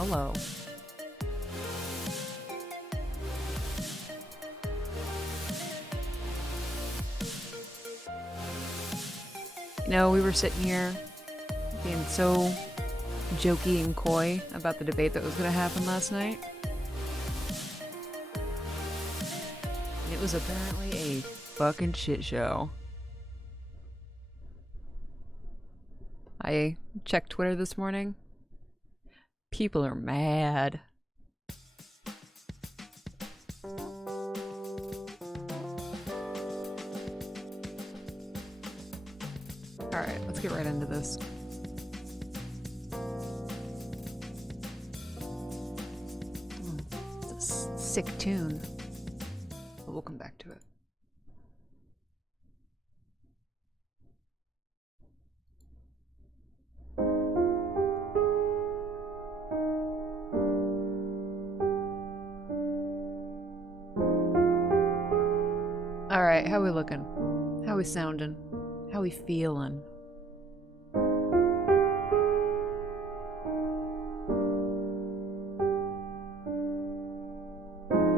hello. You know, we were sitting here being so jokey and coy about the debate that was going to happen last night. It was apparently a fucking shit show. I checked Twitter this morning. People are mad. Alright, let's get right into this. It's a sick tune. But we'll come back to it. Alright, how we looking? How we sounding? How we feeling?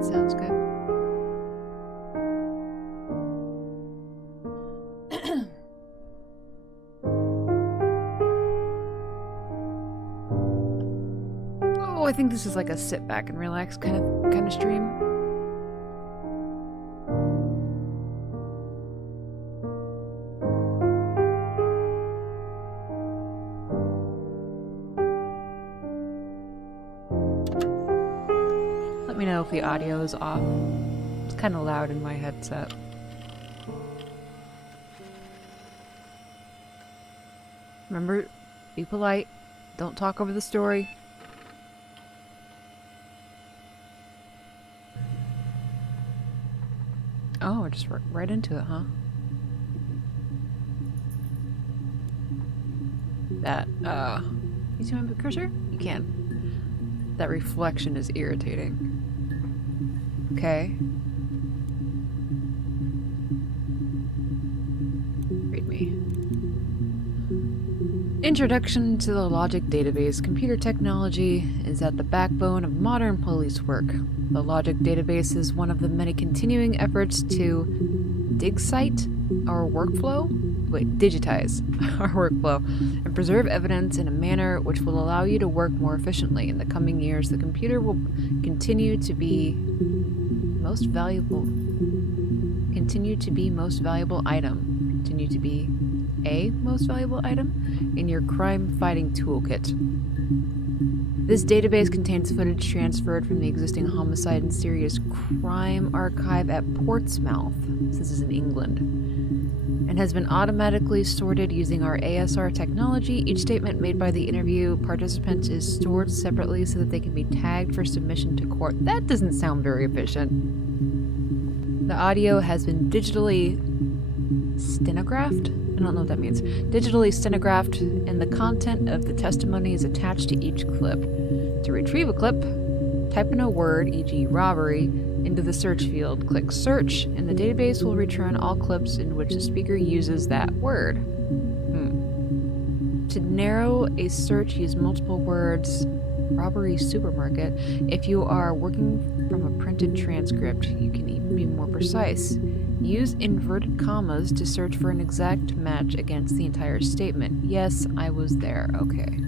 Sounds good. Oh, I think this is like a sit back and relax kind of stream. Let me know if the audio is off. It's kind of loud in my headset. Remember, be polite. Don't talk over the story. Oh, we're just right into it, huh? That, you see my cursor? You can. That reflection is irritating. Okay. Read me. Introduction to the logic database. Computer technology is at the backbone of modern police work. The logic database is one of the many continuing efforts to digitize our workflow, and preserve evidence in a manner which will allow you to work more efficiently. In the coming years, the computer will continue to be most valuable item, continue to be a most valuable item in your crime-fighting toolkit. This database contains footage transferred from the existing homicide and serious crime archive at Portsmouth, this is in England, and has been automatically sorted using our ASR technology. Each statement made by the interview participant is stored separately so that they can be tagged for submission to court. That doesn't sound very efficient. The audio has been digitally stenographed? I don't know what that means. Digitally stenographed, and the content of the testimony is attached to each clip. To retrieve a clip, type in a word, e.g. robbery, into the search field. Click search, and the database will return all clips in which the speaker uses that word. To narrow a search, use multiple words. Robbery supermarket. If you are working from a printed transcript, you can even be more precise. Use inverted commas to search for an exact match against the entire statement. Yes, I was there. Okay.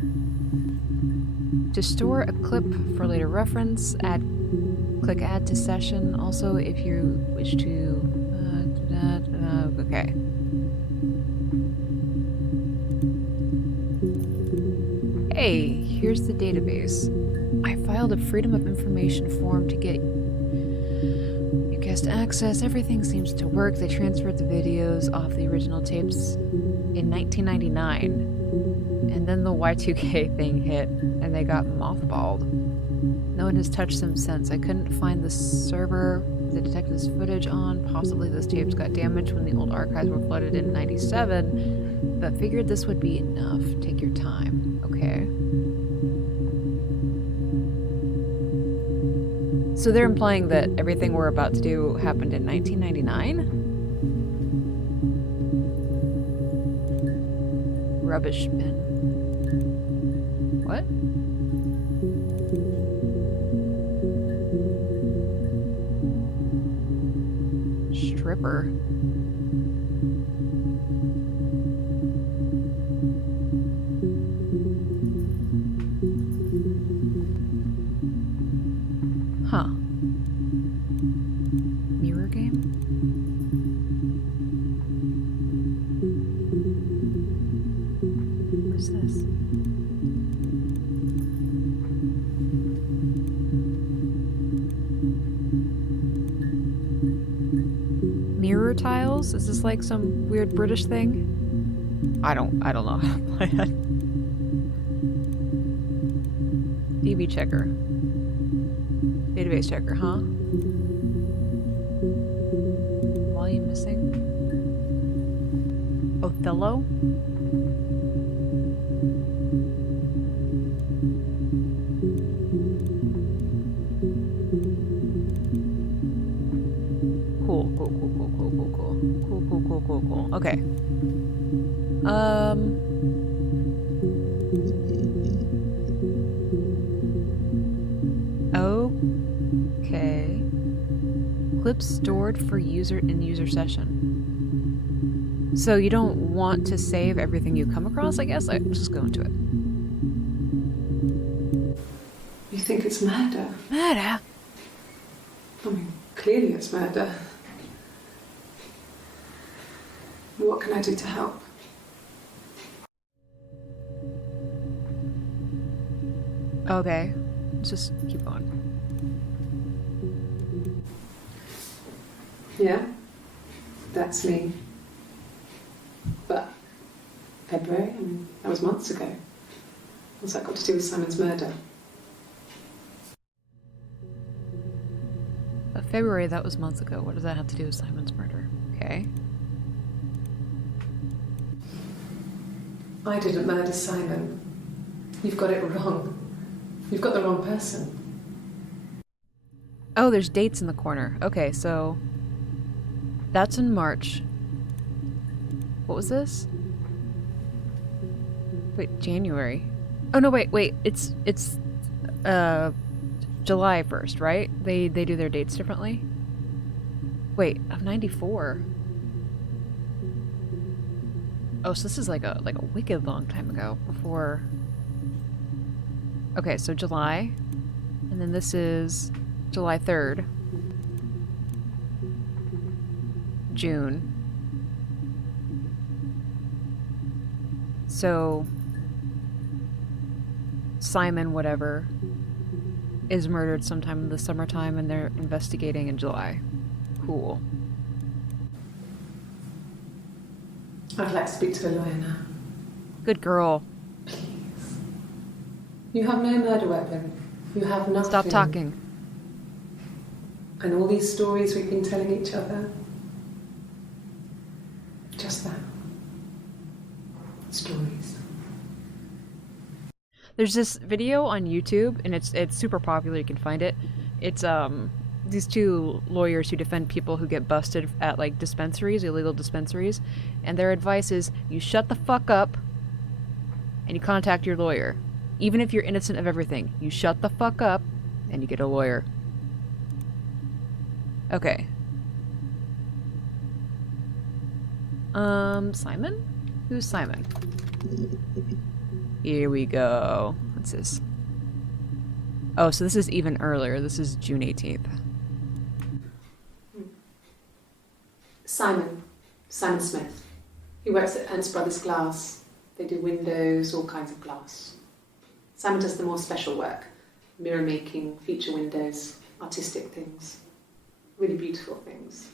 To store a clip for later reference, click add to session. Also, if you wish to... okay. Hey, here's the database. I filed a Freedom of Information form to get you guest access. Everything seems to work. They transferred the videos off the original tapes in 1999. And then the Y2K thing hit, and they got mothballed. No one has touched them since. I couldn't find the server the detective's footage on. Possibly those tapes got damaged when the old archives were flooded in 97, but figured this would be enough. Take your time. Okay. So they're implying that everything we're about to do happened in 1999? Rubbish bin. What? Ripper. Huh. Mirror game? What's this? Mirror tiles? Is this like some weird British thing? I don't know how to play it. DB checker. Database checker, huh? Volume missing? Othello? Cool. Okay. Okay. Clips stored for user in user session. So you don't want to save everything you come across, I guess? Let's just go into it. You think it's murder? Murder? I mean, clearly it's murder. What can I do to help? Okay. Let's just keep going. Yeah, that's me. But February, I mean, that was months ago. What's that got to do with Simon's murder? But February, that was months ago. What does that have to do with Simon's murder? Okay. I didn't murder Simon. You've got it wrong. You've got the wrong person. Oh, there's dates in the corner. Okay, so that's in March. What was this? Wait, January. Oh no, wait. It's July 1st, right? They do their dates differently. Wait, I'm 94. Oh, so this is like a wicked long time ago before. Okay, so July, and then this is July 3rd. June. So Simon whatever is murdered sometime in the summertime and they're investigating in July. Cool. I'd like to speak to a lawyer now. Good girl. Please. You have no murder weapon. You have nothing. Stop talking. And all these stories we've been telling each other. Just that. Stories. There's this video on YouTube, and it's super popular. You can find it. It's these two lawyers who defend people who get busted at like dispensaries, illegal dispensaries, and their advice is you shut the fuck up and you contact your lawyer. Even if you're innocent of everything, you shut the fuck up and you get a lawyer. Okay. Simon? Who's Simon? Here we go. What's this? Oh, so this is even earlier. This is June 18th. Simon Smith. He works at Ernst Brothers Glass. They do windows, all kinds of glass. Simon does the more special work. Mirror making, feature windows, artistic things. Really beautiful things.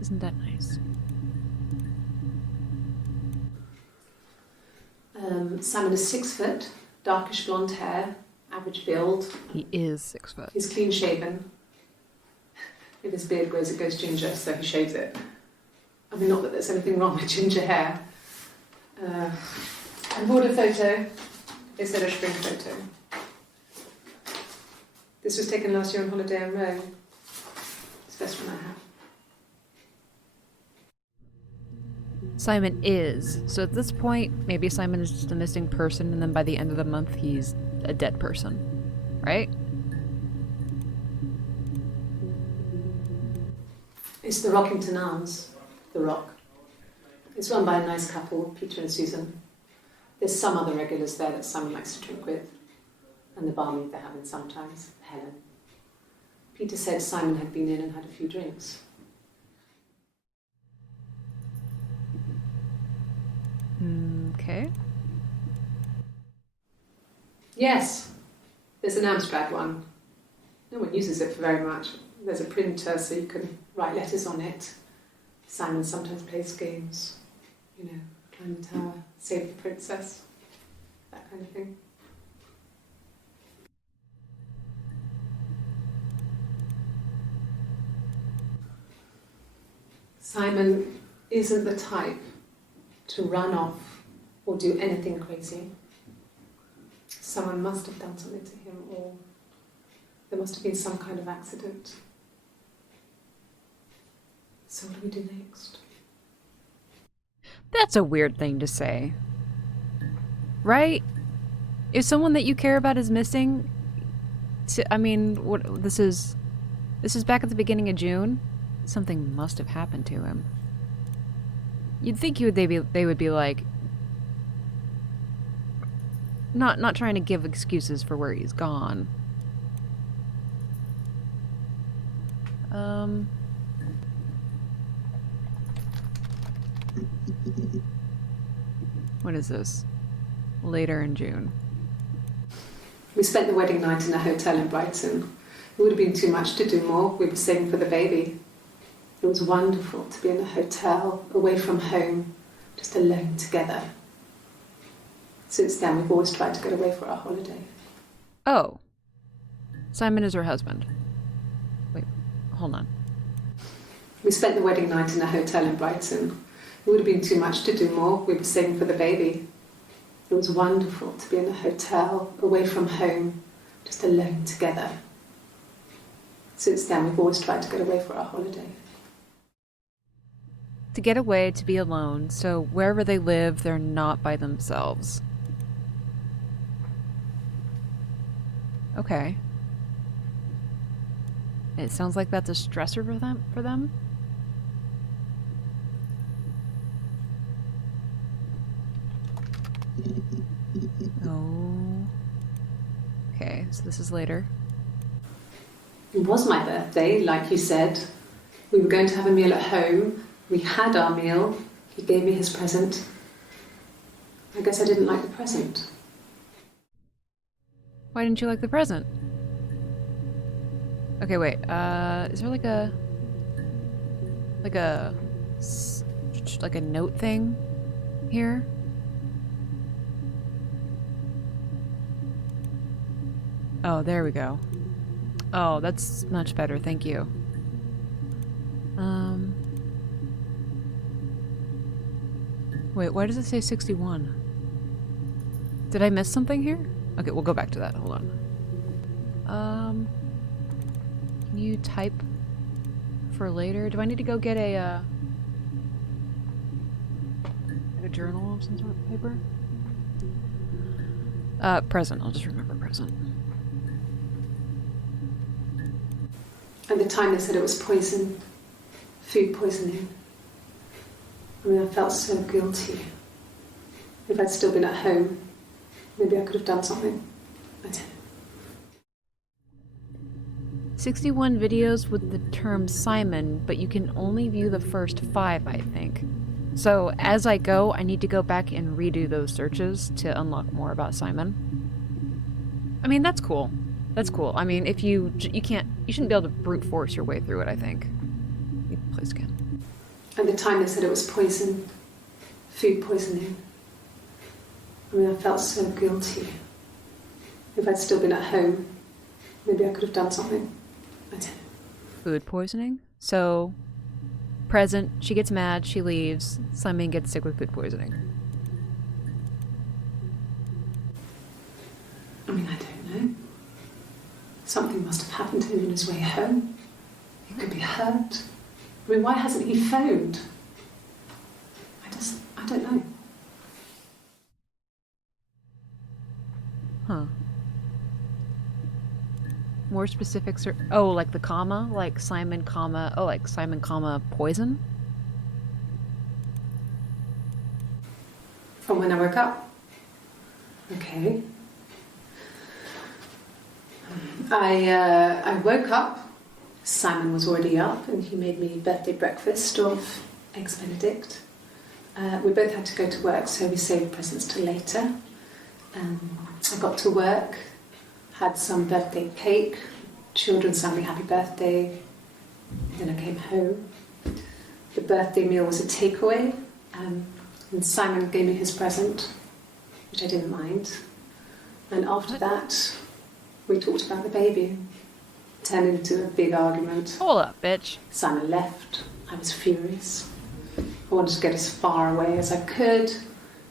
Isn't that nice? Simon is 6 foot, darkish blonde hair, average build. He is 6 foot. He's clean shaven. If his beard grows, it goes ginger, so he shaves it. I mean, not that there's anything wrong with ginger hair. I bought a photo instead of spring photo. This was taken last year on holiday in Rome. It's the best one I have. Simon is. So at this point, maybe Simon is just a missing person, and then by the end of the month, he's a dead person. Right? It's the Rockington Arms, the Rock. It's run by a nice couple, Peter and Susan. There's some other regulars there that Simon likes to drink with, and the barmaid they're having sometimes, Helen. Peter said Simon had been in and had a few drinks. Okay. Yes, there's an Amstrad one. No one uses it for very much. There's a printer so you can write letters on it. Simon sometimes plays games, you know, climb the tower, save the princess, that kind of thing. Simon isn't the type to run off or do anything crazy. Someone must have done something to him, or there must have been some kind of accident. So what do we do next? That's a weird thing to say. Right? If someone that you care about is missing, I mean, this is back at the beginning of June. Something must have happened to him. You'd think they would be like, not trying to give excuses for where he's gone. What is this? Later in June. We spent the wedding night in a hotel in Brighton. It would have been too much to do more. We were saving for the baby. It was wonderful to be in a hotel, away from home, just alone together. Since then, we've always tried to get away for our holiday. Oh. Simon is her husband. Wait, hold on. We spent the wedding night in a hotel in Brighton. It would have been too much to do more. We were saving for the baby. It was wonderful to be in a hotel, away from home, just alone together. Since then, we've always tried to get away for our holiday. To get away, to be alone, so wherever they live, they're not by themselves. Okay. It sounds like that's a stressor for them? Oh. Okay, so this is later. It was my birthday, like you said. We were going to have a meal at home. We had our meal. He gave me his present. I guess I didn't like the present. Why didn't you like the present? Okay, wait. Is there like a note thing here? Oh, there we go. Oh, that's much better. Thank you. Wait, why does it say 61? Did I miss something here? Okay, we'll go back to that. Hold on. Can you type for later? Do I need to go get a journal of some sort of paper? Present. I'll just remember present. At the time they said it was poison, food poisoning. I mean, I felt so guilty. If I'd still been at home, maybe I could have done something. I don't know. 61 videos with the term Simon, but you can only view the first 5, I think. So as I go, I need to go back and redo those searches to unlock more about Simon. I mean, that's cool. That's cool. I mean, if you shouldn't be able to brute force your way through it, I think. Please again. At the time they said it was poison, food poisoning. I mean, I felt so guilty. If I'd still been at home, maybe I could have done something. I don't know. Food poisoning? So, present, she gets mad, she leaves, Simon gets sick with food poisoning. I mean, I don't know. Something must have happened to him on his way home. He could be hurt. I mean, why hasn't he phoned? I don't know. Huh. More specifics are... Oh, like the comma? Like Simon, comma... Oh, like Simon, comma, poison? From when I woke up. Okay. I woke up. Simon was already up and he made me birthday breakfast of eggs Benedict. We both had to go to work, so we saved presents till later. I got to work, had some birthday cake, children sang me happy birthday, then I came home. The birthday meal was a takeaway, and Simon gave me his present, which I didn't mind. And after that, we talked about the baby. Turned into a big argument. Hold up, bitch. Simon left. I was furious. I wanted to get as far away as I could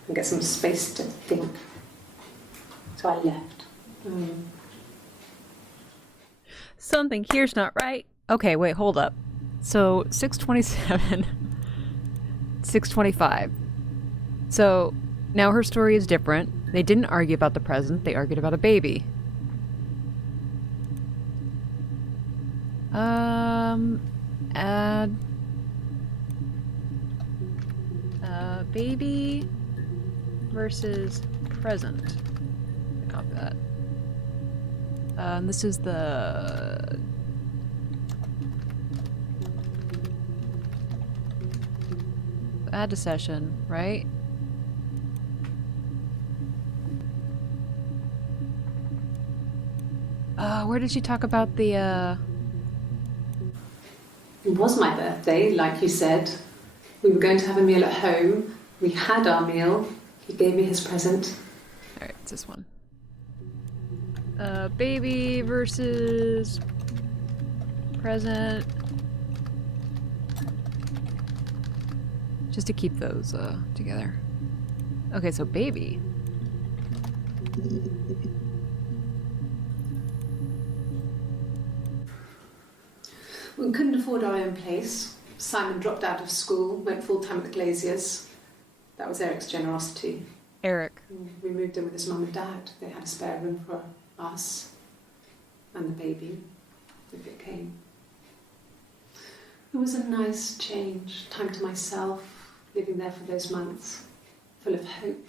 and get some space to think. So I left. Something here's not right. Okay, wait, hold up. So 627, 625. So now her story is different. They didn't argue about the present, they argued about a baby. Add baby versus present. Copy that. This is the add to session, right? Where did she talk about the It was my birthday, like you said. We were going to have a meal at home. We had our meal. He gave me his present. Alright, it's this one. Baby versus present. Just to keep those together. Okay, so baby. We couldn't afford our own place. Simon dropped out of school, went full-time at the Glaziers. That was Eric's generosity. Eric. We moved in with his mum and dad. They had a spare room for us and the baby, if it came. It was a nice change, time to myself, living there for those months, full of hope.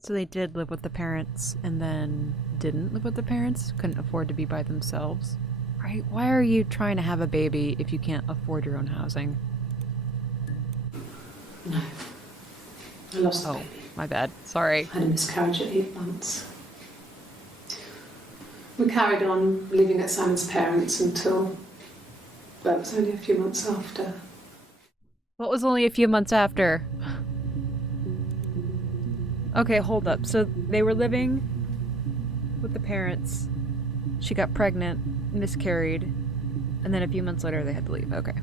So they did live with the parents and then didn't live with the parents? Couldn't afford to be by themselves? Right? Why are you trying to have a baby if you can't afford your own housing? No. I lost the baby. My bad. Sorry. I had a miscarriage at 8 months. We carried on living at Simon's parents until, well, it was only a few months after. What was only a few months after? Okay, hold up. So they were living with the parents. She got pregnant, miscarried, and then a few months later they had to leave. Okay.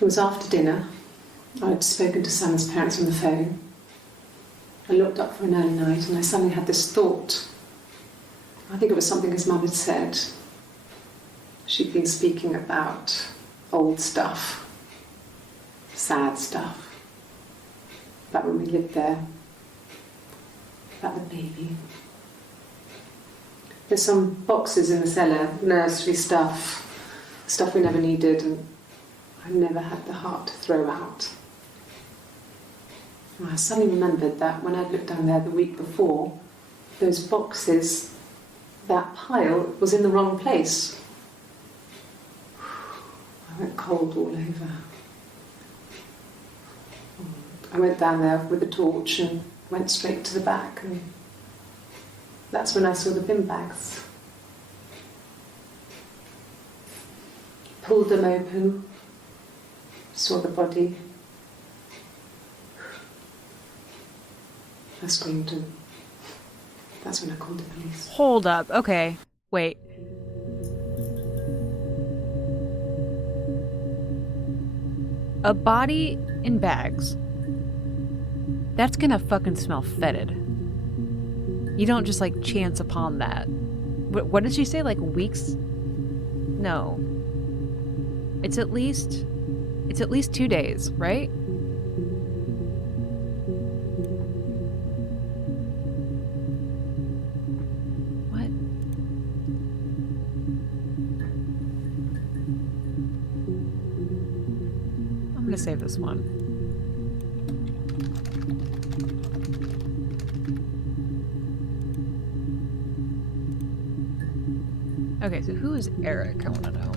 It was after dinner. I'd spoken to Simon's parents on the phone. I looked up for an early night and I suddenly had this thought. I think it was something his mum had said. She'd been speaking about old stuff, sad stuff, about when we lived there, about the baby. There's some boxes in the cellar, nursery stuff we never needed, and I never had the heart to throw out. And I suddenly remembered that when I'd looked down there the week before, those boxes, that pile was in the wrong place. I went cold all over. I went down there with a torch and went straight to the back, and that's when I saw the bin bags. Pulled them open, saw the body. I screamed, and that's when I called the police. Hold up. Okay. Wait. A body in bags. That's gonna fucking smell fetid. You don't just like chance upon that. What did she say? Like weeks? No. It's at least 2 days, right? gonna save this one. Okay, so who is Eric? I want to know.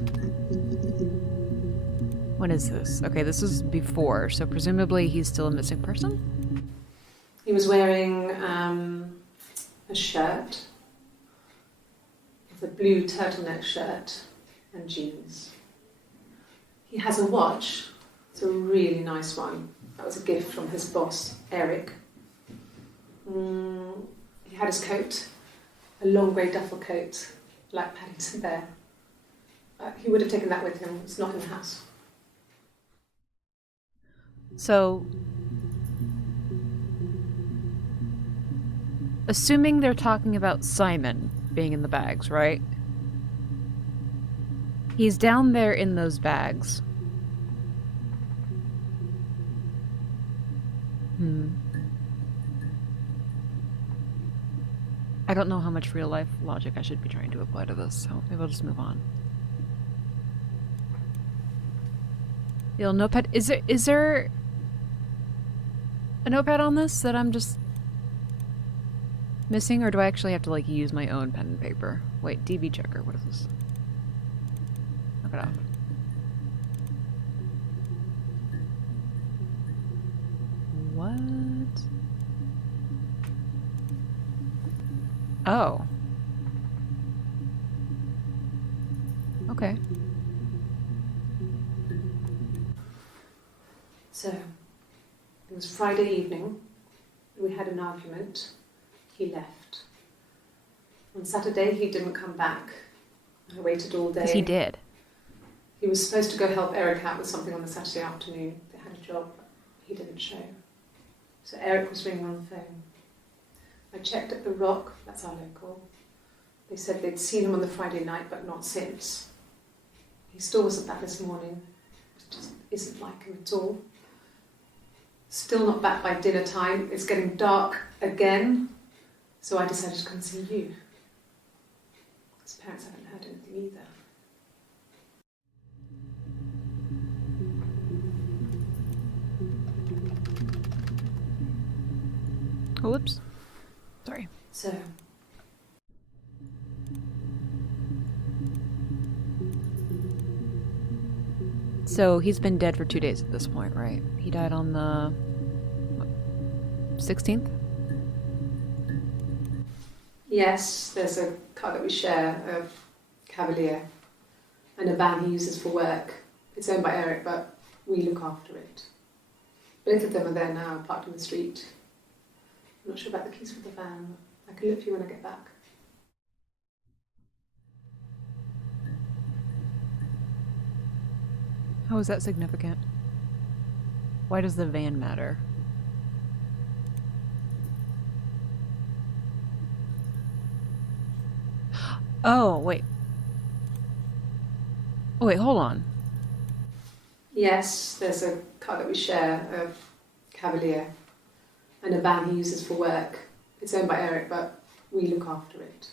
When is this? Okay, this is before, so presumably he's still a missing person? He was wearing a shirt. It's a blue turtleneck shirt and jeans. He has a watch. It's a really nice one. That was a gift from his boss, Eric. He had his coat, a long grey duffel coat, like Paddington Bear. He would have taken that with him. It's not in the house. So, assuming they're talking about Simon being in the bags, right? He's down there in those bags. I don't know how much real life logic I should be trying to apply to this, so maybe I'll just move on. The old notepad. Is there a notepad on this that I'm just missing, or do I actually have to like use my own pen and paper? Wait, DB checker. What is this? Knock it off. What? Oh. Okay. So, it was Friday evening. We had an argument. He left. On Saturday, he didn't come back. I waited all day. Because he did. He was supposed to go help Eric out with something on the Saturday afternoon. They had a job. He didn't show. So Eric was ringing on the phone. I checked at the Rock, that's our local. They said they'd seen him on the Friday night, but not since. He still wasn't back this morning. It just isn't like him at all. Still not back by dinner time. It's getting dark again. So I decided to come see you. His parents haven't heard anything either. Oh, whoops. Sorry. So he's been dead for 2 days at this point, right? He died on the 16th? Yes, there's a car that we share, a Cavalier, and a van he uses for work. It's owned by Eric, but we look after it. Both of them are there now, parked in the street. I'm not sure about the keys for the van. I can look for you when I get back. How is that significant? Why does the van matter? Oh, wait. Oh, wait, hold on. Yes, there's a car that we share, a Cavalier, and a van he uses for work. It's owned by Eric, but we look after it.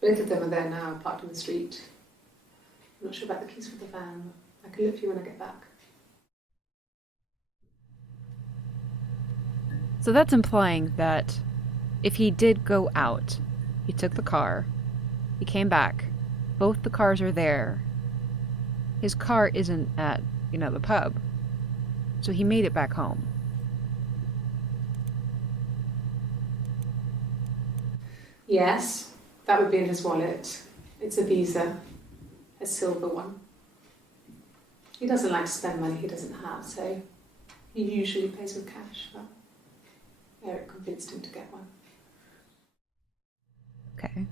Both of them are there now, parked in the street. I'm not sure about the keys for the van. I can look for you when I get back. So that's implying that if he did go out, he took the car, he came back, both the cars are there. His car isn't at, the pub. So he made it back home. Yes, that would be in his wallet. It's a Visa, a silver one. He doesn't like to spend money he doesn't have, so he usually pays with cash, but Eric convinced him to get one. Okay.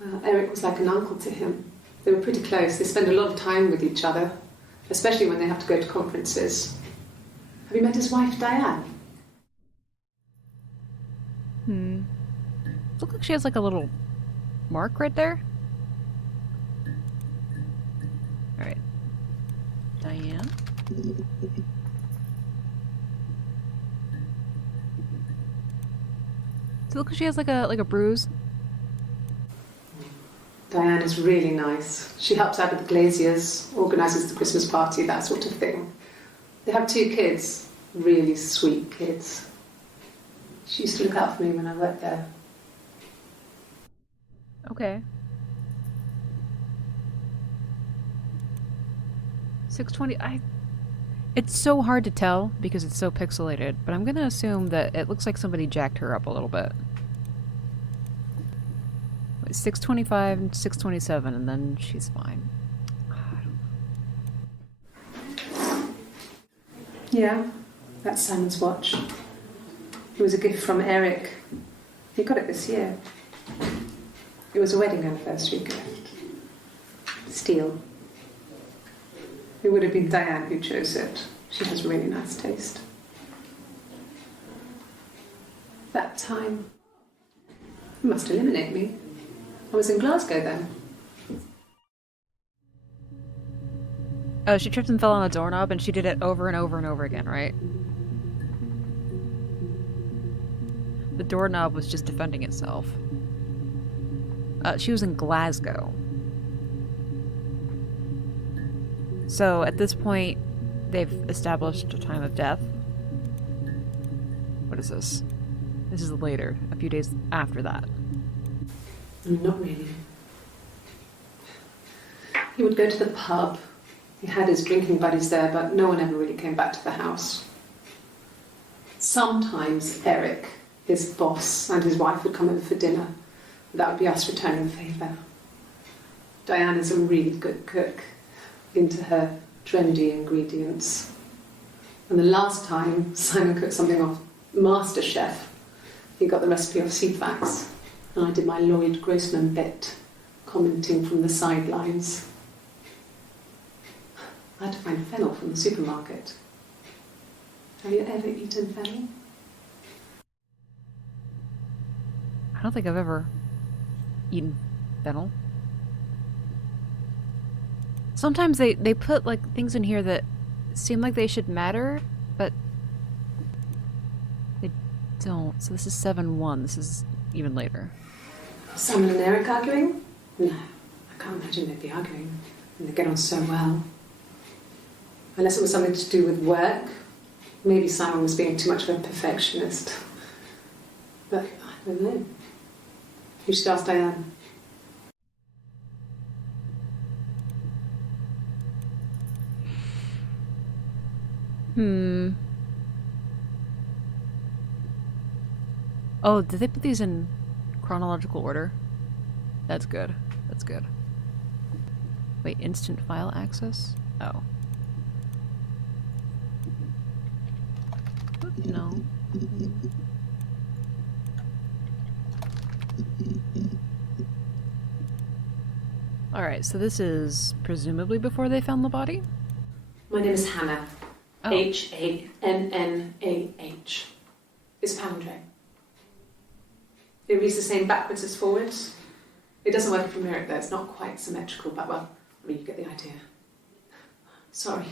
Well, Eric was like an uncle to him. They were pretty close. They spend a lot of time with each other, especially when they have to go to conferences. Have you met his wife, Diane? Looks like she has like a little mark right there. Alright. Diane. So look like she has like a bruise. Diane is really nice. She helps out with the glaziers, organises the Christmas party, that sort of thing. They have 2 kids, really sweet kids. She used to look out for me when I worked there. Okay. 620. It's so hard to tell because it's so pixelated, but I'm gonna assume that it looks like somebody jacked her up a little bit. 625 and 627, and then she's fine. Yeah, that's Simon's watch. It was a gift from Eric. He got it this year. It was a wedding anniversary gift. Steel. It would have been Diane who chose it. She has really nice taste. That time, you must eliminate me. I was in Glasgow then. Oh, she tripped and fell on a doorknob, and she did it over and over and over again, right? The doorknob was just defending itself. She was in Glasgow. So, at this point, they've established a time of death. What is this? This is later, a few days after that. Not really. He would go to the pub. He had his drinking buddies there, but no one ever really came back to the house. Sometimes Eric, his boss, and his wife would come over for dinner. That would be us returning the favour. Diane is a really good cook, into her trendy ingredients. And the last time Simon cooked something off MasterChef, he got the recipe off CFAX. And I did my Lloyd Grossman bit, commenting from the sidelines. I had to find fennel from the supermarket. Have you ever eaten fennel? I don't think I've ever eaten fennel. Sometimes they put like things in here that seem like they should matter, but they don't. So this is 7-1. This is even later. Simon and Eric arguing? No, I can't imagine they'd be arguing. And they get on so well. Unless it was something to do with work. Maybe Simon was being too much of a perfectionist. But I don't know. You should ask Diane. Oh, did they put these in chronological order? That's good. That's good. Wait, instant file access? Oh. No. Alright, so this is presumably before they found the body? My name is Hannah. Oh. Hannah. It's a palindrome. It reads the same backwards as forwards. It doesn't work from Eric though, it's not quite symmetrical, but well, I mean, you get the idea. Sorry.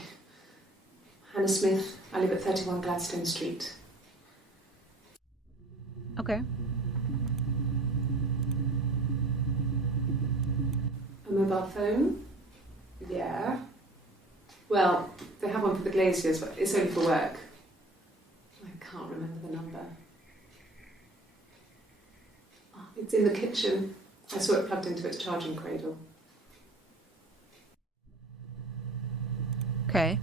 Hannah Smith, I live at 31 Gladstone Street. Okay. A mobile phone? Yeah. Well, they have one for the glaziers, but it's only for work. I can't remember the number. Oh, it's in the kitchen. I saw it plugged into its charging cradle. Okay.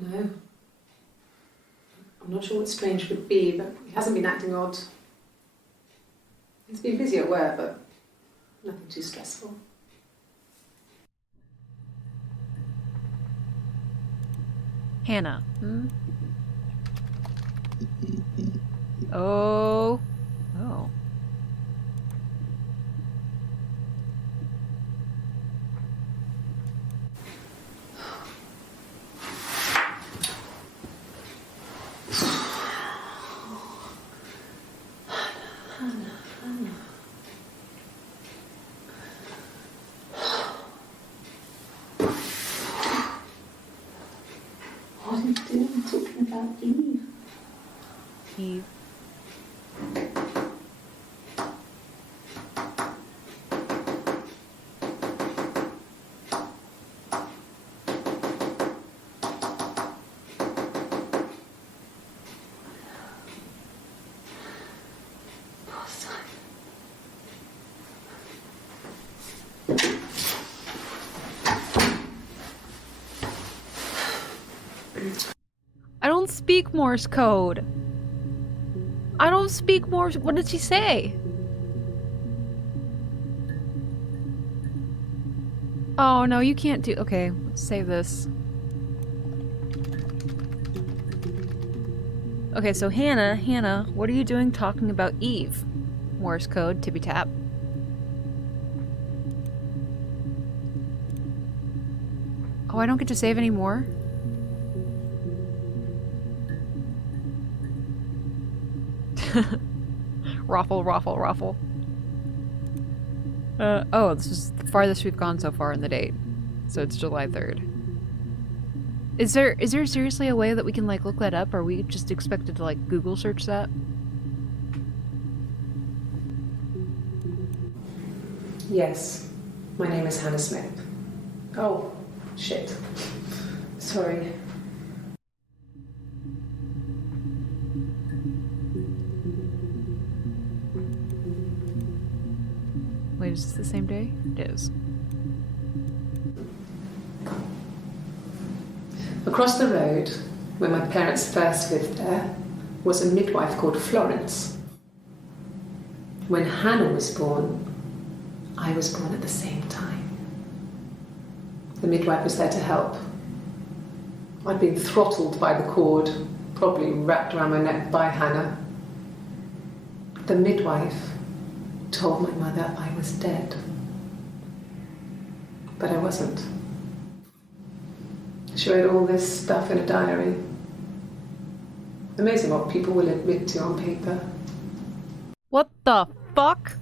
No. I'm not sure what strange would be, but he hasn't been acting odd. He's been busy at work, but nothing too stressful. Hannah. Oh. Oh. What are you doing talking about Eve? Eve. speak Morse code. I don't speak Morse. What did she say? Oh no, you can't do. Okay, let's save this. Okay, so Hannah, what are you doing talking about Eve? Morse code, tippy tap. Oh, I don't get to save anymore? Raffle, raffle, raffle. Oh, this is the farthest we've gone so far in the date. So it's July 3rd. Is there seriously a way that we can, like, look that up? Or are we just expected to, like, Google search that? Yes, my name is Hannah Smith. Oh, shit. Sorry. Wait, is this the same day? It is. Across the road, where my parents first lived there, was a midwife called Florence. When Hannah was born, I was born at the same time. The midwife was there to help. I'd been throttled by the cord, probably wrapped around my neck by Hannah. The midwife told my mother I was dead. But I wasn't. She wrote all this stuff in a diary. Amazing what people will admit to on paper. What the fuck?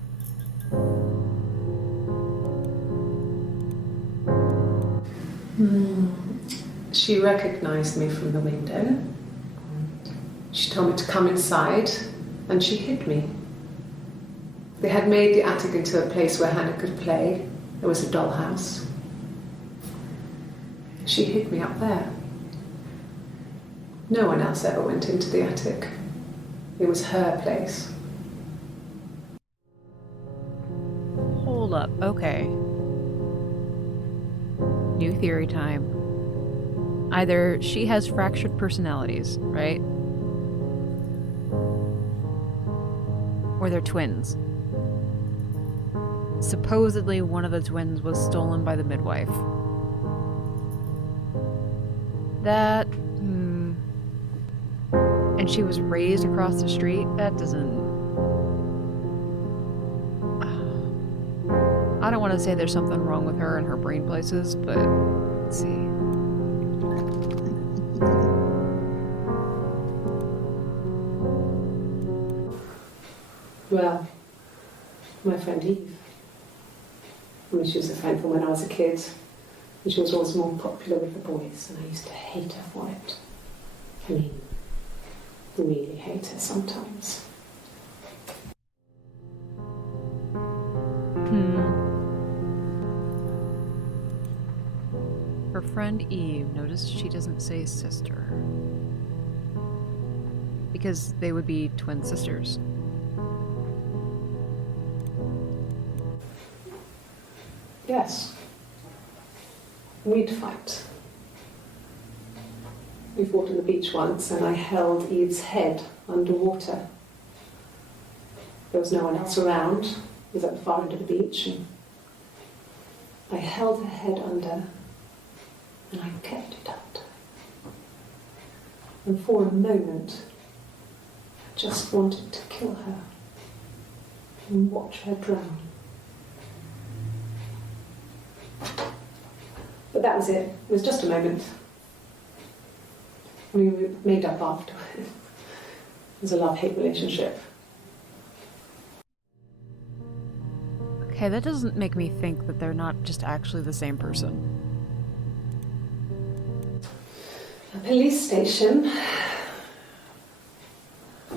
She recognized me from the window. She told me to come inside, and she hid me. They had made the attic into a place where Hannah could play. There was a dollhouse. She hid me up there. No one else ever went into the attic. It was her place. Hold up, okay. New theory time. Either she has fractured personalities, right? Or they're twins. Supposedly one of the twins was stolen by the midwife. That... And she was raised across the street? That doesn't... I don't want to say there's something wrong with her and her brain places, but let's see. Well, my friend Eve. I mean, she was a friend from when I was a kid, and she was always more popular with the boys, and I used to hate her for it. I mean, really hate her sometimes. Her friend Eve, notice she doesn't say sister. Because they would be twin sisters. Yes. We'd fight. We fought on the beach once, and I held Eve's head underwater. There was no one else around. It was at the far end of the beach, and I held her head under, and I kept it under. And for a moment, I just wanted to kill her and watch her drown. But that was it. It was just a moment. We were made up after. It was a love-hate relationship. Okay, that doesn't make me think that they're not just actually the same person. A police station.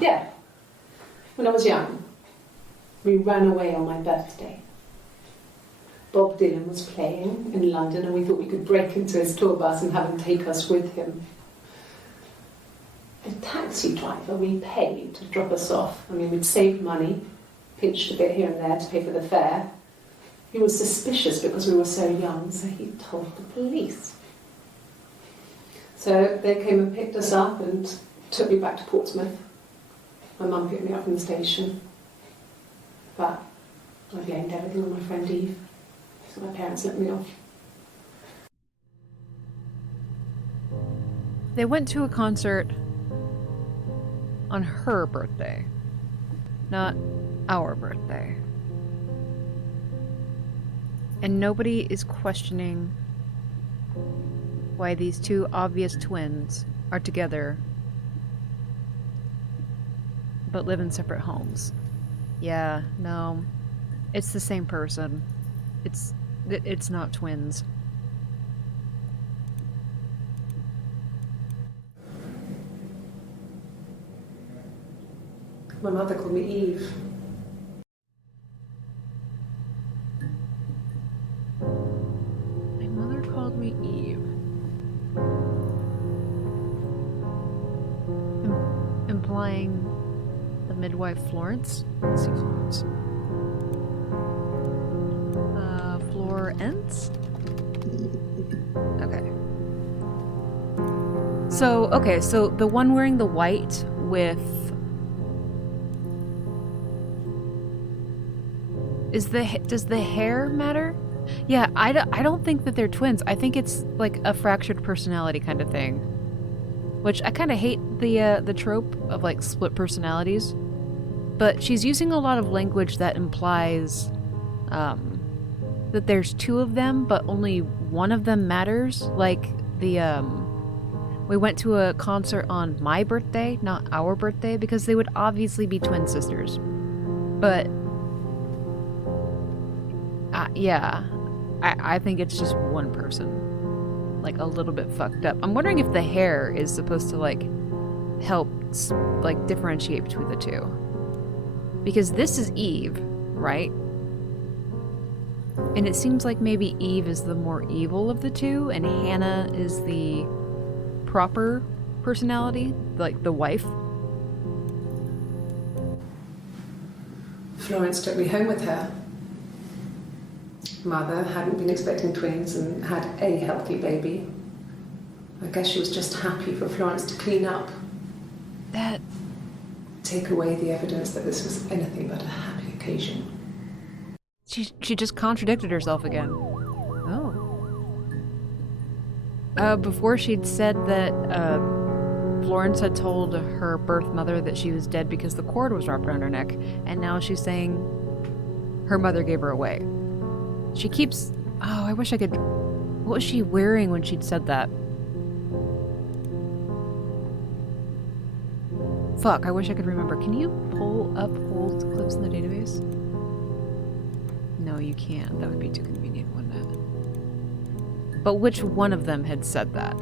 Yeah. When I was young, we ran away on my birthday. Bob Dylan was playing in London, and we thought we could break into his tour bus and have him take us with him. The taxi driver we paid to drop us off, I mean, we'd saved money, pinched a bit here and there to pay for the fare. He was suspicious because we were so young, so he told the police. So they came and picked us up, and took me back to Portsmouth. My mum picked me up from the station. But I blamed everything on my friend Eve. So my parents let me off. They went to a concert on her birthday, not our birthday. And nobody is questioning why these two obvious twins are together but live in separate homes. Yeah, no. It's the same person. It's not twins. My mother called me Eve. My mother called me Eve. Implying the midwife Florence? Let's see, Florence. Florence? Okay. So the one wearing the white with... Does the hair matter? Yeah, I don't think that they're twins. I think it's like a fractured personality kind of thing. Which I kind of hate the trope of like split personalities. But she's using a lot of language that implies that there's two of them, but only one of them matters. Like we went to a concert on my birthday, not our birthday, because they would obviously be twin sisters. But yeah, I think it's just one person, like a little bit fucked up. I'm wondering if the hair is supposed to like help like differentiate between the two, because this is Eve, right? And it seems like maybe Eve is the more evil of the two, and Hannah is the proper personality, like the wife. Florence took me home with her. Mother hadn't been expecting twins and had a healthy baby. I guess she was just happy for Florence to clean up. Take away the evidence that this was anything but a happy occasion. She just contradicted herself again. Oh. Before she'd said that Florence had told her birth mother that she was dead because the cord was wrapped around her neck, and now she's saying her mother gave her away. She keeps... Oh, I wish I could... What was she wearing when she'd said that? Fuck, I wish I could remember. Can you pull up old clips in the database? No, you can't. That would be too convenient, wouldn't it? But which one of them had said that?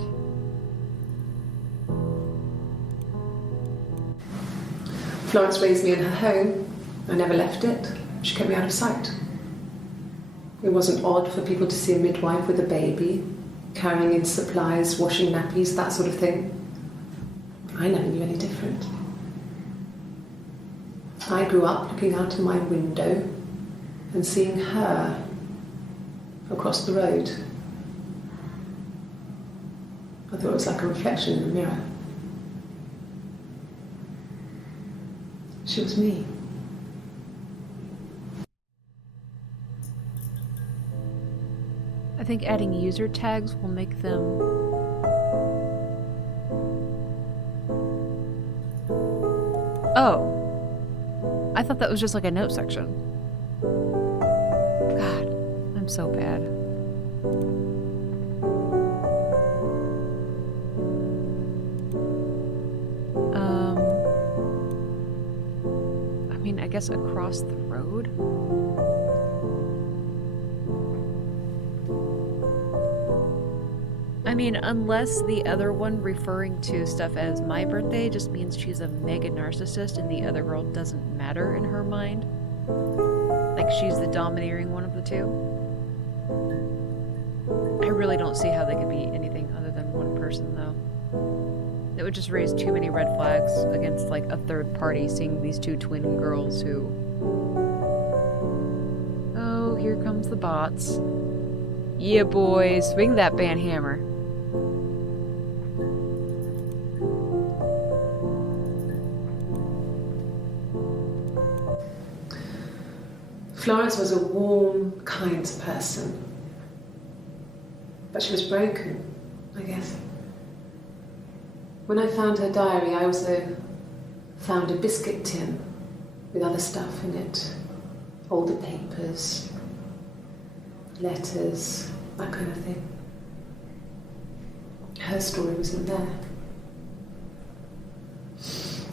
Florence raised me in her home. I never left it. She kept me out of sight. It wasn't odd for people to see a midwife with a baby, carrying in supplies, washing nappies, that sort of thing. I never knew any different. I grew up looking out of my window and seeing her across the road. I thought it was like a reflection in the mirror. She was me. I think adding user tags will make them... Oh. I thought that was just like a note section. God, I'm so bad. I mean, I guess across the road? I mean, unless the other one referring to stuff as my birthday just means she's a mega narcissist and the other girl doesn't matter in her mind. Like she's the domineering one of the two. I really don't see how they could be anything other than one person, though. It would just raise too many red flags against, like, a third party seeing these two twin girls who... Oh, here comes the bots. Yeah, boys, swing that band hammer. Florence was a warm, kind person. But she was broken, I guess. When I found her diary, I also found a biscuit tin with other stuff in it. Older papers, letters, that kind of thing. Her story wasn't there.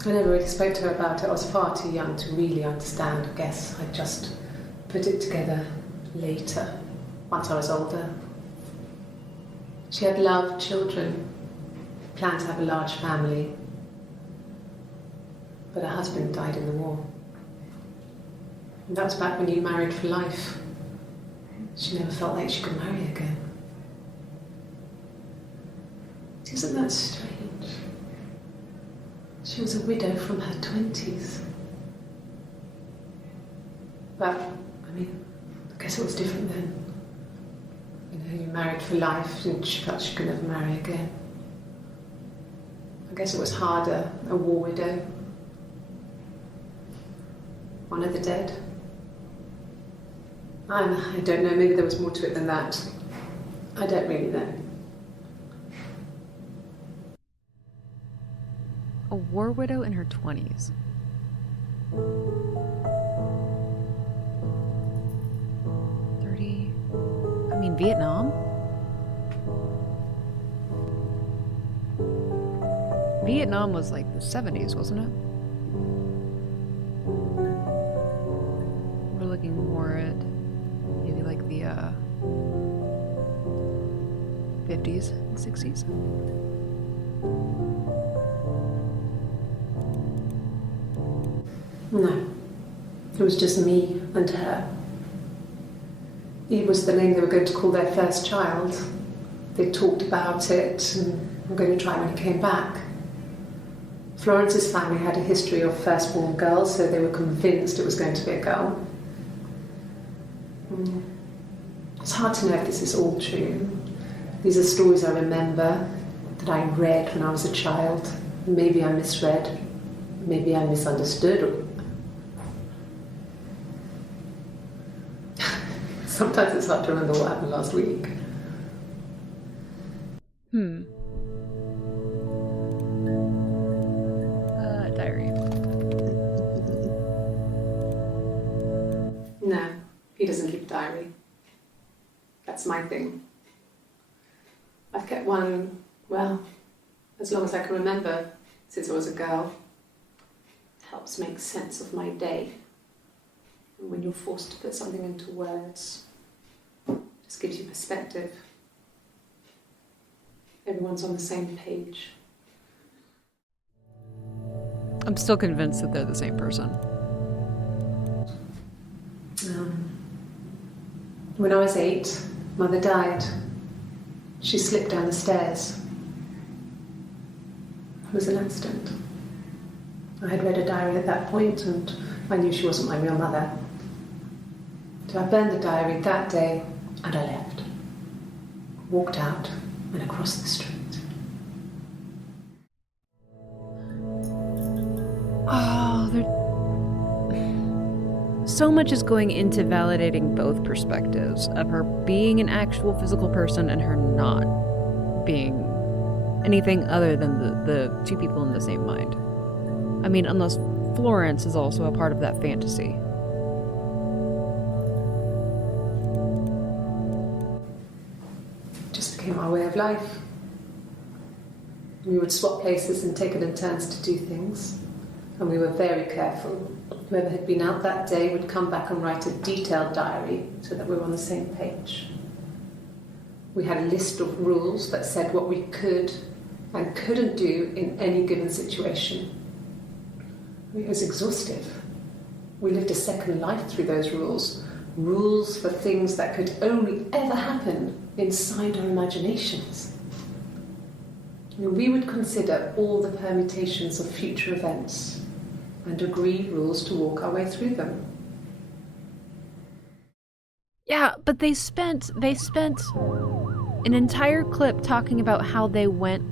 I never really spoke to her about it. I was far too young to really understand. I guess I just put it together later, once I was older. She had loved children, planned to have a large family, but her husband died in the war. And that was back when you married for life. She never felt like she could marry again. Isn't that strange? She was a widow from her 20s. But, I mean, I guess it was different then. You know, you married for life and she felt she could never marry again. I guess it was harder, a war widow. One of the dead. I don't know, maybe there was more to it than that. I don't really know. A war widow in her 20s. I mean, Vietnam? Vietnam was like the 70s, wasn't it? We're looking more at maybe like the 50s and 60s. No, it was just me and her. Eve was the name they were going to call their first child. They talked about it and were going to try when he came back. Florence's family had a history of firstborn girls, so they were convinced it was going to be a girl. It's hard to know if this is all true. These are stories I remember, that I read when I was a child. Maybe I misread, maybe I misunderstood. Sometimes it's hard to remember what happened last week. Diary. No, he doesn't keep a diary. That's my thing. I've kept one, well, as long as I can remember, since I was a girl. It helps make sense of my day. And when you're forced to put something into words, it just gives you perspective. Everyone's on the same page. I'm still convinced that they're the same person. When I was 8, Mother died. She slipped down the stairs. It was an accident. I had read a diary at that point and I knew she wasn't my real mother. So I burned the diary that day and I left. Walked out and across the street. Oh, so much is going into validating both perspectives of her being an actual physical person and her not being anything other than the two people in the same mind. I mean, unless Florence is also a part of that fantasy. Just became our way of life. We would swap places and take it in turns to do things. And we were very careful. Whoever had been out that day would come back and write a detailed diary so that we were on the same page. We had a list of rules that said what we could and couldn't do in any given situation. It was exhaustive. We lived a second life through those rules. Rules for things that could only ever happen inside our imaginations. We would consider all the permutations of future events and agree rules to walk our way through them. Yeah, but they spent an entire clip talking about how they went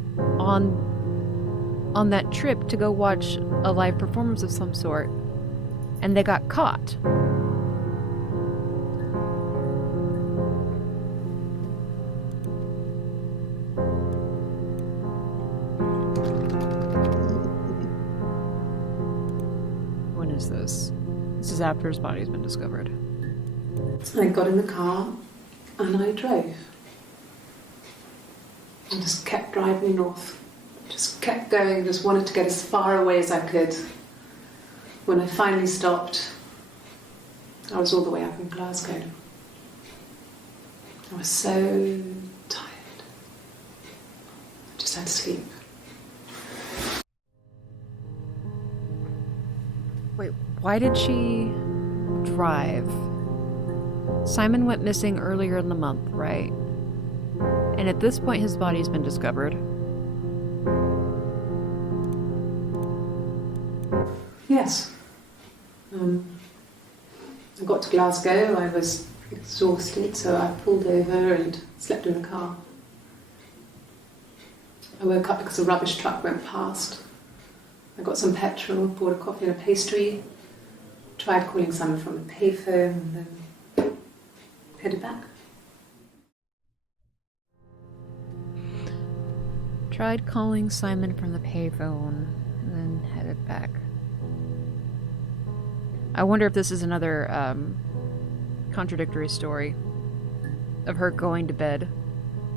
on that trip to go watch a live performance of some sort, and they got caught. is this? This is after his body's been discovered. I got in the car and I drove. I just kept driving north. Just kept going, just wanted to get as far away as I could. When I finally stopped, I was all the way up in Glasgow. I was so tired. I just had to sleep. Wait, why did she drive? Simon went missing earlier in the month, right? And at this point, his body's been discovered. Yes. I got to Glasgow, I was exhausted, so I pulled over and slept in the car. I woke up because a rubbish truck went past. I got some petrol, bought a coffee and a pastry, tried calling someone from the payphone, and then headed back. Tried calling Simon from the payphone, and then headed back. I wonder if this is another contradictory story of her going to bed,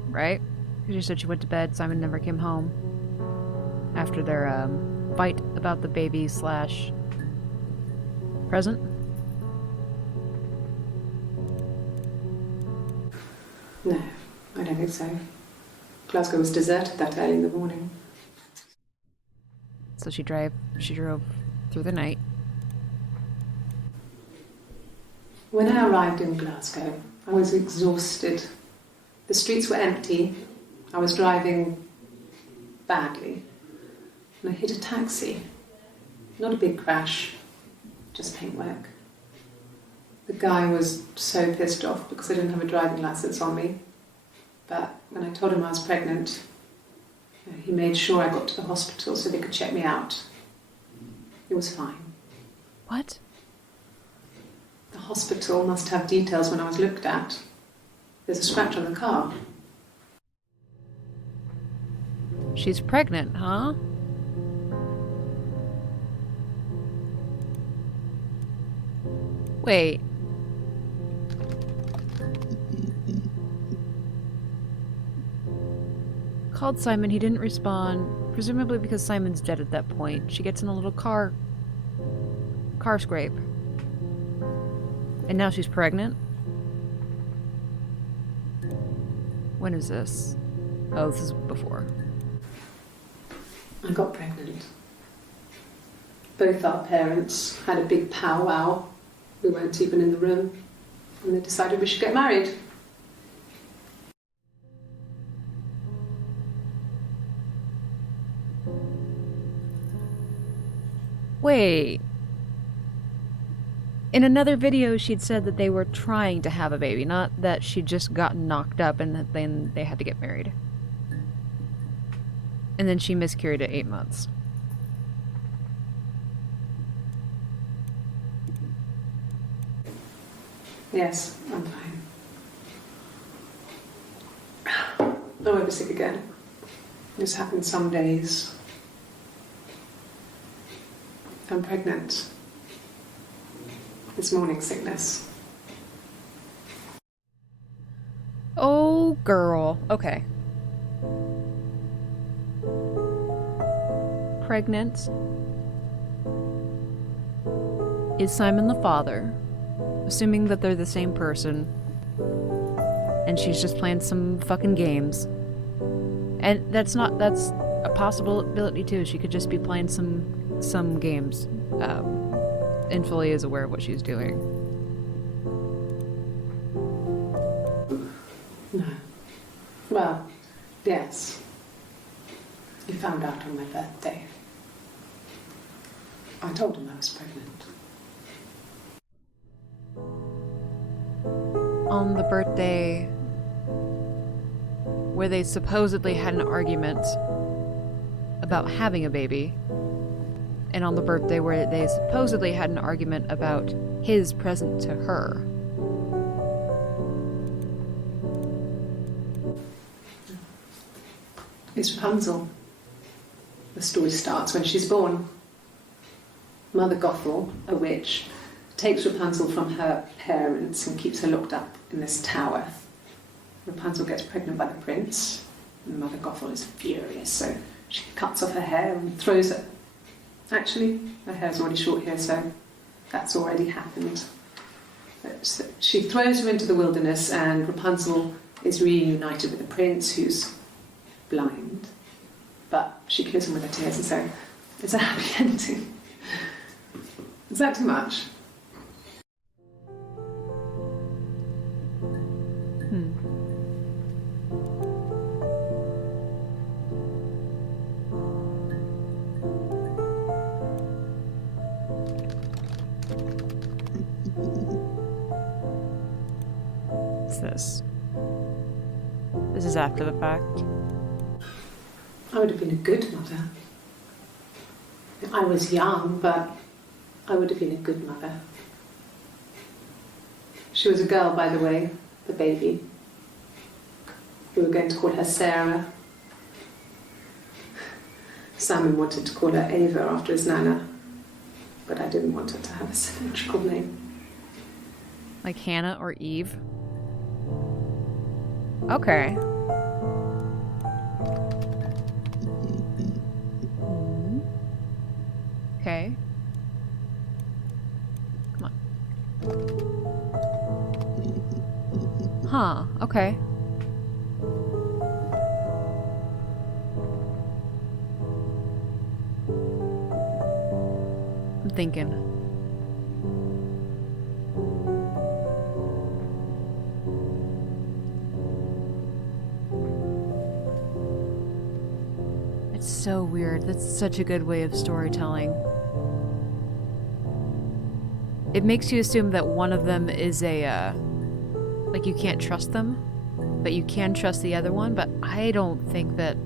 right? Because she said she went to bed, Simon never came home after their fight about the baby / present. No, I don't think so. Glasgow was deserted that early in the morning. So she drove through the night. When I arrived in Glasgow, I was exhausted. The streets were empty. I was driving badly. And I hit a taxi. Not a big crash, just paintwork. The guy was so pissed off because I didn't have a driving license on me. But when I told him I was pregnant, he made sure I got to the hospital so they could check me out. It was fine. What? The hospital must have details when I was looked at. There's a scratch on the car. She's pregnant, huh? Wait. Called Simon, he didn't respond, presumably because Simon's dead at that point. She gets in a little car scrape. And now she's pregnant? When is this? Oh, this is before. I got pregnant. Both our parents had a big powwow. We weren't even in the room. And they decided we should get married. Wait. In another video, she'd said that they were trying to have a baby, not that she'd just gotten knocked up and that then they had to get married. And then she miscarried at 8 months. Yes, I'm fine. I won't be sick again. This happens some days. I'm pregnant. It's morning sickness. Oh, girl. Okay. Pregnant. Is Simon the father? Assuming that they're the same person. And she's just playing some fucking games. And that's a possibility too. She could just be playing some games. And fully is aware of what she's doing. No. Well, yes. He found out on my birthday. I told him I was pregnant. On the birthday where they supposedly had an argument about having a baby, and on the birthday where they supposedly had an argument about his present to her. It's Rapunzel. The story starts when she's born. Mother Gothel, a witch, takes Rapunzel from her parents and keeps her locked up in this tower. Rapunzel gets pregnant by the prince, and Mother Gothel is furious, so she cuts off her hair and throws it. Actually, her hair's already short here, so that's already happened. But she throws her into the wilderness, and Rapunzel is reunited with the prince, who's blind. But she kills him with her tears, and so it's a happy ending. Is that too much? What's this? This is after the fact. I would have been a good mother. I was young, but I would have been a good mother. She was a girl, by the way, the baby. We were going to call her Sarah. Simon wanted to call her Ava after his nana, but I didn't want her to have a symmetrical name. Like Hannah or Eve? Okay. Okay. Come on. Huh, okay. I'm thinking. It's so weird. That's such a good way of storytelling. It makes you assume that one of them is a, like you can't trust them, but you can trust the other one, but I don't think that...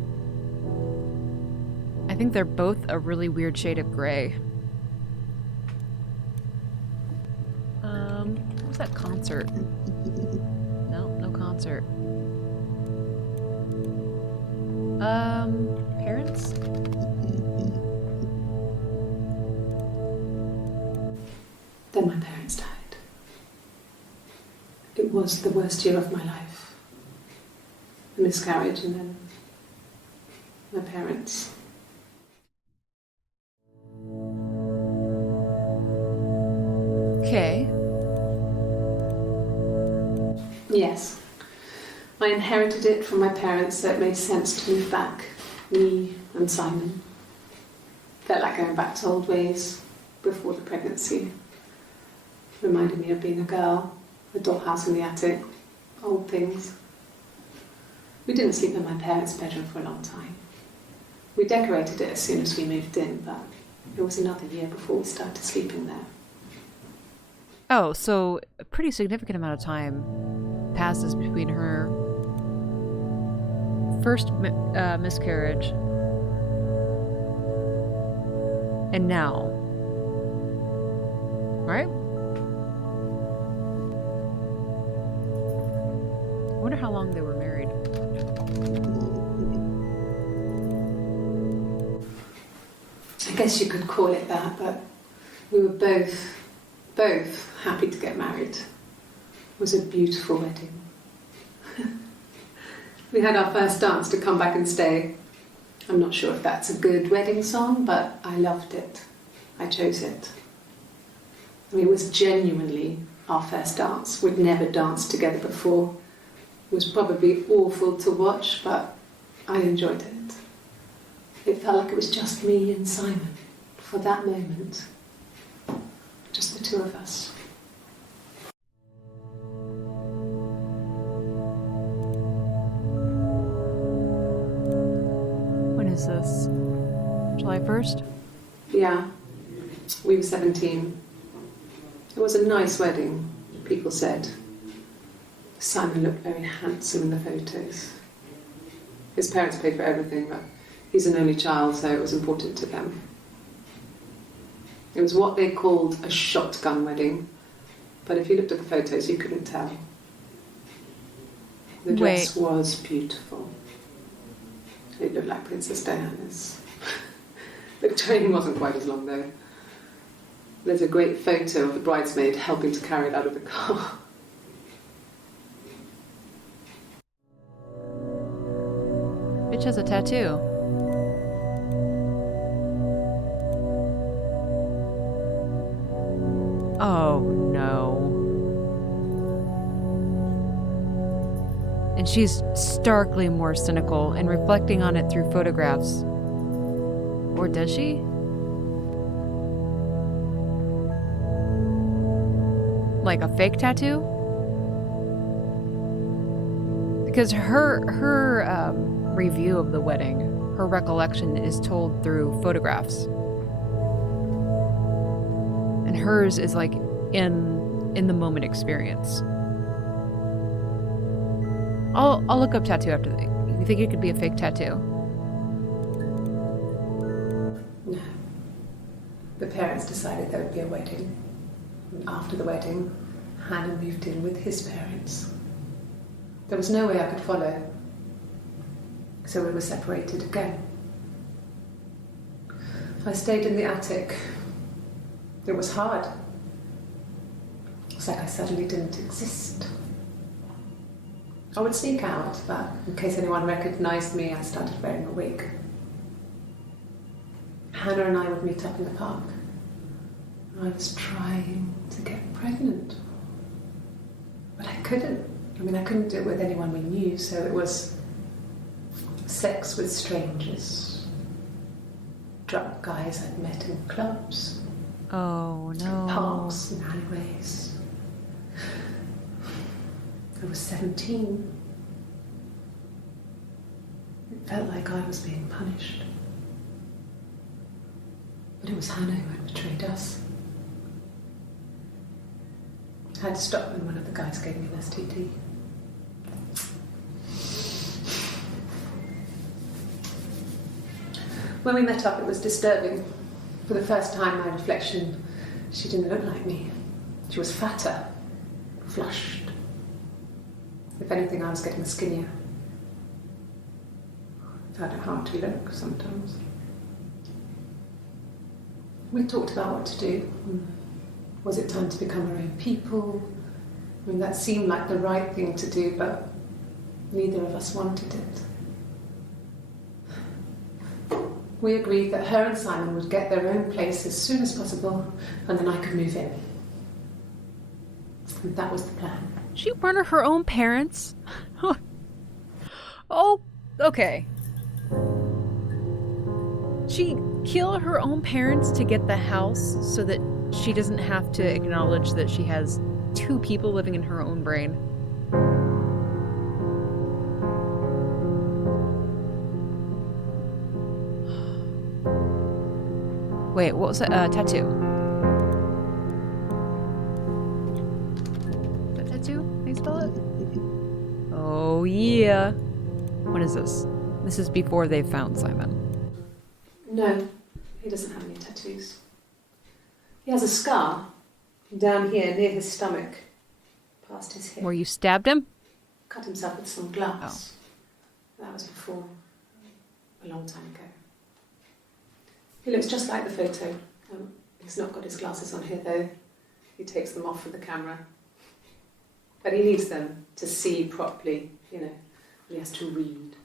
I think they're both a really weird shade of gray. What was that concert? No, no concert. Parents? Then my parents died. It was the worst year of my life. A miscarriage, and then my parents. Okay. Yes. I inherited it from my parents, so it made sense to move back. Me and Simon. Felt like going back to old ways before the pregnancy. Reminded me of being a girl, the dollhouse in the attic, old things. We didn't sleep in my parents' bedroom for a long time. We decorated it as soon as we moved in, but it was another year before we started sleeping there. Oh, so a pretty significant amount of time passes between her first miscarriage and now. Right? I wonder how long they were married. I guess you could call it that, but we were both happy to get married. It was a beautiful wedding. We had our first dance to Come Back and Stay. I'm not sure if that's a good wedding song, but I loved it. I chose it. I mean, it was genuinely our first dance. We'd never danced together before. It was probably awful to watch, but I enjoyed it. It felt like it was just me and Simon for that moment. Just the two of us. When is this? July 1st? Yeah, we were 17. It was a nice wedding, people said. Simon looked very handsome in the photos. His parents paid for everything, but he's an only child, so it was important to them. It was what they called a shotgun wedding, but if you looked at the photos, you couldn't tell. The dress was beautiful. It looked like Princess Diana's. The train wasn't quite as long, though. There's a great photo of the bridesmaid helping to carry it out of the car. Bitch has a tattoo. Oh no. And she's starkly more cynical and reflecting on it through photographs. Or does she? Like a fake tattoo? Because her review of the wedding, her recollection is told through photographs. And hers is like in the moment experience. I'll look up tattoo after the. You think it could be a fake tattoo? No. The parents decided there would be a wedding. And after the wedding, Hannah moved in with his parents. There was no way I could follow. So we were separated again. I stayed in the attic. It was hard. It was like I suddenly didn't exist. I would sneak out, but in case anyone recognized me, I started wearing a wig. Hannah and I would meet up in the park. I was trying to get pregnant. But I couldn't. I mean, I couldn't do it with anyone we knew, so it was sex with strangers. Drunk guys I'd met in clubs. Oh no. Parks and alleyways. I was 17. It felt like I was being punished. But it was Hannah who had betrayed us. I had to stop when one of the guys gave me an STD. When we met up, it was disturbing. For the first time, my reflection, she didn't look like me. She was fatter, flushed. If anything, I was getting skinnier. I found it hard to look sometimes. We talked about what to do. Was it time to become our own people? I mean, that seemed like the right thing to do, but neither of us wanted it. We agreed that her and Simon would get their own place as soon as possible, and then I could move in. And that was the plan. She murdered her own parents? Oh, okay. She killed her own parents to get the house so that she doesn't have to acknowledge that she has two people living in her own brain. Wait, what was that? Tattoo. That tattoo? How you spell it? Oh, yeah. What is this? This is before they found Simon. No, he doesn't have any tattoos. He has a scar down here near his stomach, past his hip. Where you stabbed him? Cut himself with some glass. Oh. That was before, a long time ago. He looks just like the photo. He's not got his glasses on here though. He takes them off with the camera. But he needs them to see properly, you know, when he has to read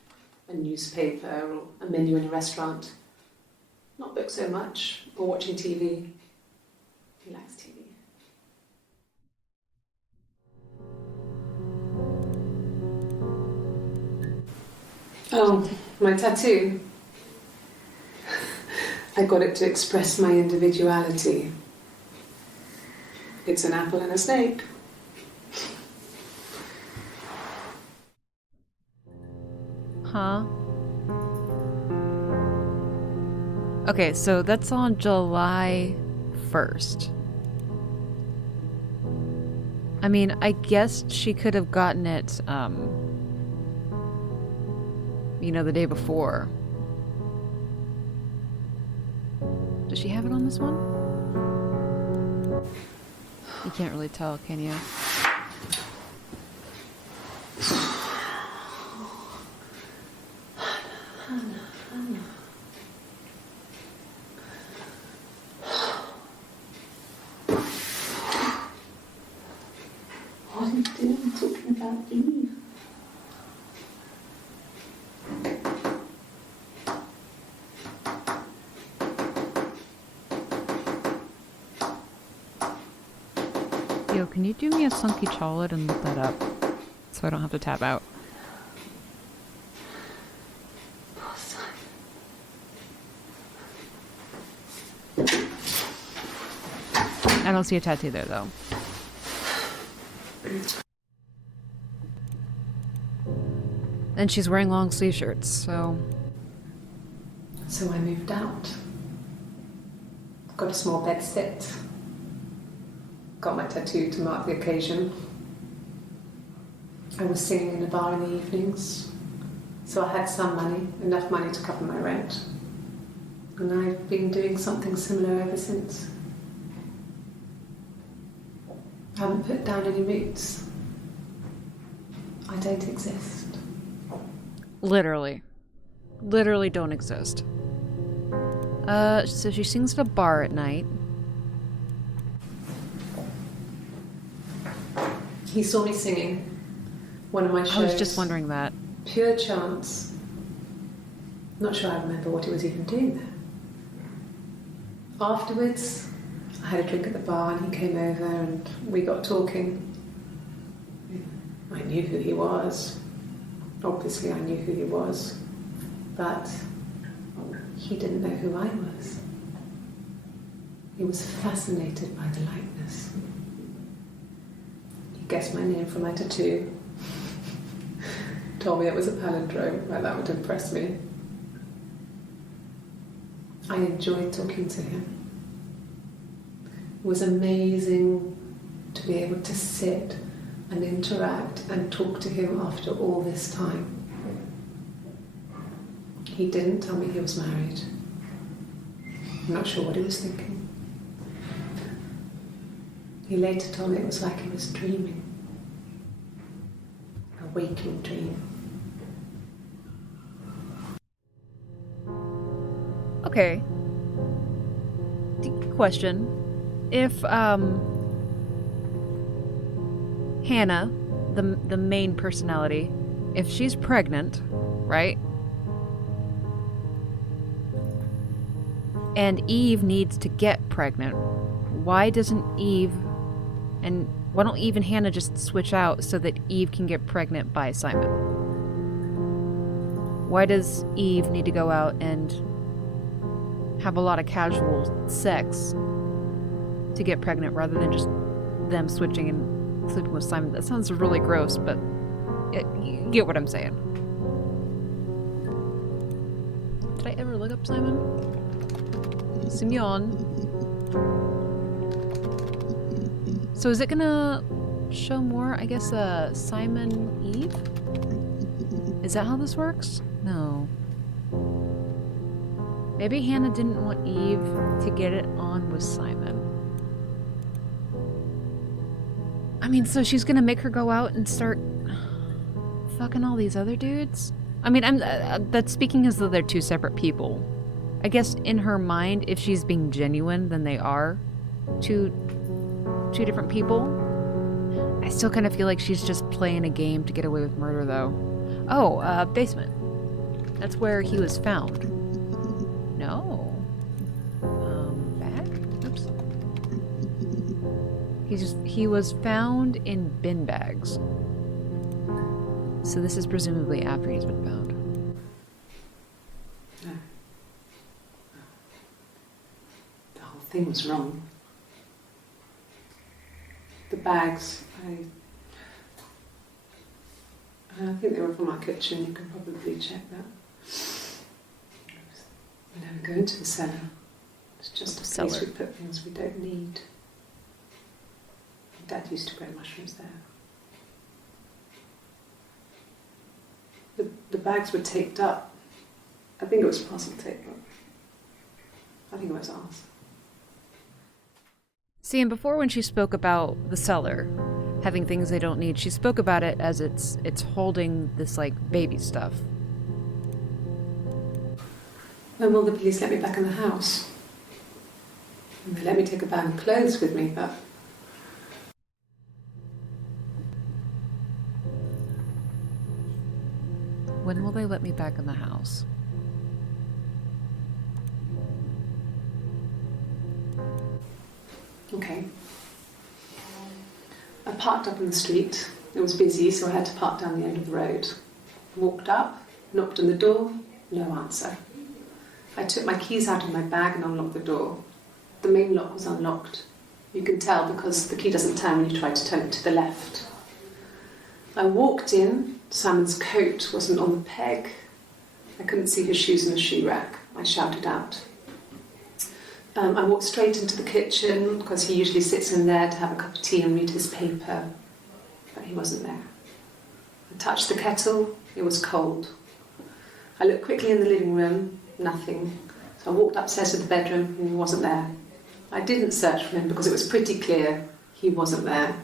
a newspaper or a menu in a restaurant. Not books so much, or watching TV. He likes TV. Oh, my tattoo. I got it to express my individuality. It's an apple and a snake. Huh? Okay, so that's on July 1st. I mean, I guess she could have gotten it, you know, the day before. Does she have it on this one? You can't really tell, can you? about Eve. Yo, can you do me a Sunky Chocolate and look that up? So I don't have to tap out. Poor Simon. I don't see a tattoo there, though. And she's wearing long sleeve shirts, so... So I moved out. Got a small bed sit. Got my tattoo to mark the occasion. I was singing in a bar in the evenings, so I had some money, enough money to cover my rent. And I've been doing something similar ever since. I haven't put down any roots. I don't exist. Literally. Literally don't exist. So she sings at a bar at night. He saw me singing one of my shows. I was just wondering that. Pure chance. Not sure I remember what he was even doing there. Afterwards, I had a drink at the bar and he came over and we got talking. I knew who he was. Obviously I knew who he was. But he didn't know who I was. He was fascinated by the likeness. He guessed my name from my tattoo. Told me it was a palindrome, like that would impress me. I enjoyed talking to him. It was amazing to be able to sit and interact and talk to him after all this time. He didn't tell me he was married. I'm not sure what he was thinking. He later told me it was like he was dreaming. A waking dream. Okay. Question. If, Hannah, the main personality, if she's pregnant, right? And Eve needs to get pregnant, why don't Eve and Hannah just switch out so that Eve can get pregnant by Simon? Why does Eve need to go out and have a lot of casual sex to get pregnant rather than just them switching and sleeping with Simon? That sounds really gross, but you get what I'm saying. Did I ever look up Simon? Simeon. So is it gonna show more, I guess, Simon Eve? Is that how this works? No. Maybe Hannah didn't want Eve to get it on with Simon. I mean, so she's gonna make her go out and start fucking all these other dudes? I mean, that's speaking as though they're two separate people. I guess in her mind, if she's being genuine, then they are two different people. I still kind of feel like she's just playing a game to get away with murder, though. Oh, basement. That's where he was found. No. Back? Oops. He was found in bin bags. So this is presumably after he's been found. No. The whole thing was wrong. The bags, I think they were from our kitchen. You can probably check that. We never go into the cellar. It's just a place we put things we don't need. Dad used to grow mushrooms there. The bags were taped up. I think it was parcel tape. I think it was ours. See, and before when she spoke about the cellar having things they don't need, she spoke about it as it's holding this, like, baby stuff. When will the police let me back in the house? And they let me take a bag of clothes with me, but... When will they let me back in the house? Okay. I parked up on the street. It was busy, so I had to park down the end of the road. Walked up, knocked on the door, no answer. I took my keys out of my bag and unlocked the door. The main lock was unlocked. You can tell because the key doesn't turn when you try to turn it to the left. I walked in. Simon's coat wasn't on the peg. I couldn't see his shoes in the shoe rack. I shouted out. I walked straight into the kitchen because he usually sits in there to have a cup of tea and read his paper, but he wasn't there. I touched the kettle. It was cold. I looked quickly in the living room. Nothing. So I walked upstairs to the bedroom and he wasn't there. I didn't search for him because it was pretty clear he wasn't there.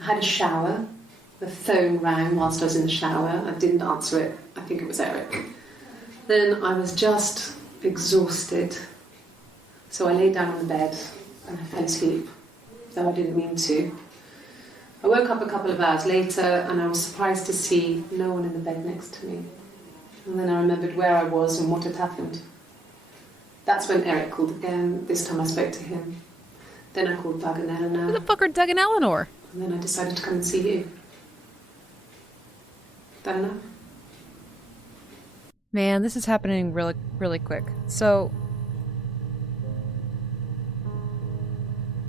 I had a shower. The phone rang whilst I was in the shower. I didn't answer it. I think it was Eric. Then I was just exhausted. So I lay down on the bed and I fell asleep, though I didn't mean to. I woke up a couple of hours later and I was surprised to see no one in the bed next to me. And then I remembered where I was and what had happened. That's when Eric called again. This time I spoke to him. Then I called Doug and Eleanor. Who the fuck are Doug and Eleanor? And then I decided to come and see you. Don't know. Man, this is happening really, really quick. So,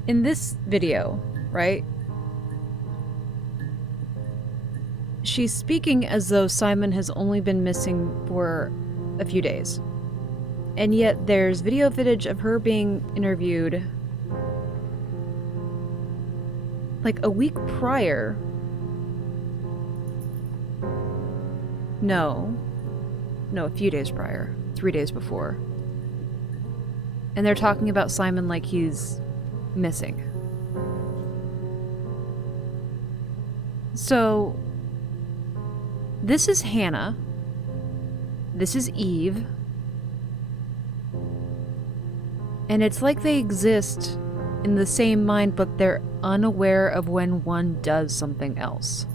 in this video, right? She's speaking as though Simon has only been missing for a few days. And yet there's video footage of her being interviewed like a week prior. No, a few days prior. 3 days before. And they're talking about Simon like he's missing. So, this is Hannah. This is Eve. And it's like they exist in the same mind, but they're unaware of when one does something else.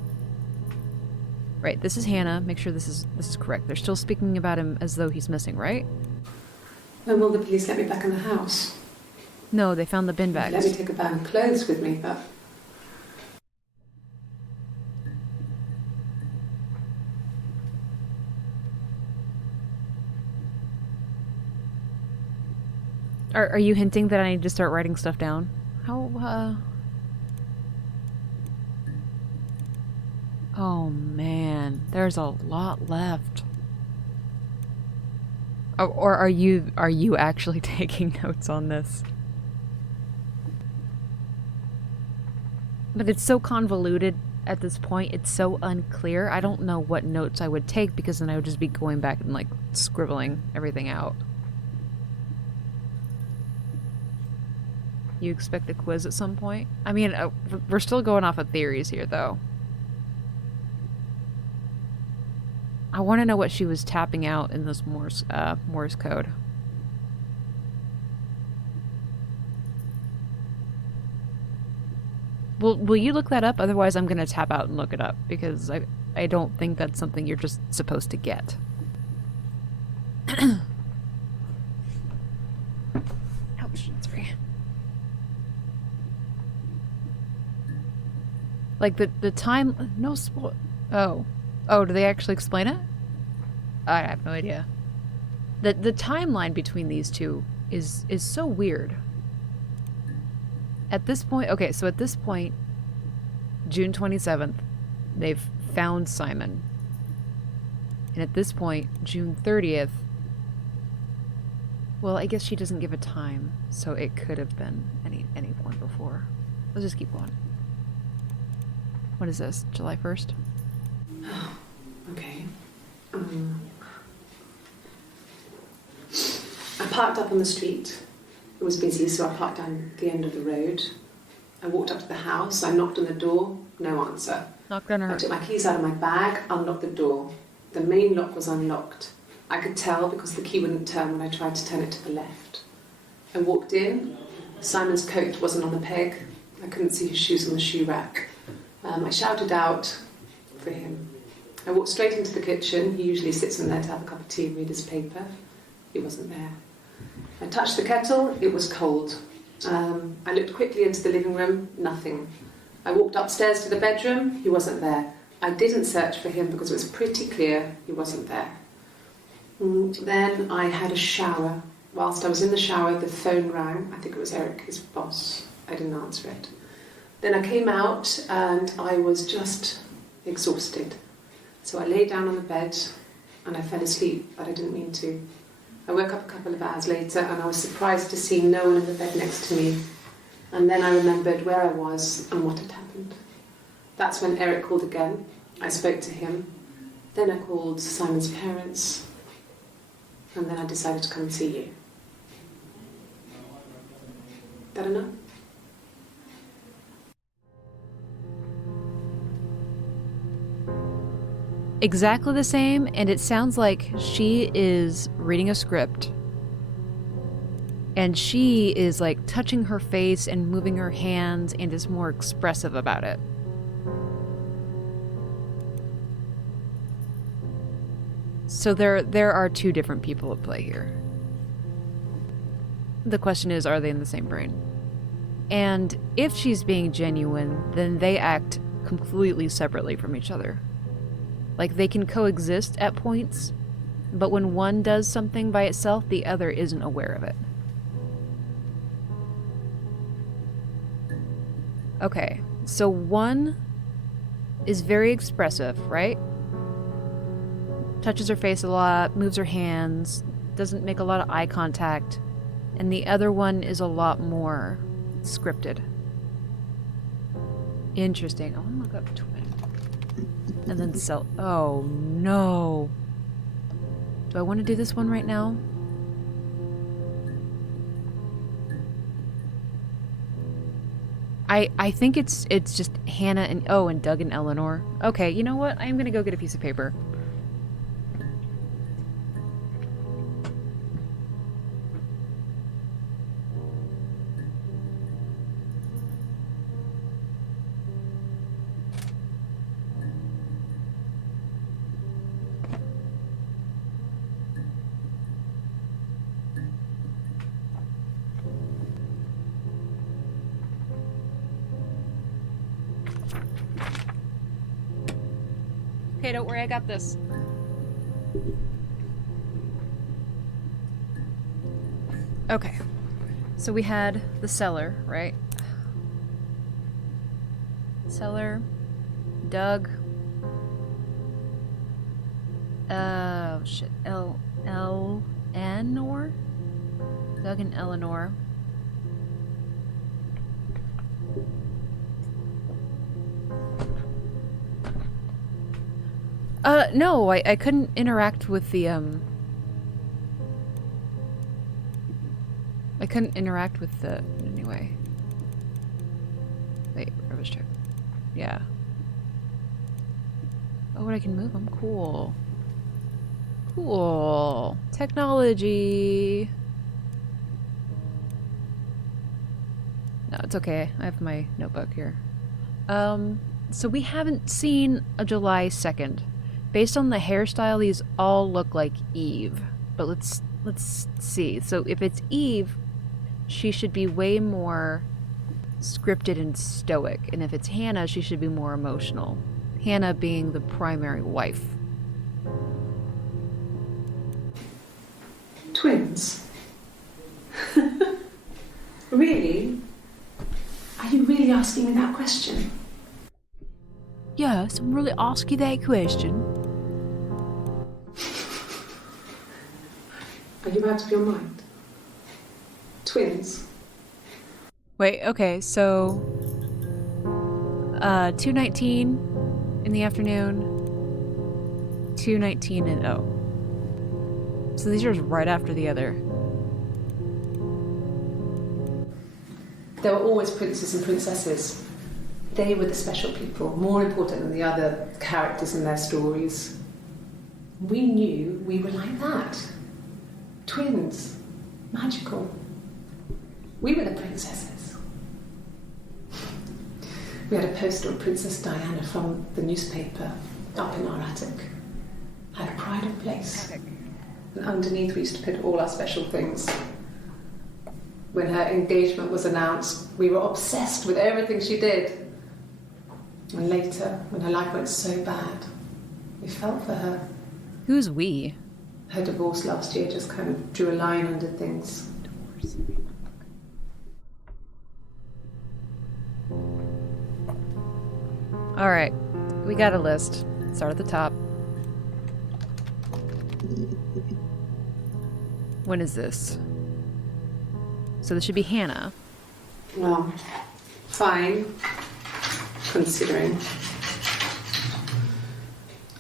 Right, this is Hannah. Make sure this is correct. They're still speaking about him as though he's missing, right? When will the police let me back in the house? No, they found the bin bags. Let me take a bag of clothes with me, but... Are you hinting that I need to start writing stuff down? How, Oh man, there's a lot left. Oh, or are you actually taking notes on this? But it's so convoluted at this point, it's so unclear. I don't know what notes I would take because then I would just be going back and like scribbling everything out. You expect a quiz at some point? I mean, we're still going off of theories here, though. I want to know what she was tapping out in this Morse code. Will you look that up? Otherwise, I'm going to tap out and look it up, because I don't think that's something you're just supposed to get. Ouch, sorry. Like the time, no spoil. Oh, do they actually explain it? I have no idea. The timeline between these two is so weird. At this point, okay, so at this point, June 27th, they've found Simon. And at this point, June 30th, well, I guess she doesn't give a time, so it could have been any point before. Let's just keep going. What is this? July 1st? Okay. I parked up on the street. It was busy, so I parked down the end of the road. I walked up to the house. I knocked on the door. No answer. Not gonna hurt. I took my keys out of my bag, unlocked the door. The main lock was unlocked. I could tell because the key wouldn't turn when I tried to turn it to the left. I walked in. Simon's coat wasn't on the peg. I couldn't see his shoes on the shoe rack. I shouted out for him. I walked straight into the kitchen. He usually sits in there to have a cup of tea and read his paper. He wasn't there. I touched the kettle. It was cold. I looked quickly into the living room. Nothing. I walked upstairs to the bedroom. He wasn't there. I didn't search for him because it was pretty clear he wasn't there. Then I had a shower. Whilst I was in the shower, the phone rang. I think it was Eric, his boss. I didn't answer it. Then I came out and I was just exhausted. So I lay down on the bed and I fell asleep, but I didn't mean to. I woke up a couple of hours later and I was surprised to see no one in the bed next to me. And then I remembered where I was and what had happened. That's when Eric called again. I spoke to him. Then I called Simon's parents. And then I decided to come and see you. That enough? Exactly the same, and it sounds like she is reading a script. And she is like touching her face and moving her hands and is more expressive about it. So there are two different people at play here. The question is, are they in the same brain? And if she's being genuine, then they act completely separately from each other. Like, they can coexist at points, but when one does something by itself, the other isn't aware of it. Okay, so one is very expressive, right? Touches her face a lot, moves her hands, doesn't make a lot of eye contact, and the other one is a lot more scripted. Interesting. I want to look up twin. And then sell. Oh no. Do I want to do this one right now? I think it's just Hannah and Doug and Eleanor. Okay, you know what? I'm gonna go get a piece of paper. Okay, don't worry, I got this. Okay, so we had the cellar, right? Cellar, Doug. Oh shit, Eleanor? Doug and Eleanor. No, I couldn't interact with the, I couldn't interact with the, anyway. Wait, rubbish check. Yeah. Oh, but I can move them. Cool. Cool. Technology. No, it's okay. I have my notebook here. So we haven't seen a July 2nd. Based on the hairstyle, these all look like Eve. But let's see. So if it's Eve, she should be way more scripted and stoic. And if it's Hannah, she should be more emotional. Hannah being the primary wife. Twins? Really? Are you really asking me that question? Yes, I'm really asking that question. Are you out of your mind? Twins? Wait, okay, so 2:19 in the afternoon, 2:19 and so these are right after the other. There were always princes and princesses. They were the special people, more important than the other characters in their stories. We knew we were like that. Twins. Magical. We were the princesses. We had a poster of Princess Diana from the newspaper up in our attic. Had a pride of place. And underneath we used to put all our special things. When her engagement was announced, we were obsessed with everything she did. And later, when her life went so bad, we felt for her. Who's we? Her divorce last year just kind of drew a line under things. Divorce. All right, we got a list. Start at the top. When is this? So this should be Hannah. Well, fine, considering.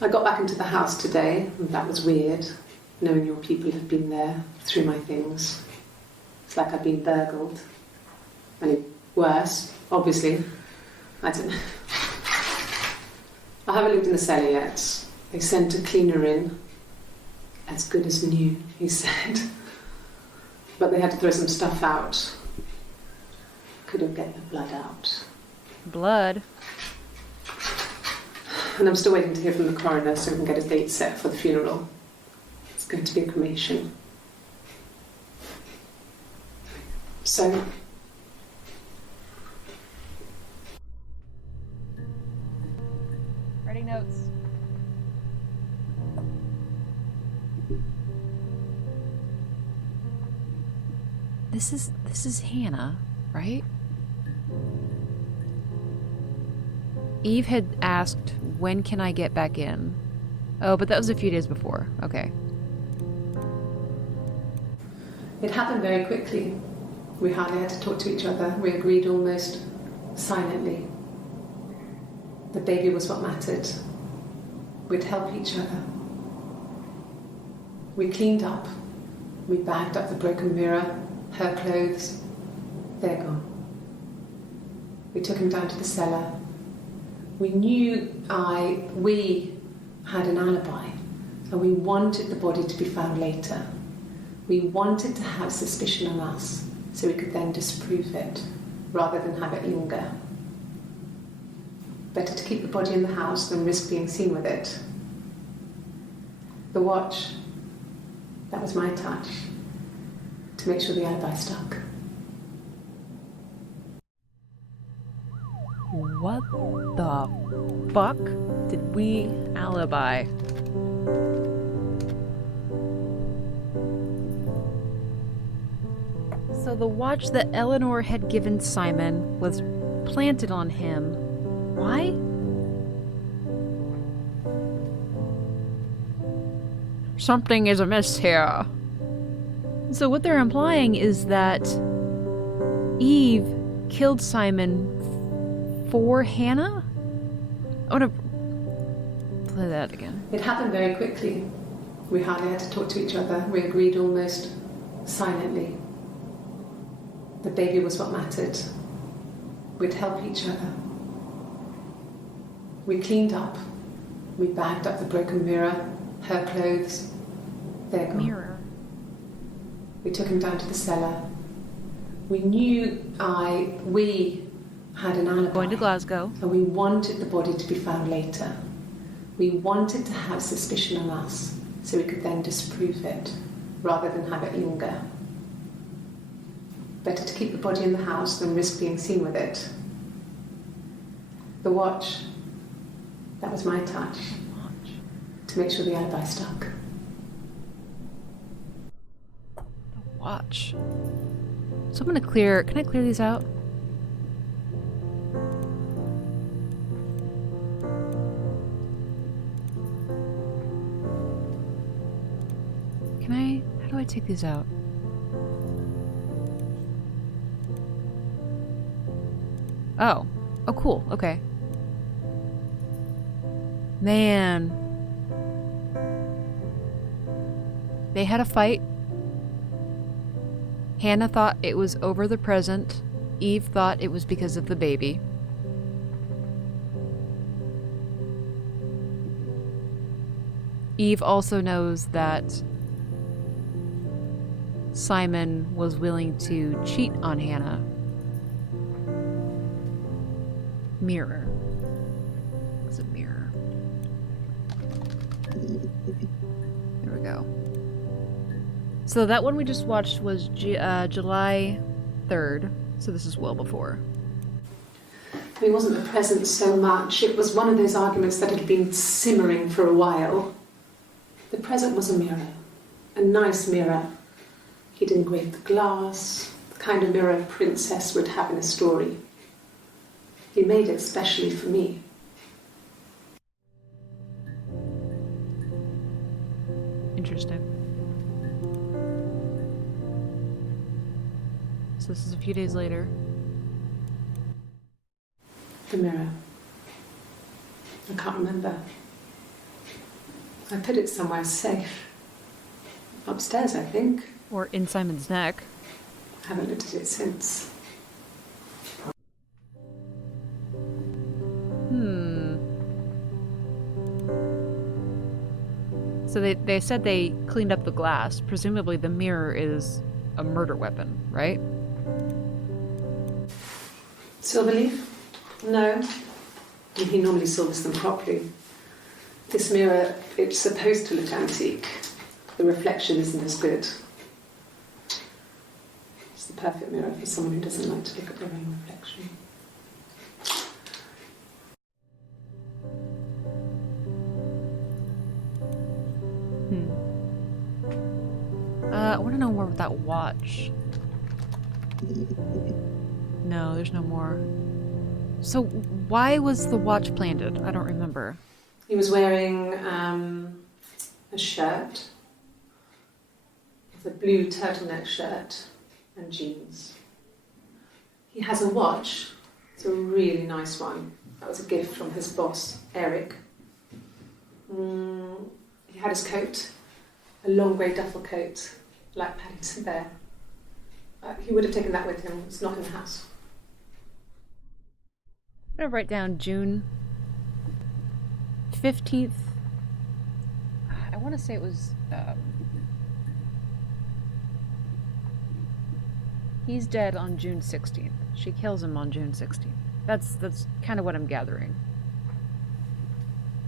I got back into the house today, and that was weird, knowing your people have been there through my things. It's like I've been burgled. I mean, worse, obviously. I don't know. I haven't lived in the cellar yet. They sent a cleaner in. As good as new, he said. But they had to throw some stuff out. Couldn't get the blood out. Blood? And I'm still waiting to hear from the coroner so we can get a date set for the funeral. It's going to be a cremation. So... Writing notes. This is Hannah, right? Eve had asked, when can I get back in? Oh, but that was a few days before. Okay. It happened very quickly. We hardly had to talk to each other. We agreed almost silently. The baby was what mattered. We'd help each other. We cleaned up. We bagged up the broken mirror, her clothes. They're gone. We took him down to the cellar. We had an alibi, and we wanted the body to be found later. We wanted to have suspicion on us, so we could then disprove it, rather than have it linger. Better to keep the body in the house than risk being seen with it. The watch, that was my touch, to make sure the alibi stuck. What the fuck did we alibi? So the watch that Eleanor had given Simon was planted on him. Why? Something is amiss here. So what they're implying is that Eve killed Simon for Hannah? I want to play that again. It happened very quickly. We hardly had to talk to each other. We agreed almost silently. The baby was what mattered. We'd help each other. We cleaned up. We bagged up the broken mirror, her clothes. They're gone. Mirror. We took him down to the cellar. We had an alibi. Going to Glasgow. And we wanted the body to be found later. We wanted to have suspicion on us, so we could then disprove it, rather than have it linger. Better to keep the body in the house than risk being seen with it. The watch, that was my touch, to make sure the alibi stuck. The watch. So I'm gonna can I clear these out? How do I take these out? Oh. Oh, cool. Okay. Man. They had a fight. Hannah thought it was over the present. Eve thought it was because of the baby. Eve also knows that Simon was willing to cheat on Hannah. Mirror. What's a mirror? There we go. So that one we just watched was July 3rd. So this is well before. It wasn't the present so much. It was one of those arguments that had been simmering for a while. The present was a mirror. A nice mirror. He'd engraved the glass, the kind of mirror a princess would have in a story. He made it specially for me. Interesting. So this is a few days later. The mirror. I can't remember. I put it somewhere safe. Upstairs, I think. Or in Simon's neck. I haven't looked at it since. So they said they cleaned up the glass. Presumably the mirror is a murder weapon, right? Silverleaf? No. He normally silvers them properly. This mirror, it's supposed to look antique. The reflection isn't as good. It's the perfect mirror for someone who doesn't like to look at their own reflection. I want to know more about that watch. No, there's no more. So why was the watch planted? I don't remember. He was wearing a shirt. It's a blue turtleneck shirt and jeans. He has a watch. It's a really nice one. That was a gift from his boss, Eric. He had his coat, a long grey duffel coat, like Paddington Bear. He would have taken that with him. It's not in the house. I'm going to write down June 15th. I want to say it was... he's dead on June 16th. She kills him on June 16th. That's kind of what I'm gathering.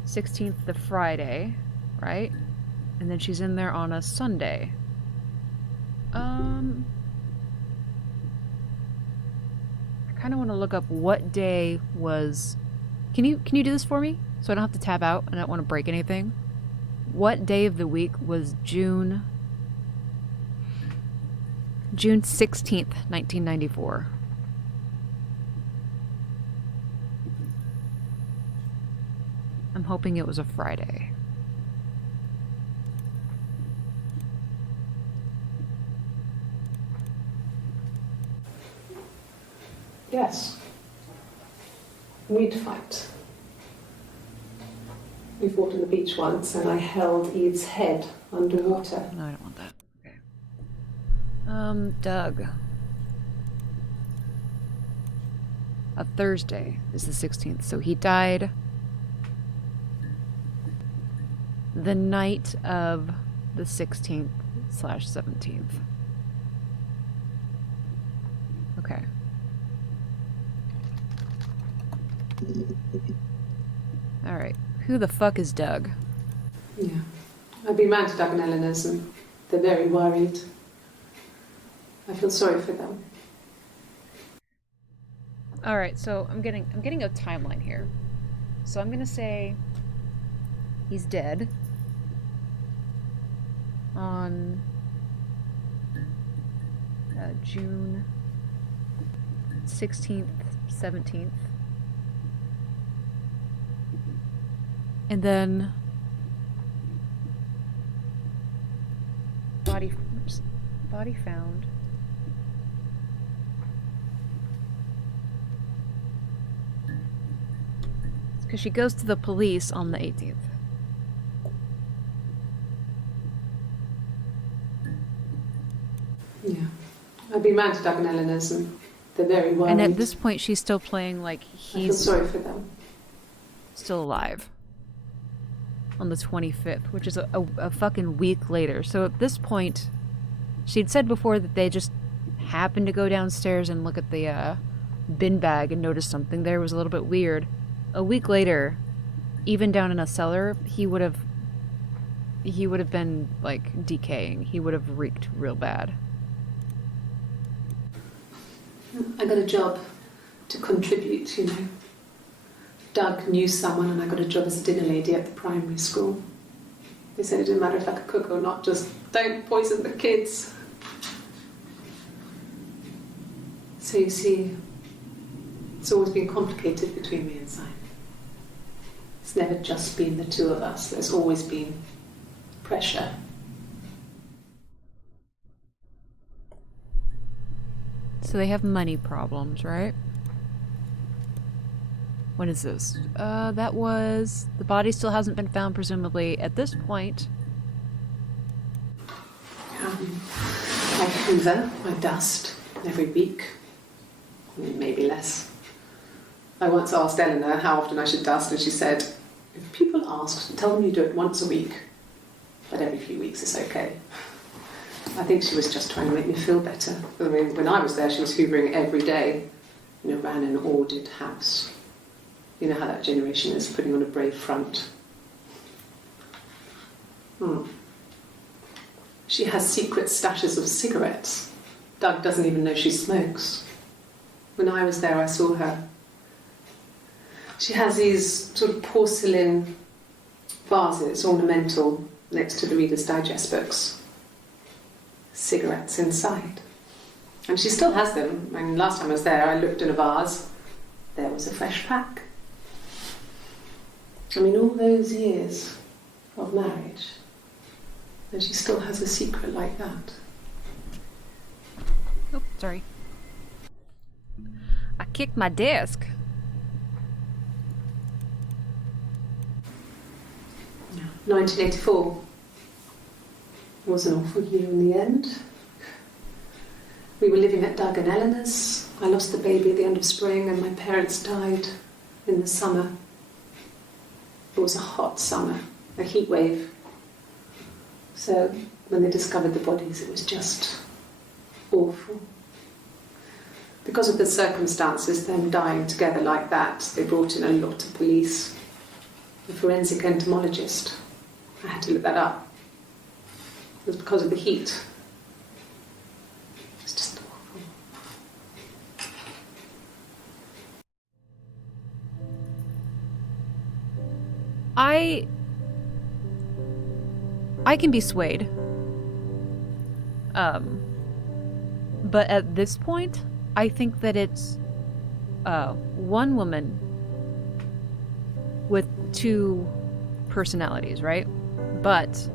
16th, the Friday, right? And then she's in there on a Sunday. I kind of want to look up what day was... Can you do this for me? So I don't have to tab out and I don't want to break anything. What day of the week was June 16th, 1994? I'm hoping it was a Friday. Yes. We'd fight. We fought on the beach once and I held Eve's head underwater. No, I don't want that. Okay. Doug. A Thursday is the 16th, so he died the night of the 16th/17th. Okay. Alright. Who the fuck is Doug? Yeah. I've been round to Doug and Eleanor's and they're very worried. I feel sorry for them. Alright, so I'm getting a timeline here. So I'm gonna say he's dead on June 16th, 17th. And then body found. Because she goes to the police on the 18th. Yeah. I've been round to Doug and Eleanor's and they're very worried. And at this point, she's still playing like I feel he's sorry for them. still alive. On the 25th, which is a fucking week later. So at this point, she'd said before that they just happened to go downstairs and look at the bin bag and noticed something there was a little bit weird. A week later, even down in a cellar, he would have been, like, decaying. He would have reeked real bad. I got a job to contribute, you know. Doug knew someone and I got a job as a dinner lady at the primary school. They said it didn't matter if I could cook or not, just don't poison the kids. So you see, it's always been complicated between me and Simon. It's never just been the two of us. There's always been pressure. So they have money problems, right? When is this? That was... The body still hasn't been found, presumably, at this point. I hoover, I dust every week. Maybe less. I once asked Eleanor how often I should dust, and she said, if people ask, tell them you do it once a week, but every few weeks is okay. I think she was just trying to make me feel better. I mean, when I was there, she was hoovering every day. You know, ran an ordered house. You know how that generation is, putting on a brave front. She has secret stashes of cigarettes. Doug doesn't even know she smokes. When I was there, I saw her. She has these sort of porcelain vases, ornamental, next to the Reader's Digest books. Cigarettes inside. And she still has them. I mean, last time I was there, I looked in a vase. There was a fresh pack. I mean, all those years of marriage, and she still has a secret like that. Oh, sorry. I kicked my desk. 1984 was an awful year in the end. We were living at Doug and Eleanor's. I lost the baby at the end of spring and my parents died in the summer. It was a hot summer, a heat wave. So when they discovered the bodies, it was just awful. Because of the circumstances, them dying together like that, they brought in a lot of police. A forensic entomologist. I had to look that up. It was because of the heat. It was just awful. I can be swayed. But at this point, I think that it's one woman with two personalities, right? But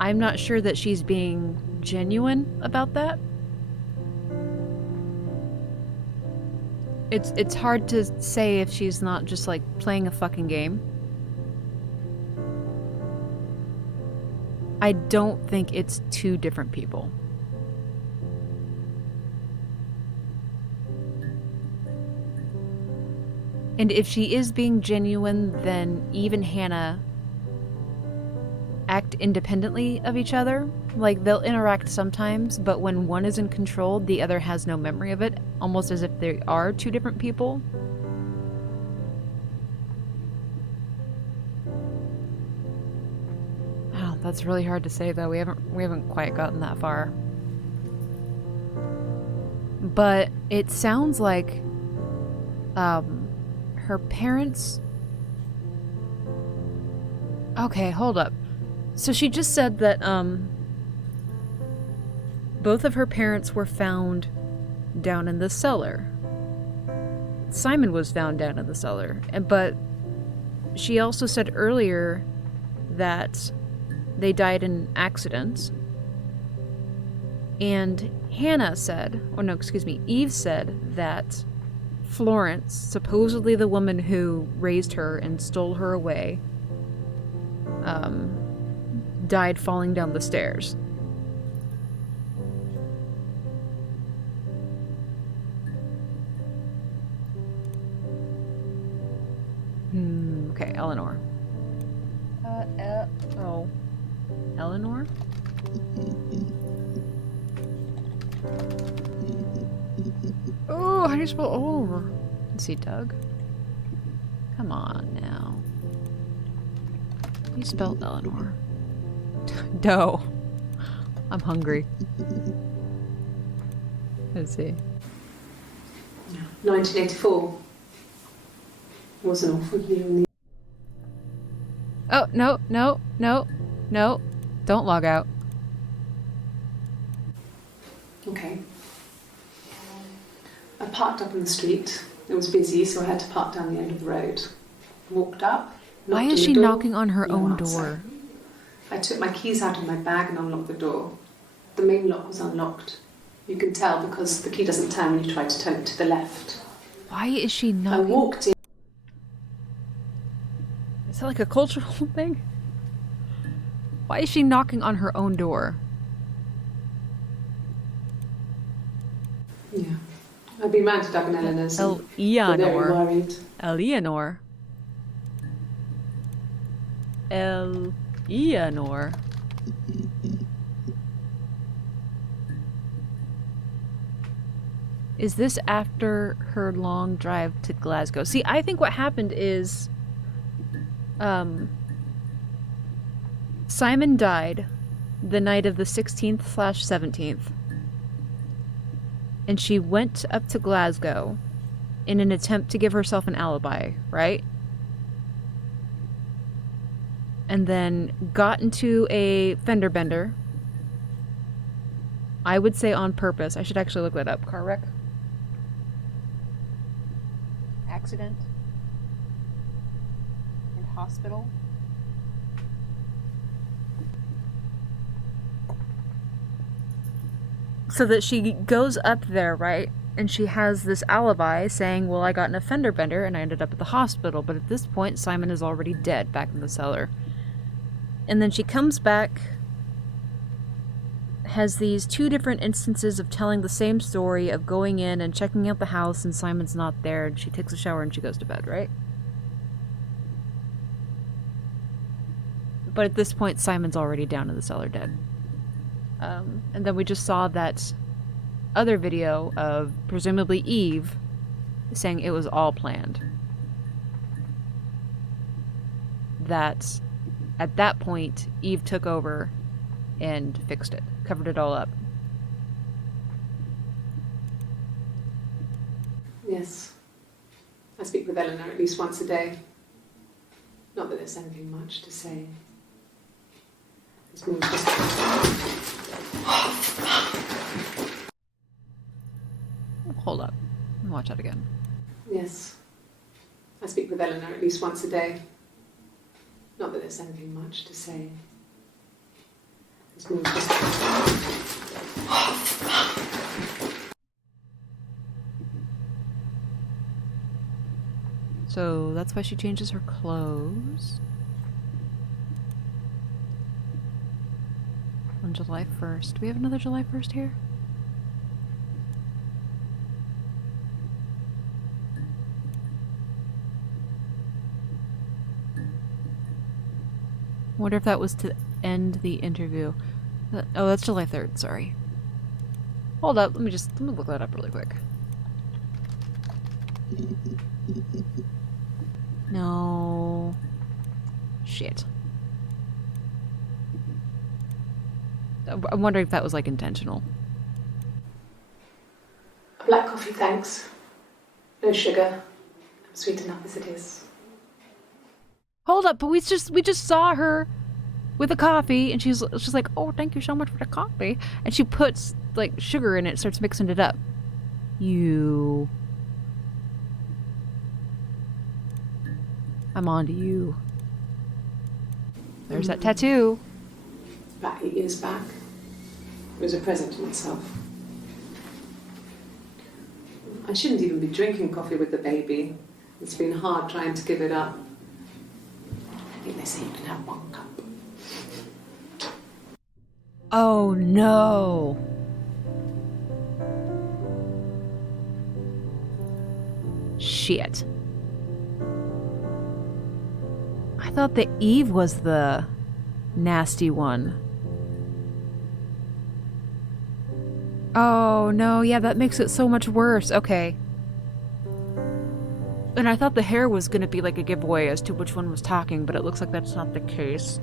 I'm not sure that she's being genuine about that. It's hard to say if she's not just like playing a fucking game. I don't think it's two different people. And if she is being genuine, then Eve and Hannah act independently of each other. Like, they'll interact sometimes, but when one is in control, the other has no memory of it, almost as if they are two different people. Oh, that's really hard to say, though. We haven't quite gotten that far. But it sounds like her parents... Okay, hold up. So she just said that both of her parents were found down in the cellar. Simon was found down in the cellar. But she also said earlier that they died in accidents. And Hannah said, Eve said that Florence, supposedly the woman who raised her and stole her away, died falling down the stairs. Okay, Eleanor. Eleanor? Oh, how do you spell oh? Let's see, Doug. Come on now. How do you spell Eleanor? Dough. I'm hungry. Let's see. 1984 was an awful year in the... Oh, no, no, no, no. Don't log out. Okay. I parked up in the street. It was busy, so I had to park down the end of the road. Walked up. Why knocked is on the she door, knocking on her no own answer. door? I took my keys out of my bag and unlocked the door. The main lock was unlocked. You can tell because the key doesn't turn when you try to turn it to the left. Why is she I knocking? walked in. Is that like a cultural thing? Why is she knocking on her own door? Yeah. I've been round to Doug and Eleanor's. and they're very Eleanor. worried. Eleanor. Eleanor. Is this after her long drive to Glasgow? See, I think what happened is Simon died the night of the 16th/17th. And she went up to Glasgow in an attempt to give herself an alibi, right? And then got into a fender bender. I would say on purpose. I should actually look that up. Car wreck? Accident? And hospital? So that she goes up there, right? And she has this alibi saying, well, I got in a fender bender and I ended up at the hospital. But at this point, Simon is already dead back in the cellar. And then she comes back, has these two different instances of telling the same story, of going in and checking out the house and Simon's not there, and she takes a shower and she goes to bed, right? But at this point, Simon's already down in the cellar dead. And then we just saw that other video of presumably Eve saying it was all planned. That at that point, Eve took over and fixed it, covered it all up. Yes. I speak with Eleanor at least once a day. Not that there's anything much to say. It's more just... Hold up. Watch that again. Yes. I speak with Eleanor at least once a day. Not that there's anything much to say. It's more just... So that's why she changes her clothes. On July 1st. Do we have another July 1st here? Wonder if that was to end the interview. Oh, that's July 3rd, sorry. Hold up, let me look that up really quick. No. Shit. I'm wondering if that was like intentional. A black coffee, thanks. No sugar. I'm sweet enough as it is. Hold up, but we just saw her with a coffee, and she's like, "Oh, thank you so much for the coffee," and she puts like sugar in it, starts mixing it up. I'm on to you. There's that tattoo. About 8 years back. It was a present to myself. I shouldn't even be drinking coffee with the baby. It's been hard trying to give it up. I think they say you can have 1 cup. Oh no. Shit. I thought that Eve was the nasty one. Oh, no, yeah, that makes it so much worse. Okay. And I thought the hair was gonna be like a giveaway as to which one was talking, but it looks like that's not the case.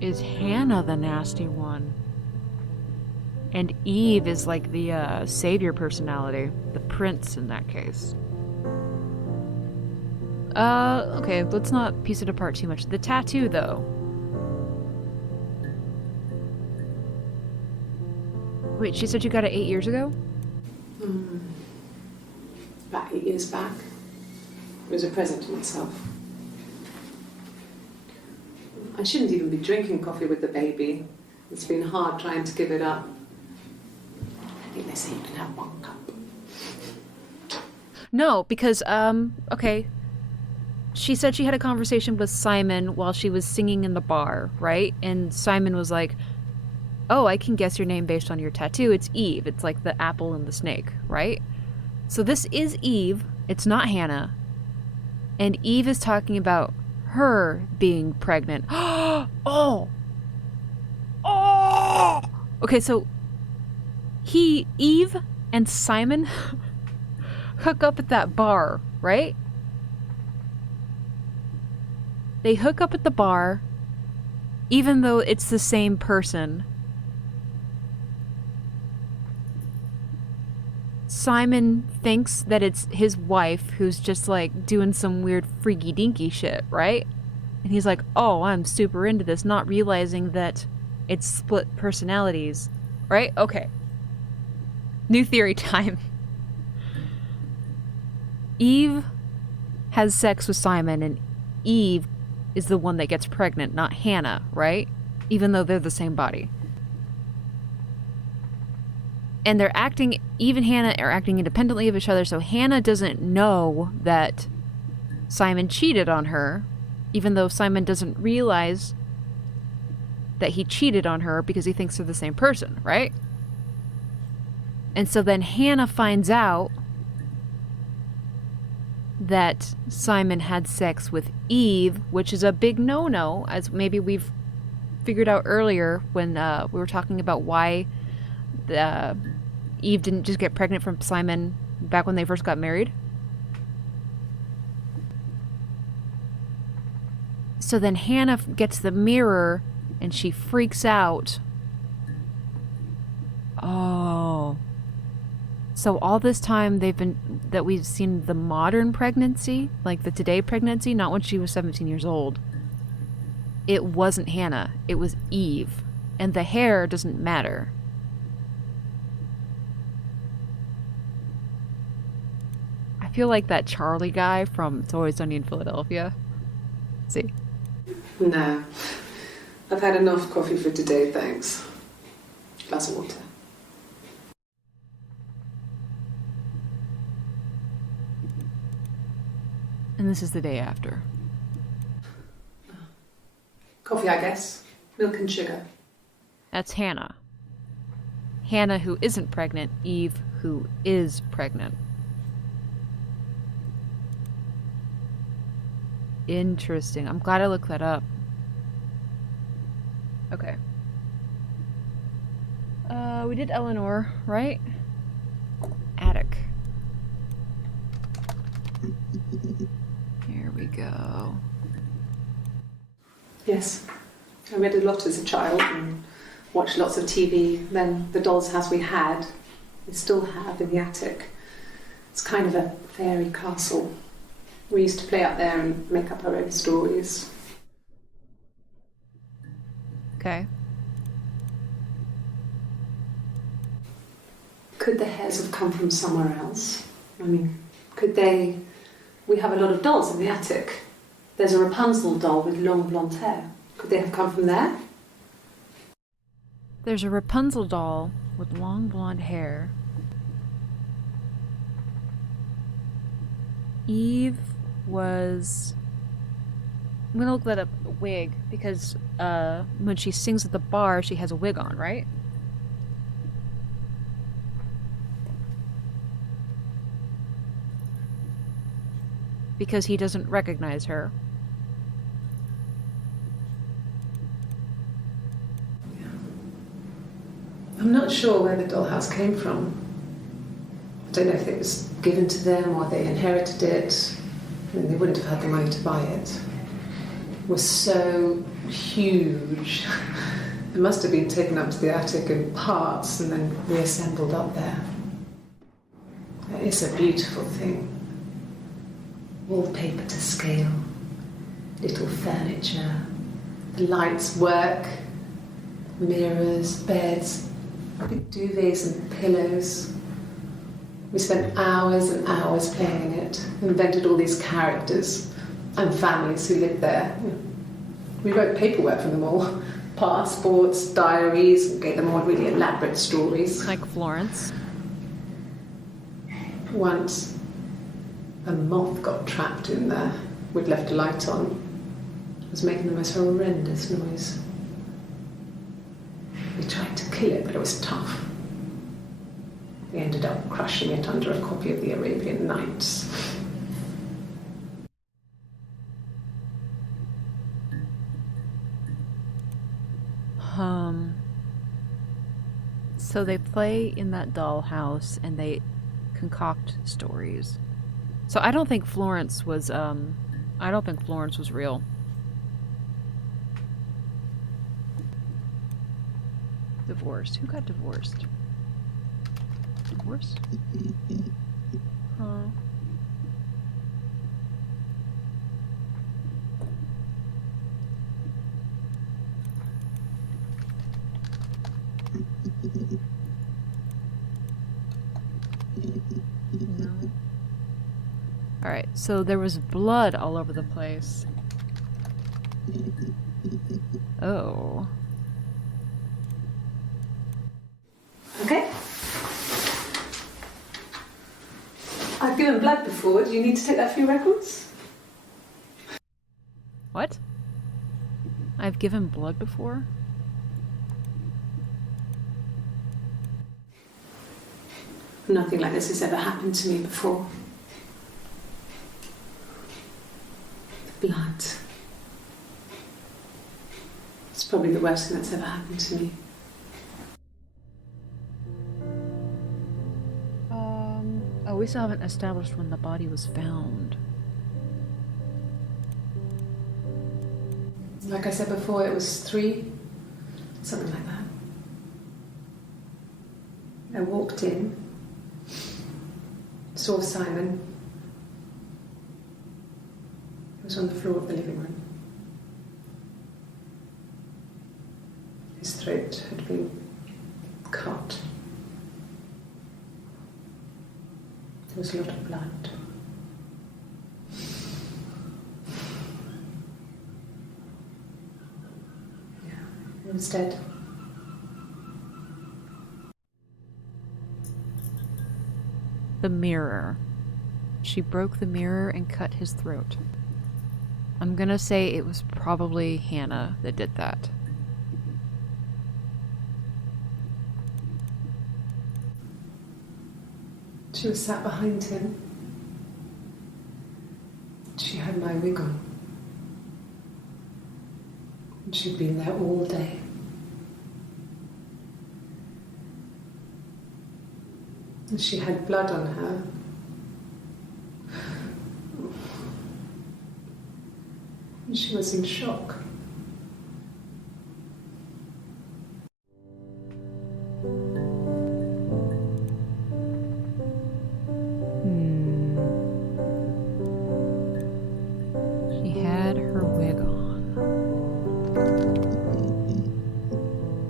Is Hannah the nasty one? And Eve is like the savior personality, the prince in that case. Okay, let's not piece it apart too much. The tattoo, though. Wait, she said you got it 8 years ago? About 8 years back. It was a present to myself. I shouldn't even be drinking coffee with the baby. It's been hard trying to give it up. I think they say you can have 1 cup. No, because, okay. She said she had a conversation with Simon while she was singing in the bar, right? And Simon was like, oh, I can guess your name based on your tattoo. It's Eve. It's like the apple and the snake, right? So this is Eve. It's not Hannah. And Eve is talking about her being pregnant. Oh! Oh! Okay, so Eve and Simon hook up at that bar, right? They hook up at the bar, even though it's the same person. Simon thinks that it's his wife who's just like doing some weird freaky dinky shit, right? And he's like, oh, I'm super into this, not realizing that it's split personalities, right? Okay. New theory time. Eve has sex with Simon, and Eve is the one that gets pregnant, not Hannah, right? Even though they're the same body. And they're acting, Eve and Hannah are acting independently of each other, so Hannah doesn't know that Simon cheated on her, even though Simon doesn't realize that he cheated on her because he thinks they're the same person, right? And so then Hannah finds out that Simon had sex with Eve, which is a big no-no, as maybe we've figured out earlier when we were talking about why Eve didn't just get pregnant from Simon back when they first got married. So then Hannah gets the mirror and she freaks out. Oh. So all this time we've seen the modern pregnancy, like the today pregnancy, not when she was 17 years old. It wasn't Hannah, it was Eve. And the hair doesn't matter. I feel like that Charlie guy from It's Always Sunny in Philadelphia. See? No. I've had enough coffee for today, thanks. Glass of water. And this is the day after. Coffee, I guess. Milk and sugar. That's Hannah. Hannah who isn't pregnant, Eve who is pregnant. Interesting. I'm glad I looked that up. Okay. We did Eleanor, right? Attic. Here we go. Yes. I read a lot as a child and watched lots of TV. Then the doll's house we still have in the attic. It's kind of a fairy castle. We used to play up there and make up our own stories. Okay. Could the hairs have come from somewhere else? I mean, could they... We have a lot of dolls in the attic. There's a Rapunzel doll with long blonde hair. Could they have come from there? There's a Rapunzel doll with long blonde hair. Eve was... I'm gonna look that up, wig, because when she sings at the bar, she has a wig on, right? Because he doesn't recognize her. sure where the dollhouse came from. I don't know if it was given to them or they inherited it. I mean, they wouldn't have had the money to buy it. It was so huge. It must have been taken up to the attic in parts and then reassembled up there. It's a beautiful thing. Wallpaper to scale, little furniture, the lights work, mirrors, beds, big duvets and pillows. We spent hours and hours playing in it, invented all these characters and families who lived there. We wrote paperwork for them all, passports, diaries, and gave them all really elaborate stories. Like Florence. Once, a moth got trapped in there. We'd left a light on. It was making the most horrendous noise. We tried to kill it, but it was tough. We ended up crushing it under a copy of the Arabian Nights. So they play in that dollhouse and they concoct stories. So I don't think Florence was real. Divorced. Who got divorced? Divorced? Huh. No. Alright, so there was blood all over the place. Oh. Okay. I've given blood before. Do you need to take that for your records? What? I've given blood before? Nothing like this has ever happened to me before. The blood. It's probably the worst thing that's ever happened to me. Oh, we still haven't established when the body was found. Like I said before, it was 3, something like that. I walked in, saw Simon. He was on the floor of the living room. His throat had been cut. There was a lot of blood. Yeah, he was dead. The mirror. She broke the mirror and cut his throat. I'm gonna say it was probably Hannah that did that. She was sat behind him. She had my wig on. And she'd been there all day. And she had blood on her. And she was in shock. She had her wig on.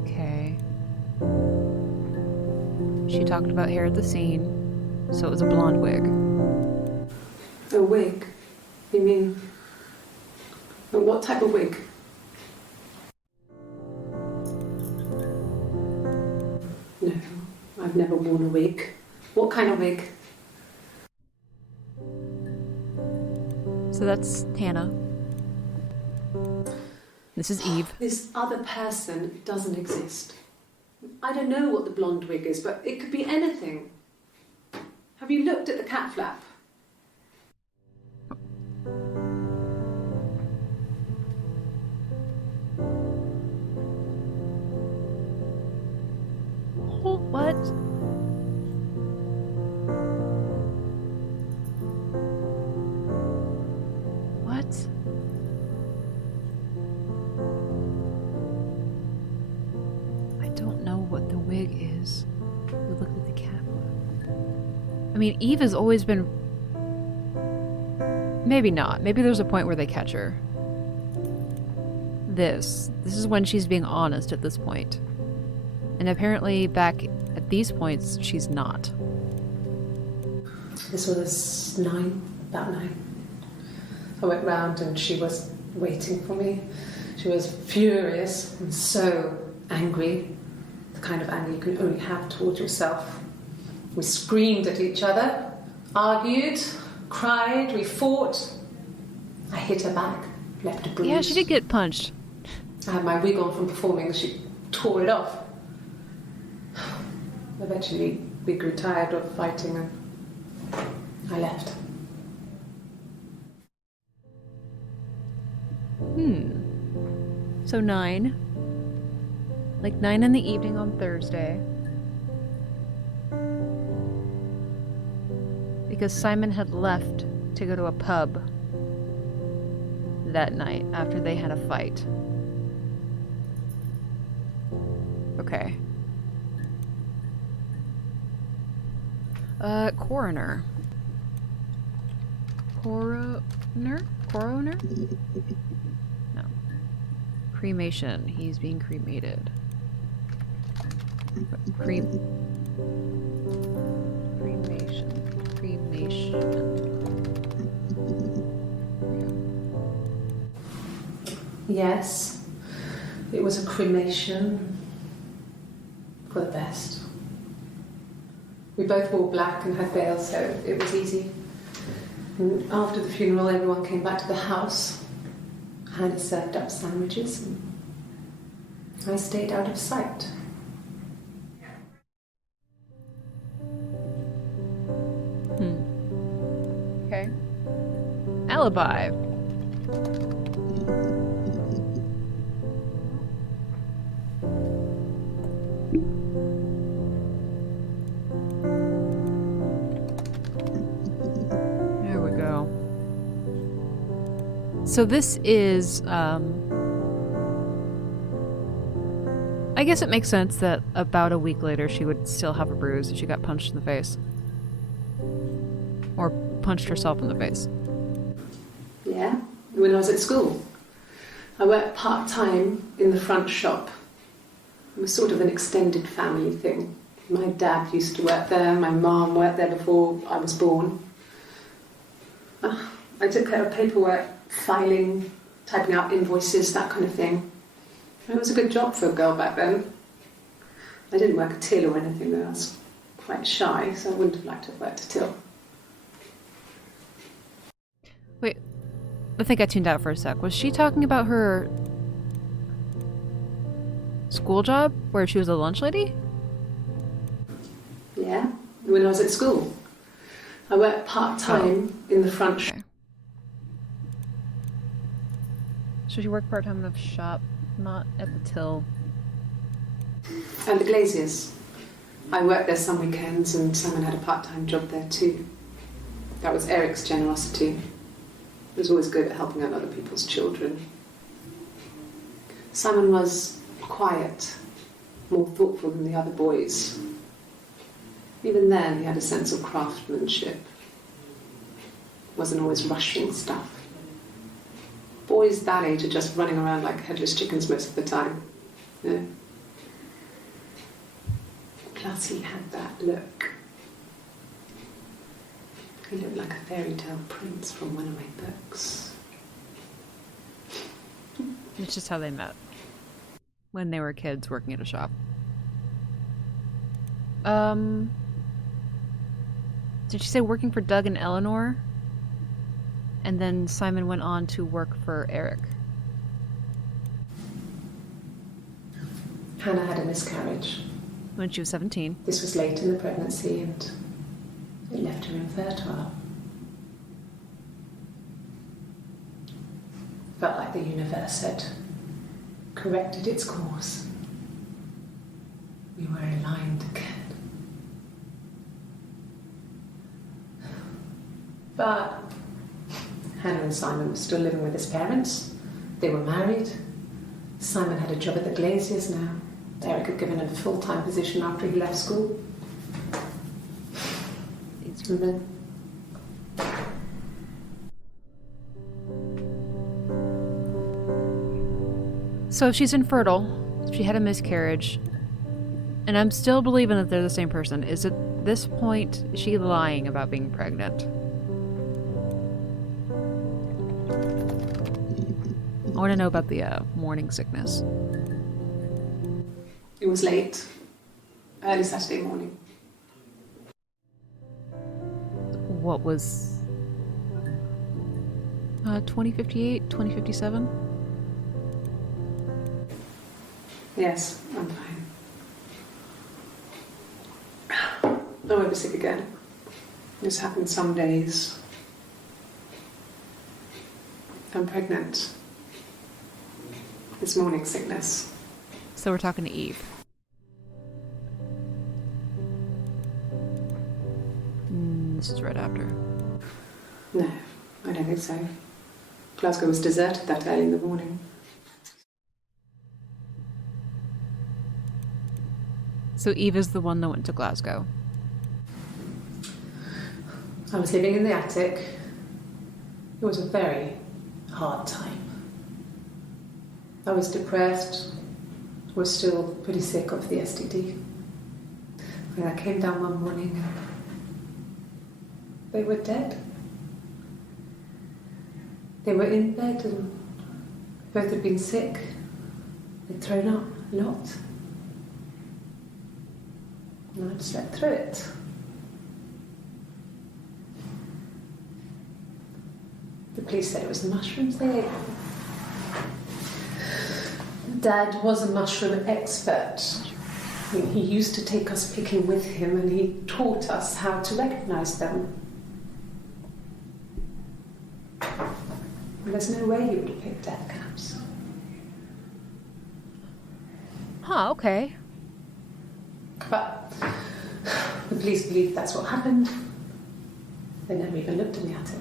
Okay. She talked about hair at the scene, so it was a blonde wig. A wig? You mean... But what type of wig? No, I've never worn a wig. What kind of wig? So that's Hannah. This is Eve. This other person doesn't exist. I don't know what the blonde wig is, but it could be anything. Have you looked at the cat flap? I mean, Eve has always been... Maybe not. Maybe there's a point where they catch her. This is when she's being honest at this point. And apparently back at these points, she's not. This was about 9. I went round and she was waiting for me. She was furious and so angry, the kind of anger you can only have towards yourself. We screamed at each other, argued, cried, we fought. I hit her back, left a bruise. Yeah, she did get punched. I had my wig on from performing, she tore it off. Eventually, we grew tired of fighting and I left. So 9. Like 9 in the evening on Thursday. Because Simon had left to go to a pub that night after they had a fight. Okay. Coroner. Coroner? No. Cremation. He's being cremated. Cremation. Yes, it was a cremation for the best. We both wore black and had veils, so it was easy. And after the funeral, everyone came back to the house. Hannah served up sandwiches, and I stayed out of sight. Okay. Alibi. There we go. So this is, I guess it makes sense that about a week later she would still have a bruise if she got punched in the face. Or punched herself in the face. Yeah, when I was at school. I worked part-time in the front shop. It was sort of an extended family thing. My dad used to work there, my mum worked there before I was born. I took care of paperwork, filing, typing out invoices, that kind of thing. It was a good job for a girl back then. I didn't work a till or anything though. I was quite shy, so I wouldn't have liked to have worked a till. Wait, I think I tuned out for a sec. Was she talking about her school job where she was a lunch lady? Yeah, when I was at school. I worked part-time in the front shop. Okay. So she worked part-time in the shop, not at the till. And the Glaziers. I worked there some weekends and Simon had a part-time job there too. That was Eric's generosity. He was always good at helping out other people's children. Simon was quiet, more thoughtful than the other boys. Even then, he had a sense of craftsmanship. Wasn't always rushing stuff. Boys that age are just running around like headless chickens most of the time. Yeah. Plus, he had that look. He looked like a fairy tale prince from one of my books. It's just how they met. When they were kids working at a shop. Did she say working for Doug and Eleanor? And then Simon went on to work for Eric. Hannah had a miscarriage. When she was 17. This was late in the pregnancy and it left her infertile. Felt like the universe had corrected its course. We were aligned again. But Hannah and Simon were still living with his parents. They were married. Simon had a job at the Glaziers now. Eric had given him a full-time position after he left school. Let's move in. So if she's infertile, she had a miscarriage, and I'm still believing that they're the same person. Is at this point, is she lying about being pregnant? I want to know about the morning sickness. It was late, early Saturday morning. What was 2058, 2057? Yes, I'm fine. I won't be sick again. This happens some days. I'm pregnant. This morning sickness. So we're talking to Eve. This is right after. No, I don't think so. Glasgow was deserted that early in the morning. So Eve is the one that went to Glasgow. I was living in the attic. It was a very hard time. I was depressed, was still pretty sick of the STD. When I came down one morning, they were dead. They were in bed and both had been sick. They'd thrown up a lot. And I slept through it. The police said it was the mushrooms they ate. Dad was a mushroom expert. I mean, he used to take us picking with him and he taught us how to recognise them. And there's no way he would have picked death caps. Huh, okay. But the police believe that's what happened. They never even looked in the attic.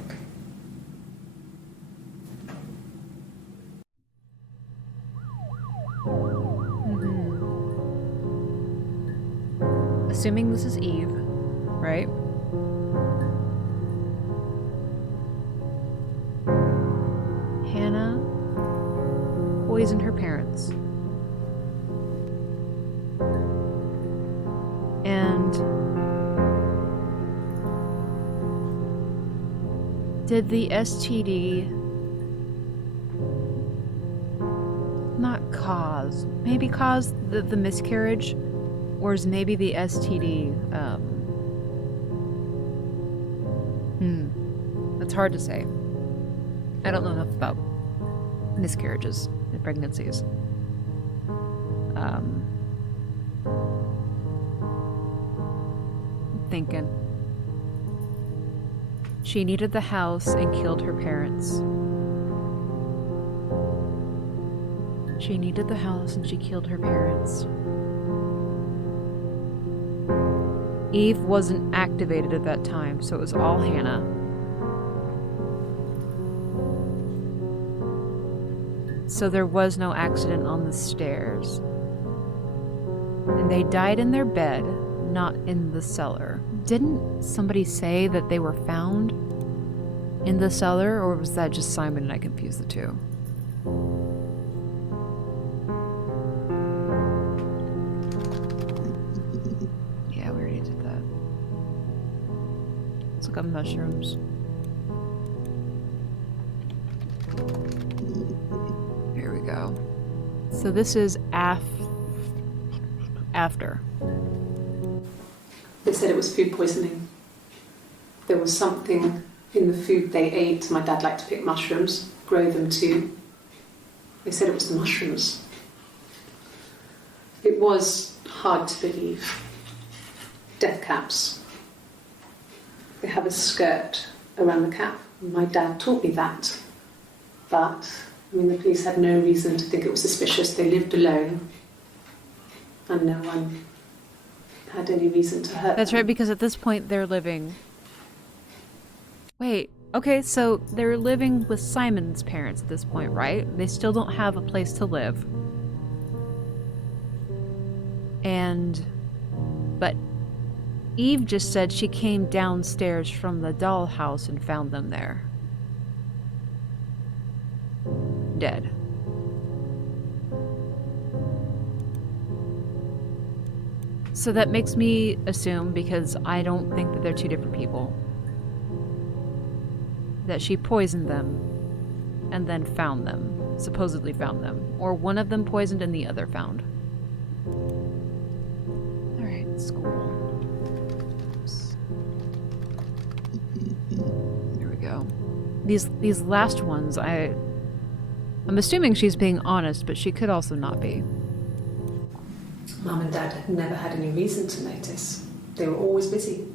Assuming this is Eve, right? Hannah poisoned her parents. And did the STD not cause, maybe cause the miscarriage? Or is maybe the STD, that's hard to say. I don't know enough about miscarriages and pregnancies. I'm thinking. She needed the house and killed her parents. She needed the house and she killed her parents. Eve wasn't activated at that time, so it was all Hannah. So there was no accident on the stairs. And they died in their bed, not in the cellar. Didn't somebody say that they were found in the cellar, or was that just Simon and I confused the two? Yeah, we already did that. Let's look up mushrooms. Here we go. So this is after. They said it was food poisoning. There was something in the food they ate. My dad liked to pick mushrooms, grow them too. They said it was the mushrooms. It was hard to believe. Death caps. They have a skirt around the cap. My dad taught me that. But, I mean, the police had no reason to think it was suspicious. They lived alone. And no one had any reason to hurt That's them. right, because at this point they're living... Wait, okay, so they're living with Simon's parents at this point, right? They still don't have a place to live. But Eve just said she came downstairs from the dollhouse and found them there. Dead. So that makes me assume, because I don't think that they're two different people, that she poisoned them and then found them, supposedly found them. Or one of them poisoned and the other found. Alright, school. Oops. There we go. These last ones, I'm assuming she's being honest, but she could also not be. Mum and Dad had never had any reason to notice. They were always busy.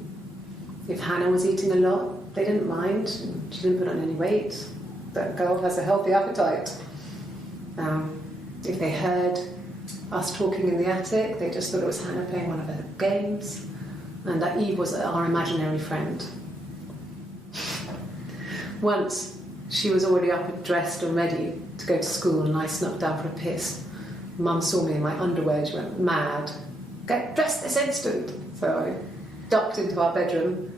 If Hannah was eating a lot, they didn't mind. She didn't put on any weight. That girl has a healthy appetite. If they heard us talking in the attic, they just thought it was Hannah playing one of her games, and that Eve was our imaginary friend. Once, she was already up and dressed and ready to go to school, and I snuck down for a piss. Mum saw me in my underwear, she went mad. Get dressed this instant! So I ducked into our bedroom,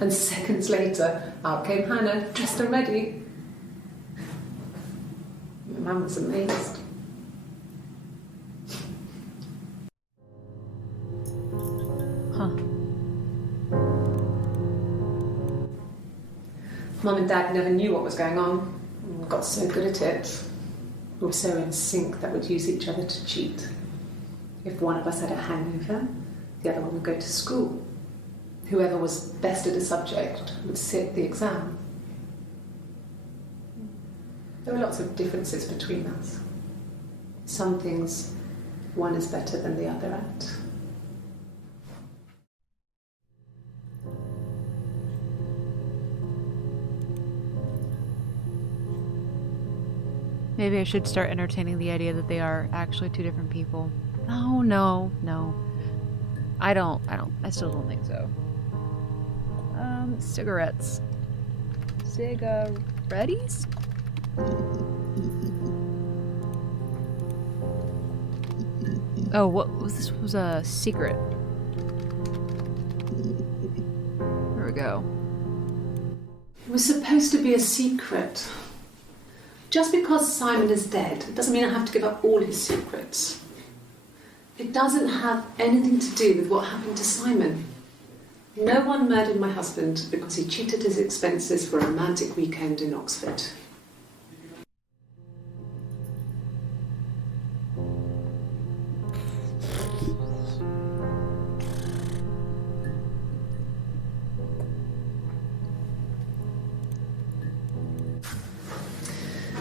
and seconds later, out came Hannah, dressed and ready. My mum was amazed. Huh. Mum and Dad never knew what was going on. We got so good at it. We were so in sync that we'd use each other to cheat. If one of us had a hangover, the other one would go to school. Whoever was best at a subject would sit the exam. There were lots of differences between us. Some things one is better than the other at. Maybe I should start entertaining the idea that they are actually two different people. No. I still don't think so. Cigarettes. Cigaretties? Oh, what was this? Was a secret. There we go. It was supposed to be a secret. Just because Simon is dead doesn't mean I have to give up all his secrets. It doesn't have anything to do with what happened to Simon. No one murdered my husband because he cheated his expenses for a romantic weekend in Oxford.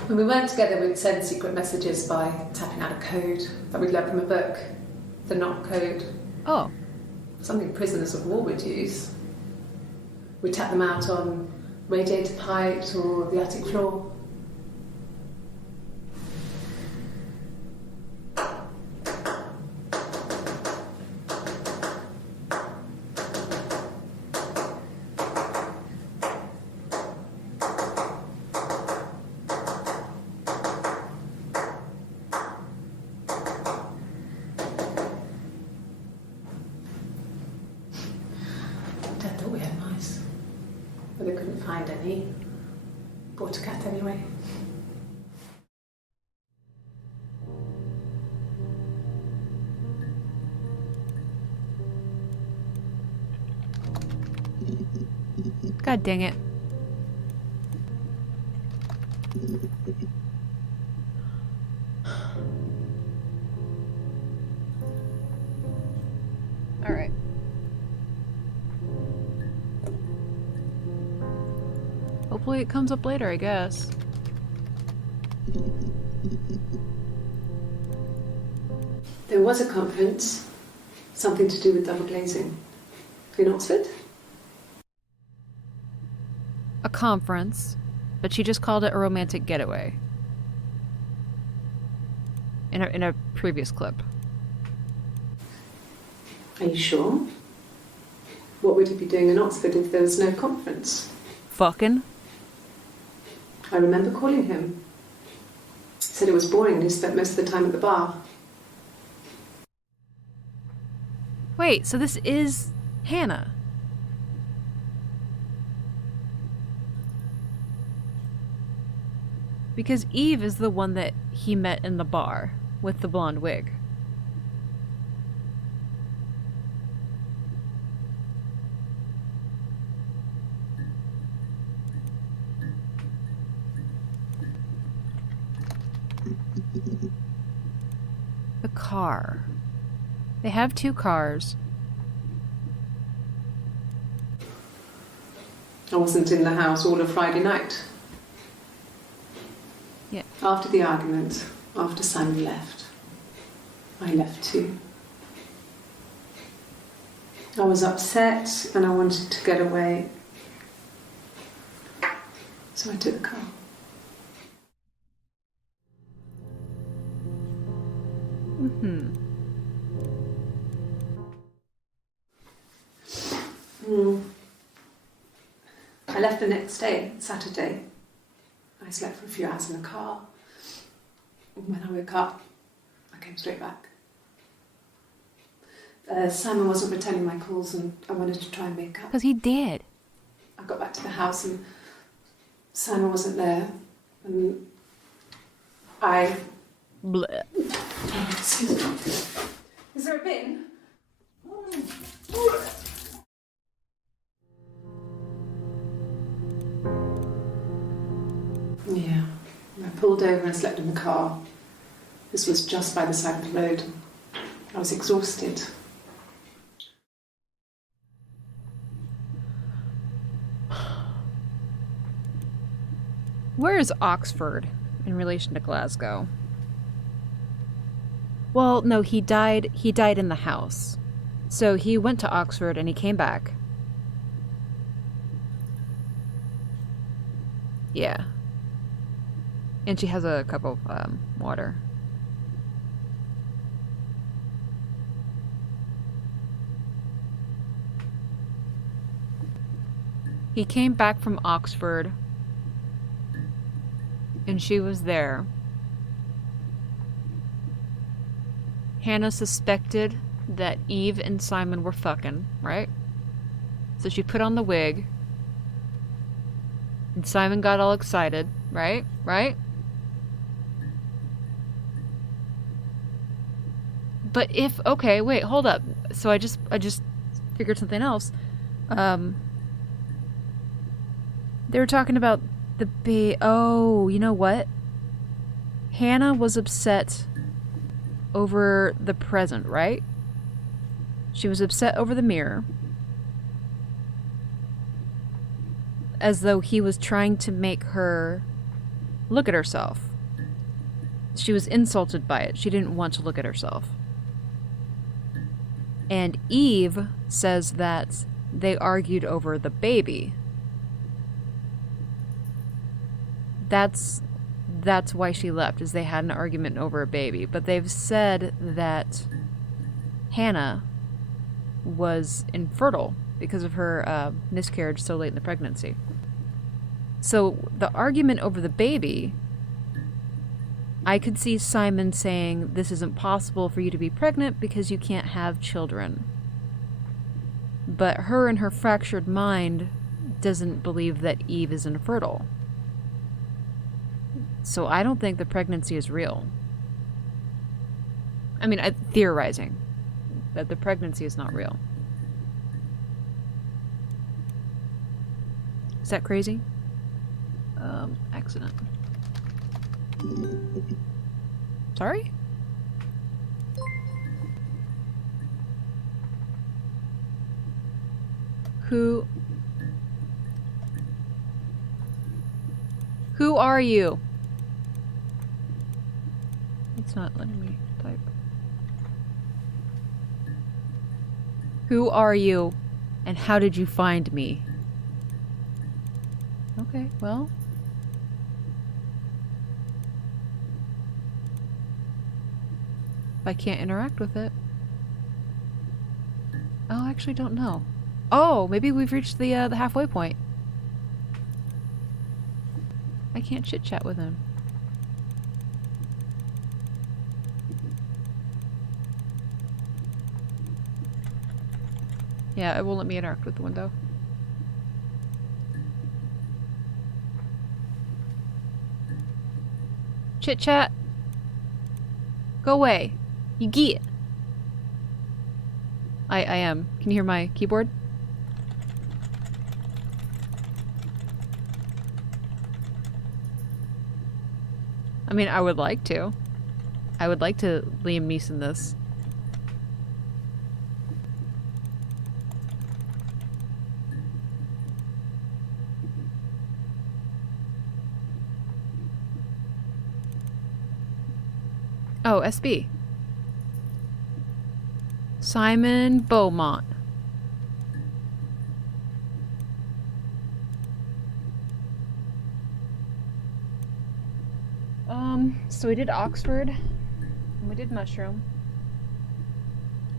When we weren't together, we'd send secret messages by tapping out a code that we'd learned from a book, the knock code. Oh. Something prisoners of war would use. We'd tap them out on radiator pipe or the attic floor. But they couldn't find any. Bought a cat anyway. God dang it. All right. Hopefully it comes up later, I guess. There was a conference, something to do with double glazing, in Oxford. A conference, but she just called it a romantic getaway. In a previous clip. Are you sure? What would he be doing in Oxford if there was no conference? Fucking. I remember calling him. He said it was boring and he spent most of the time at the bar. Wait, so this is Hannah. Because Eve is the one that he met in the bar with the blonde wig. The car. They have 2 cars. I wasn't in the house all of Friday night. Yeah. After the argument, after Simon left, I left too. I was upset and I wanted to get away. So I took the car. I left the next day, Saturday. I slept for a few hours in the car. When I woke up, I came straight back. Simon wasn't returning my calls and I wanted to try and make up. Because he did. I got back to the house and Simon wasn't there. And I... Bleh. Excuse me. Is there a bin? Yeah. I pulled over and slept in the car. This was just by the side of the road. I was exhausted. Where is Oxford in relation to Glasgow? Well, no, he died in the house. So he went to Oxford and he came back. Yeah. And she has a cup of water. He came back from Oxford and she was there. Hannah suspected that Eve and Simon were fucking, right? So she put on the wig. And Simon got all excited, right? Right? But if, okay, wait, hold up. So I just figured something else. They were talking about oh, you know what? Hannah was upset over the present, right? She was upset over the mirror. As though he was trying to make her look at herself. She was insulted by it. She didn't want to look at herself. And Eve says that they argued over the baby. That's why she left, is they had an argument over a baby. But they've said that Hannah was infertile because of her miscarriage so late in the pregnancy. So the argument over the baby, I could see Simon saying, this isn't possible for you to be pregnant because you can't have children. But her in her fractured mind doesn't believe that Eve is infertile. So I don't think the pregnancy is real. I mean, I'm theorizing that the pregnancy is not real. Is that crazy? Accident. Sorry? Who are you? It's not letting me type. Who are you, and how did you find me? Okay, well. If I can't interact with it. Oh, I actually don't know. Oh, maybe we've reached the halfway point. I can't chit-chat with him. Yeah, it won't let me interact with the window. Chit chat. Go away. You get. I am. Can you hear my keyboard? I mean, I would like to. I would like to Liam Neeson this. Oh, SB. Simon Beaumont. So we did Oxford, and we did Mushroom.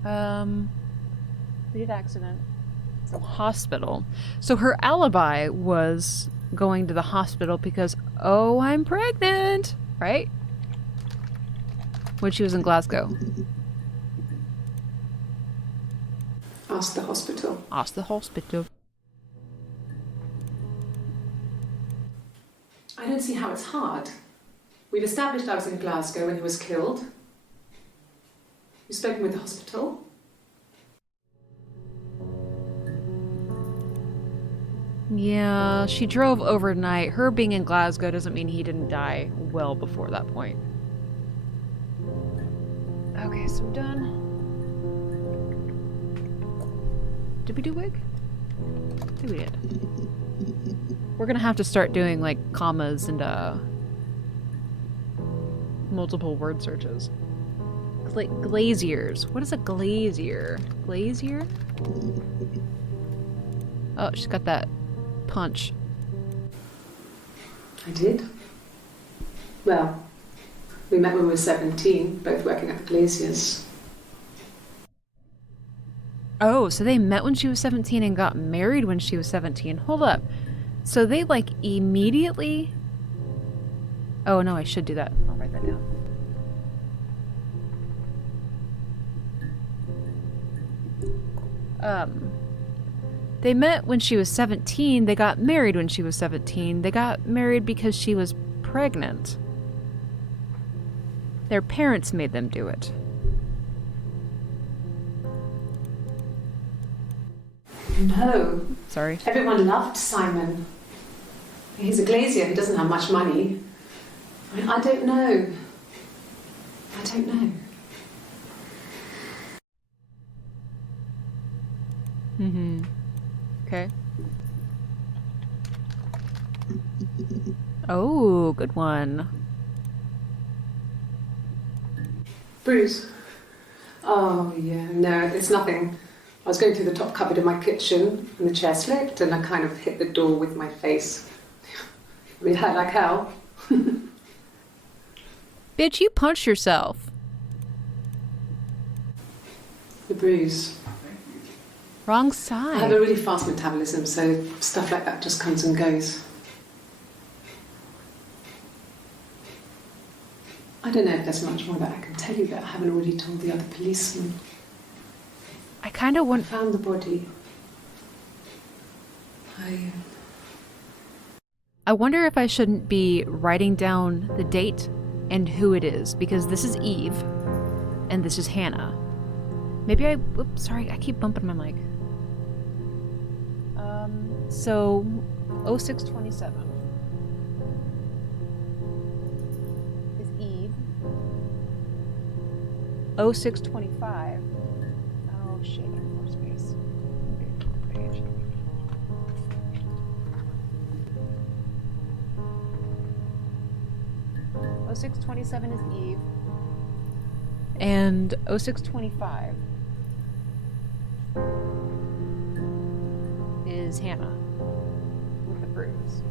We did Accident. So hospital. So her alibi was going to the hospital because, oh, I'm pregnant, right? When she was in Glasgow. Ask the hospital. Ask the hospital. I don't see how it's hard. We've established I was in Glasgow when he was killed. You've spoken with the hospital. Yeah, she drove overnight. Her being in Glasgow doesn't mean he didn't die well before that point. Okay, so we're done. Did we do wig? I think we did. We're gonna have to start doing like commas and multiple word searches. Like glaziers. What is a glazier? Glazier? Oh, she's got that punch. I did. Well, we met when we were 17, both working at the Glaziers. Oh, so they met when she was 17 and got married when she was 17. Hold up. So they like immediately... Oh no, I should do that. I'll write that down. They met when she was 17. They got married when she was 17. They got married because she was pregnant. Their parents made them do it. No. Sorry. Everyone loved Simon. He's a glazier, he doesn't have much money. I don't know. I don't know. Mm-hmm. Okay. Oh, good one. Bruce? Oh, yeah, no, it's nothing. I was going through the top cupboard in my kitchen and the chair slipped and I kind of hit the door with my face. I mean, it hurt like hell. Bitch, you punched yourself. The bruise. Wrong I side. have a really fast metabolism, so stuff like that just comes and goes. I don't know if there's much more that I can tell you that I haven't already told the other policemen. I kind of I want... found the body. I wonder if I shouldn't be writing down the date and who it is, because this is Eve, and this is Hannah. Maybe I... Oops, sorry, I keep bumping my mic. So, 0627 is Eve. 0625. Oh, shit, more space. Okay, page. Oh, 0627 is Eve. And 0625 is Hannah with the bruise.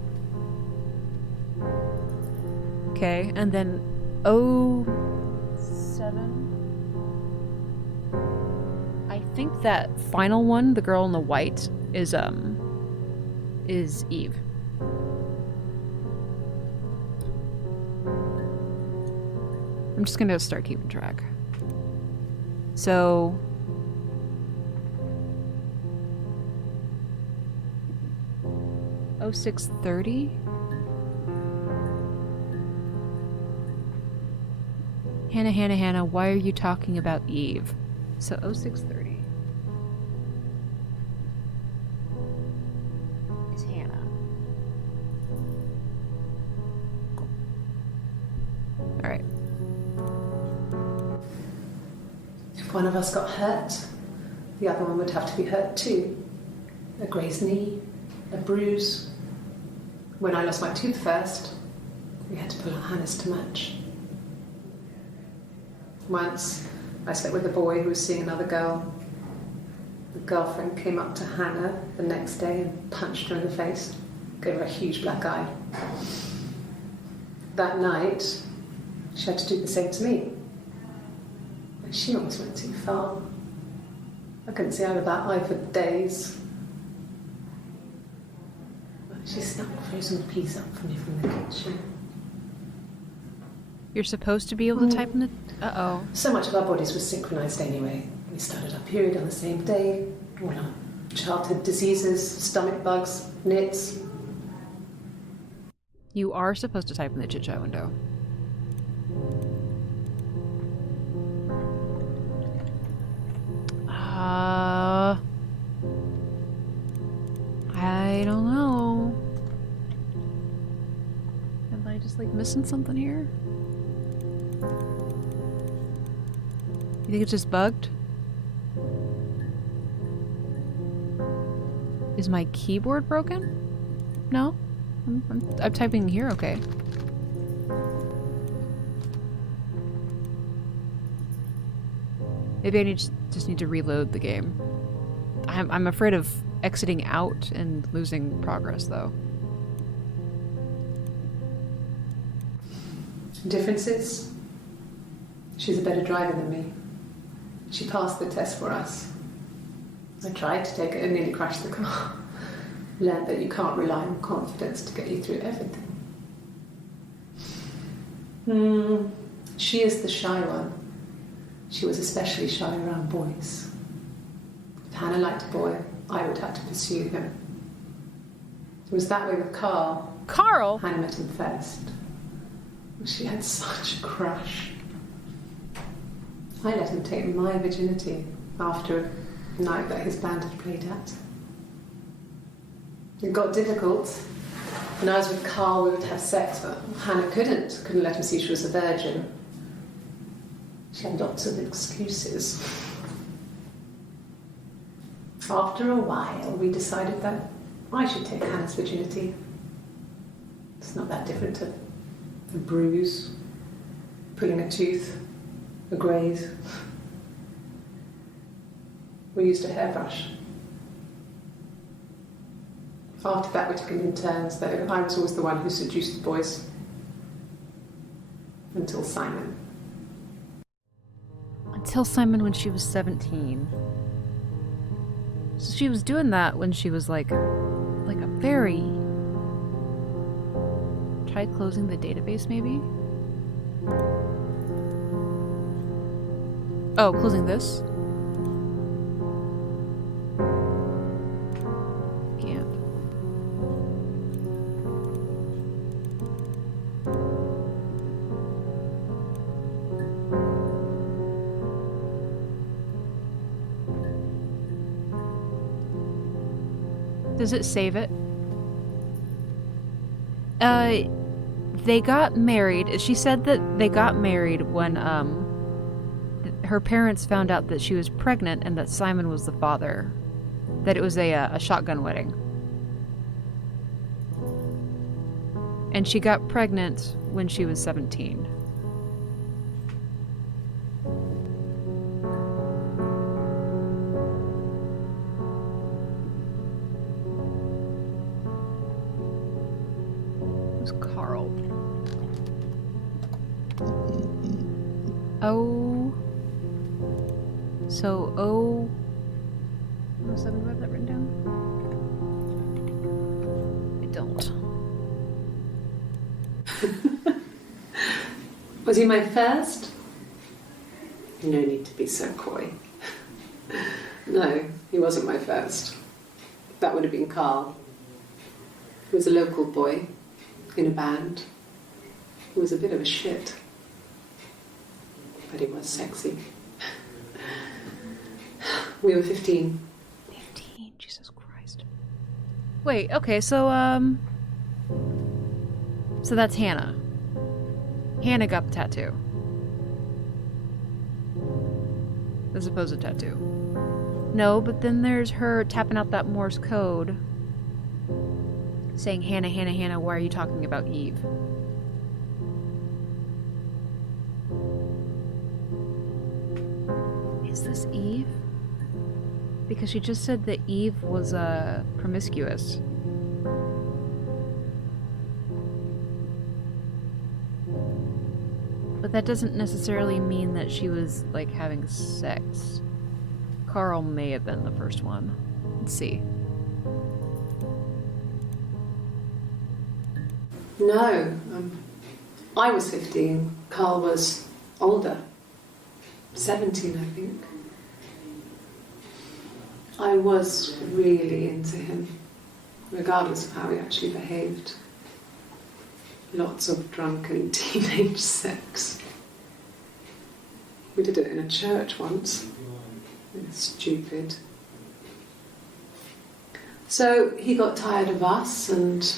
Okay, and then 07. I think that final one, the girl in the white, is Eve. I'm just gonna start keeping track. So 0630? Hannah, why are you talking about Eve? So 0630 is Hannah. Alright. If one of us got hurt, the other one would have to be hurt too. A grazed knee, a bruise. When I lost my tooth first, we had to pull out Hannah's to match. Once, I slept with a boy who was seeing another girl. The girlfriend came up to Hannah the next day and punched her in the face, gave her a huge black eye. That night, she had to do the same to me. And she almost went too far. I couldn't see out of that eye for days. She snuck a frozen piece up for me from the kitchen. You're supposed to be able to type in the... Uh-oh. So much of our bodies was synchronized anyway. We started our period on the same day. All our childhood diseases, stomach bugs, nits. You are supposed to type in the chit chat window. I don't know. Am I just like missing something here? You think it's just bugged? Is my keyboard broken? No? I'm typing here, okay. Maybe I just need to reload the game. I'm afraid of exiting out and losing progress, though. Differences? She's a better driver than me. She passed the test for us. I tried to take it and nearly crashed the car. Learned that you can't rely on confidence to get you through everything. She is the shy one. She was especially shy around boys. If Hannah liked a boy, I would have to pursue him. It was that way with Carl. Carl? Hannah met him first. She had such a crush. I let him take my virginity after a night that his band had played at. It got difficult. When I was with Carl, we would have sex, but Hannah couldn't let him see she was a virgin. She had lots of excuses. After a while, we decided that I should take Hannah's virginity. It's not that different to a bruise, pulling a tooth, a graze. We used a hairbrush. After that, we took it in turns, though. I was always the one who seduced the boys. Until Simon. Until Simon when she was 17. So she was doing that when she was like a very... Try closing the database, maybe? Oh, closing this? Can't. Does it save it? They got married. She said that they got married when, her parents found out that she was pregnant and that Simon was the father. That it was a shotgun wedding. And she got pregnant when she was 17. Who's Carl? Oh. So, oh. Do I have that written down? I don't. Was he my first? No need to be so coy. No, he wasn't my first. That would have been Carl. He was a local boy in a band. He was a bit of a shit, but he was sexy. We were 15. 15, Jesus Christ. Wait, okay, so that's Hannah. Hannah got the tattoo. The supposed tattoo. No, but then there's her tapping out that Morse code saying, Hannah, Hannah, Hannah, why are you talking about Eve? Is this Eve? Because she just said that Eve was promiscuous. But that doesn't necessarily mean that she was, like, having sex. Carl may have been the first one. Let's see. No, I was 15. Carl was older. 17, I think. I was really into him, regardless of how he actually behaved. Lots of drunken teenage sex. We did it in a church once. It was stupid. So he got tired of us and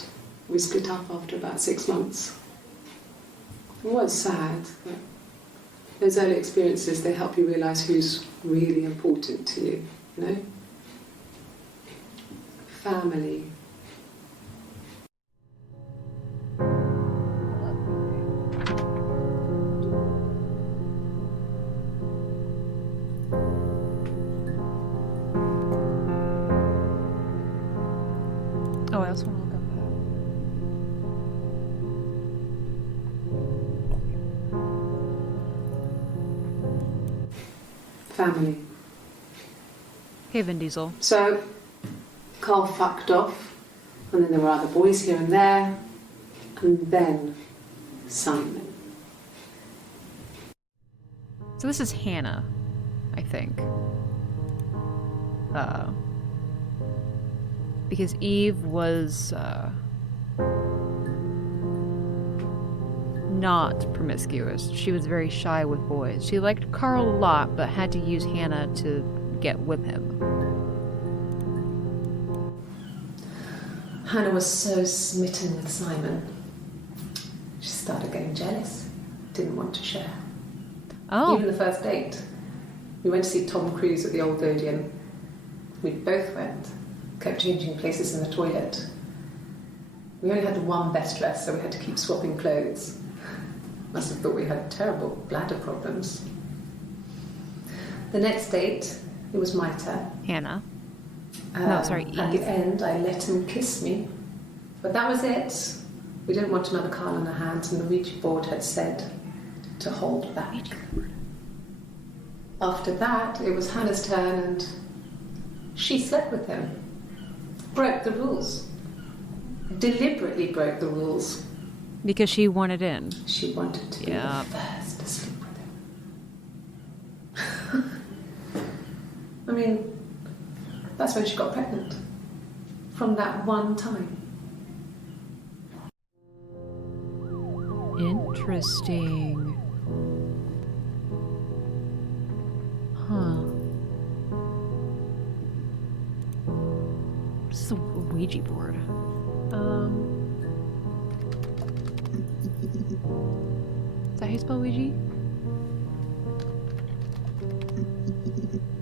we split up after about 6 months. It was sad, but those early experiences, they help you realise who's really important to you, you know? Family. Oh, I also want to look up Family. Hey, Vin Diesel. So, Carl fucked off, and then there were other boys here and there, and then Simon. So this is Hannah, I think. Because Eve was not promiscuous. She was very shy with boys. She liked Carl a lot, but had to use Hannah to get with him. Hannah was so smitten with Simon. She started getting jealous, didn't want to share. Oh. Even the first date. We went to see Tom Cruise at the Old Odeon. We both went, kept changing places in the toilet. We only had one best dress, so we had to keep swapping clothes. Must have thought we had terrible bladder problems. The next date, it was my turn. Hannah. No, sorry, Eve. At the end, I let him kiss me. But that was it. We didn't want another Carl in our hands, and the Ouija board had said to hold back. After that, it was Hannah's turn, and she slept with him. Broke the rules. Deliberately broke the rules. Because she wanted in. She wanted to be the first to sleep with him. I mean, that's when she got pregnant. From that one time. Interesting. Huh. This is a Ouija board. Is that how you spell Ouija? Here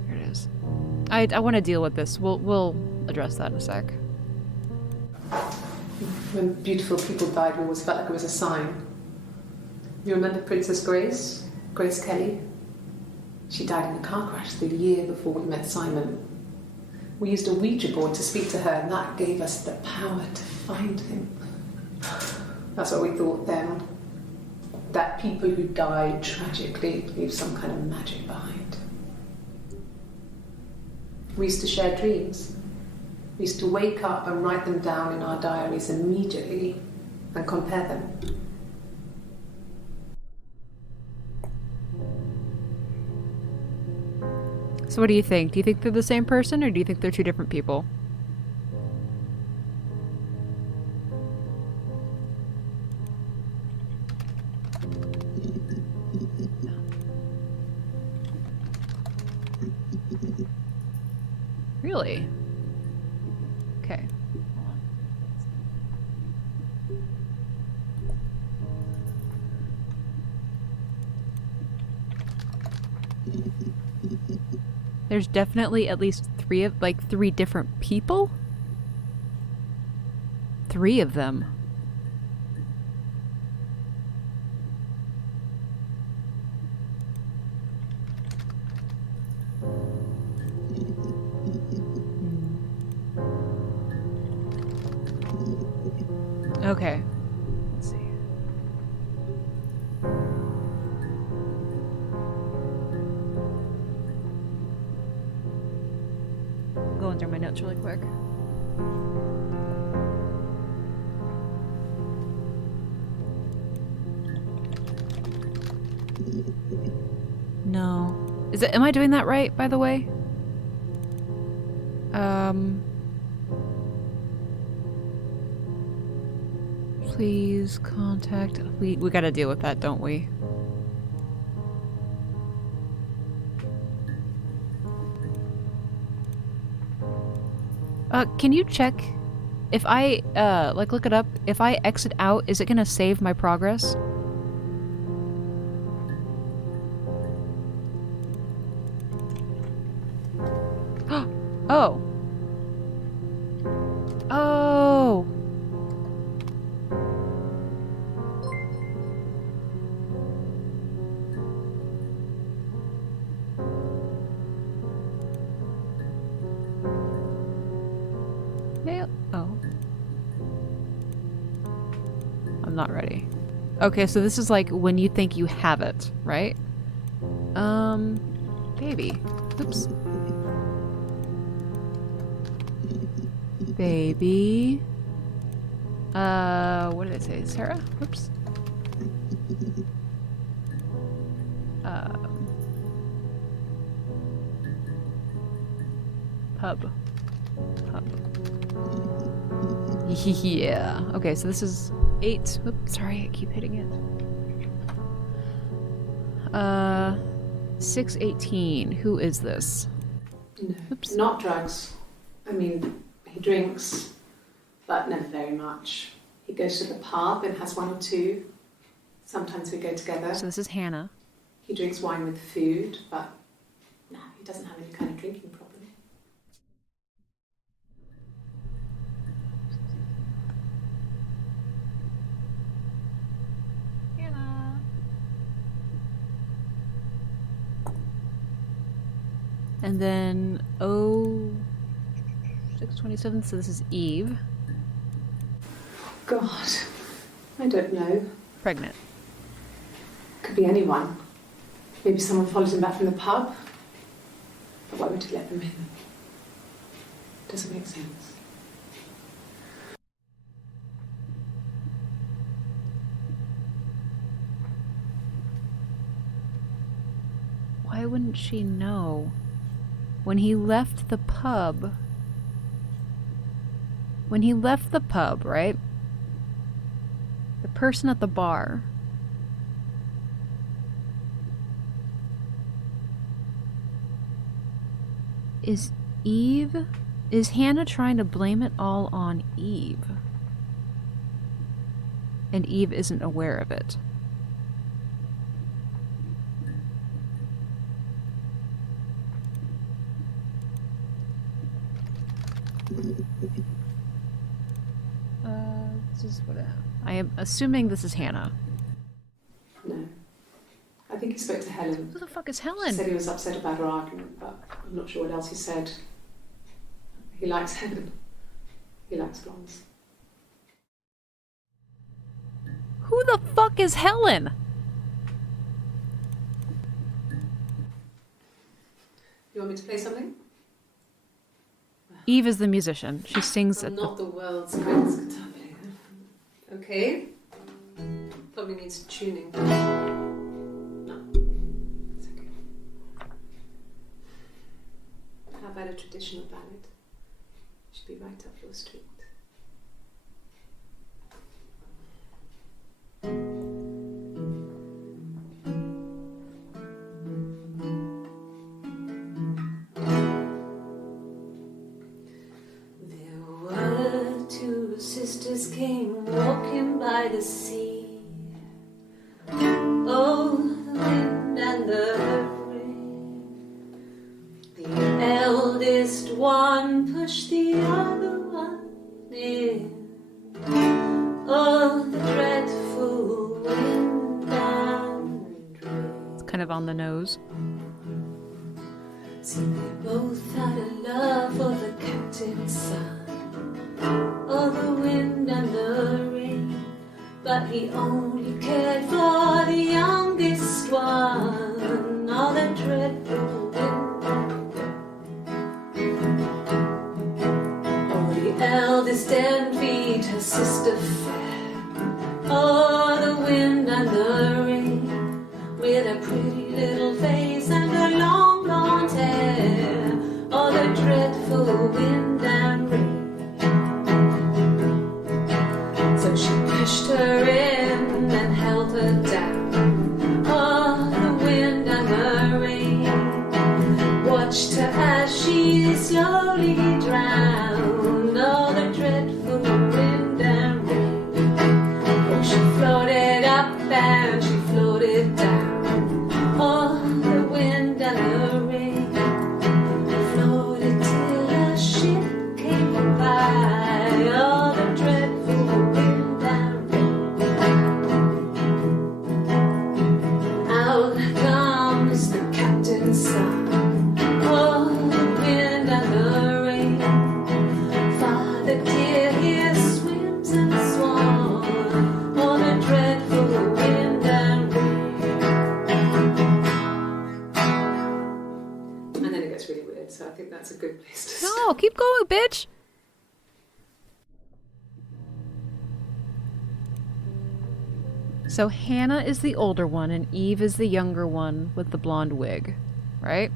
it is. I want to deal with this. We'll address that in a sec. When beautiful people died, we always felt like it was a sign. You remember Princess Grace? Grace Kelly? She died in a car crash the year before we met Simon. We used a Ouija board to speak to her, and that gave us the power to find him. That's what we thought then. That people who died tragically leave some kind of magic behind. We used to share dreams. We used to wake up and write them down in our diaries immediately and compare them. So what do you think? Do you think they're the same person, or do you think they're two different people? Really? Okay. Hold on. There's definitely at least three different people? 3 of them. Okay. Let's see. Going through my notes really quick. No. Am I doing that right, by the way? Please contact... We gotta deal with that, don't we? Can you check if I, look it up? If I exit out, is it gonna save my progress? Oh. Oh. Oh. I'm not ready. Okay, so this is like when you think you have it, right? Baby. Oops. Baby. What did I say? Sarah? Oops. Pub. Yeah. Okay, so this is 8. Oops, sorry, I keep hitting it. 618. Who is this? No, oops. Not drugs. I mean, he drinks, but never very much. He goes to the pub and has 1 or 2. Sometimes we go together. So this is Hannah. He drinks wine with food, but no, he doesn't have any kind of drinking problem. Hannah. And then 627, so this is Eve. God, I don't know. Pregnant. Could be anyone. Maybe someone follows him back from the pub. But why would he let them in? Doesn't make sense. Why wouldn't she know? When he left the pub... When he left the pub, right? The person at the bar... Is Eve... Is Hannah trying to blame it all on Eve? And Eve isn't aware of it. This is what I am assuming this is Hannah. No. I think he spoke to Helen. Who the fuck is She Helen? said he was upset about her argument, but I'm not sure what else he said. He likes Helen. He likes blondes. Who the fuck is Helen? You want me to play something? Eve is the musician. She sings I'm at not the world's greatest guitar player. Okay. Probably needs tuning. No. It's okay. How about a traditional ballad? Should be right up your street. sisters came walking by the sea. Oh, the wind and the rain. The eldest one pushed the other one in. Oh, the dreadful wind and rain. It's kind of on the nose. See, they both had a love for the captain's son. Oh, the wind and the rain. But he only cared for the youngest one. Oh, the dreadful wind and rain. Oh, the eldest envied her sister fair. Oh, the wind and the rain. With a pretty little face and a long blonde hair. Oh, the dreadful wind and rain. So she pushed her in and held her down. Oh, the wind and the rain. Watched her as she slowly drowned. Oh, the dreadful wind and rain. Oh, she floated up and she floated down. Oh, the wind and the rain. Floated till a ship came by. Oh, the dreadful wind and rain. Out comes the captain's son. Oh, the wind and the rain. Father dear, here swims and swan. Oh, the dreadful wind and rain. And then it gets really weird, so I think that's a good place to start. No, keep going, bitch! So Hannah is the older one and Eve is the younger one with the blonde wig, right?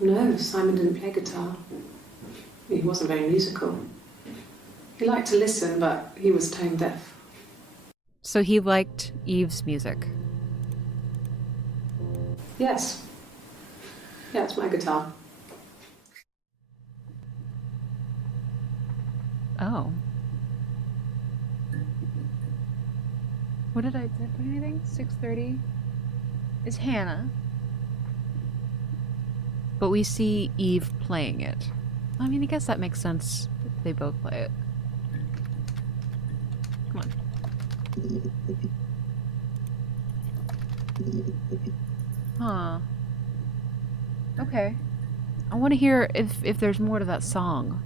No, Simon didn't play guitar. He wasn't very musical. He liked to listen, but he was tone deaf. So he liked Eve's music. Yes. Yeah, it's my guitar. Oh. What did I put anything? 6:30 is Hannah. But we see Eve playing it. I mean, I guess that makes sense if they both play it. Come on. Huh. Okay. I want to hear if there's more to that song.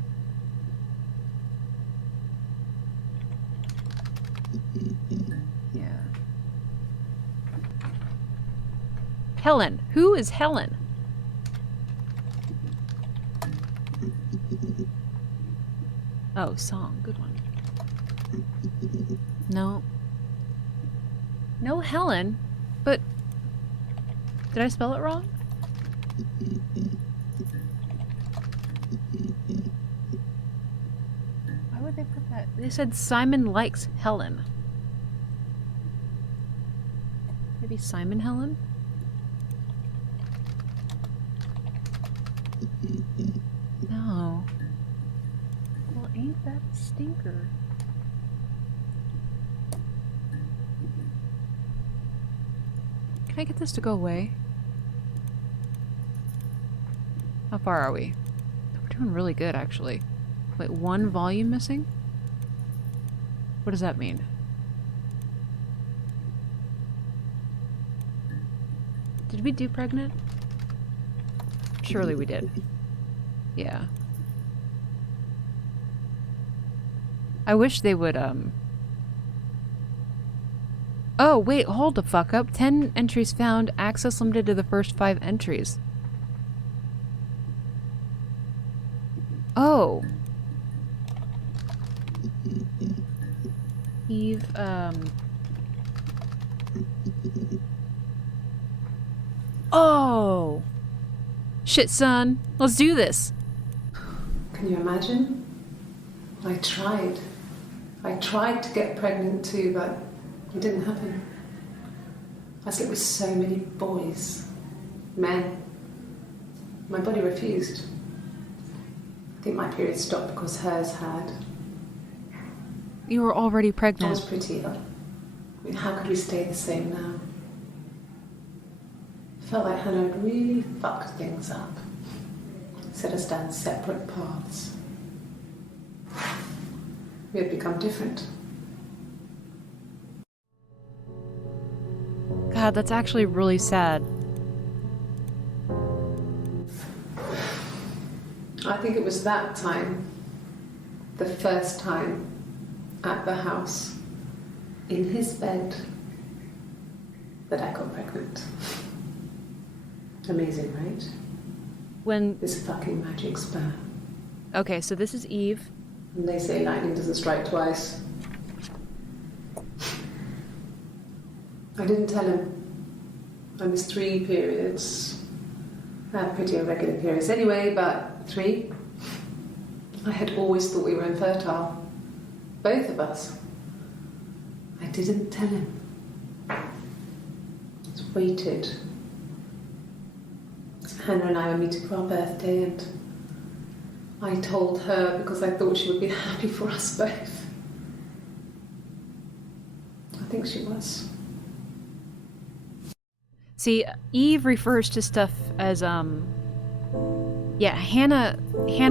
Yeah. Helen. Who is Helen? Oh, song. Good one. No. No Helen. But... did I spell it wrong? Why would they put that? They said Simon likes Helen. Maybe Simon Helen? No. Well, ain't that a stinker? Can I get this to go away? How far are we? We're doing really good, actually. Wait, one volume missing? What does that mean? Did we do pregnant? Surely we did. Yeah. I wish they would, Oh, wait, hold the fuck up. 10 entries found. Access limited to the first 5 entries. Oh. Eve, Oh! Shit, son. Let's do this. Can you imagine? I tried. I tried to get pregnant too, but it didn't happen. I slept with so many boys, men, My body refused. I think my period stopped because hers had. You were already I pregnant. was pretty ill. I mean, how could we stay the same now? I felt like Hannah had really fucked things up. Set us down separate paths. We had become different. God, that's actually really sad. I think it was that time, the first time at the house, in his bed, that I got pregnant. Amazing, right? When... This fucking magic sperm. Okay, so this is Eve. And they say lightning doesn't strike twice. I didn't tell him. I missed 3 periods. I had pretty irregular periods anyway, but 3. I had always thought we were infertile. Both of us. I didn't tell him. Just waited. Hannah and I were meeting for our birthday, and I told her because I thought she would be happy for us both. I think she was. See, Eve refers to stuff as, yeah, Hannah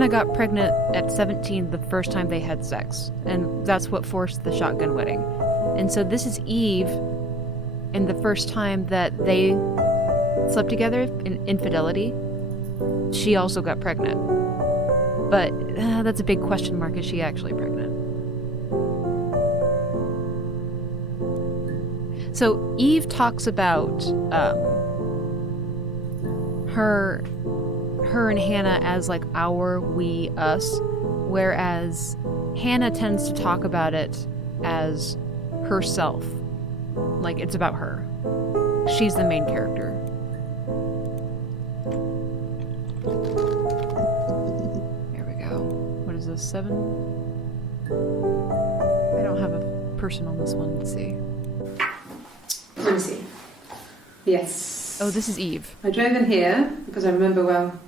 got pregnant at 17 the first time they had sex, and that's what forced the shotgun wedding. And so this is Eve, and the first time that they slept together in infidelity, she also got pregnant. But that's a big question mark. Is she actually pregnant? So Eve talks about her and Hannah as like our, we, us, whereas Hannah tends to talk about it as herself. Like it's about her. She's the main character. There we go. What is this, 7? I don't have a person on this one. Let's see. Let me see. Yes. Oh, this is Eve. I drove in here because I remember well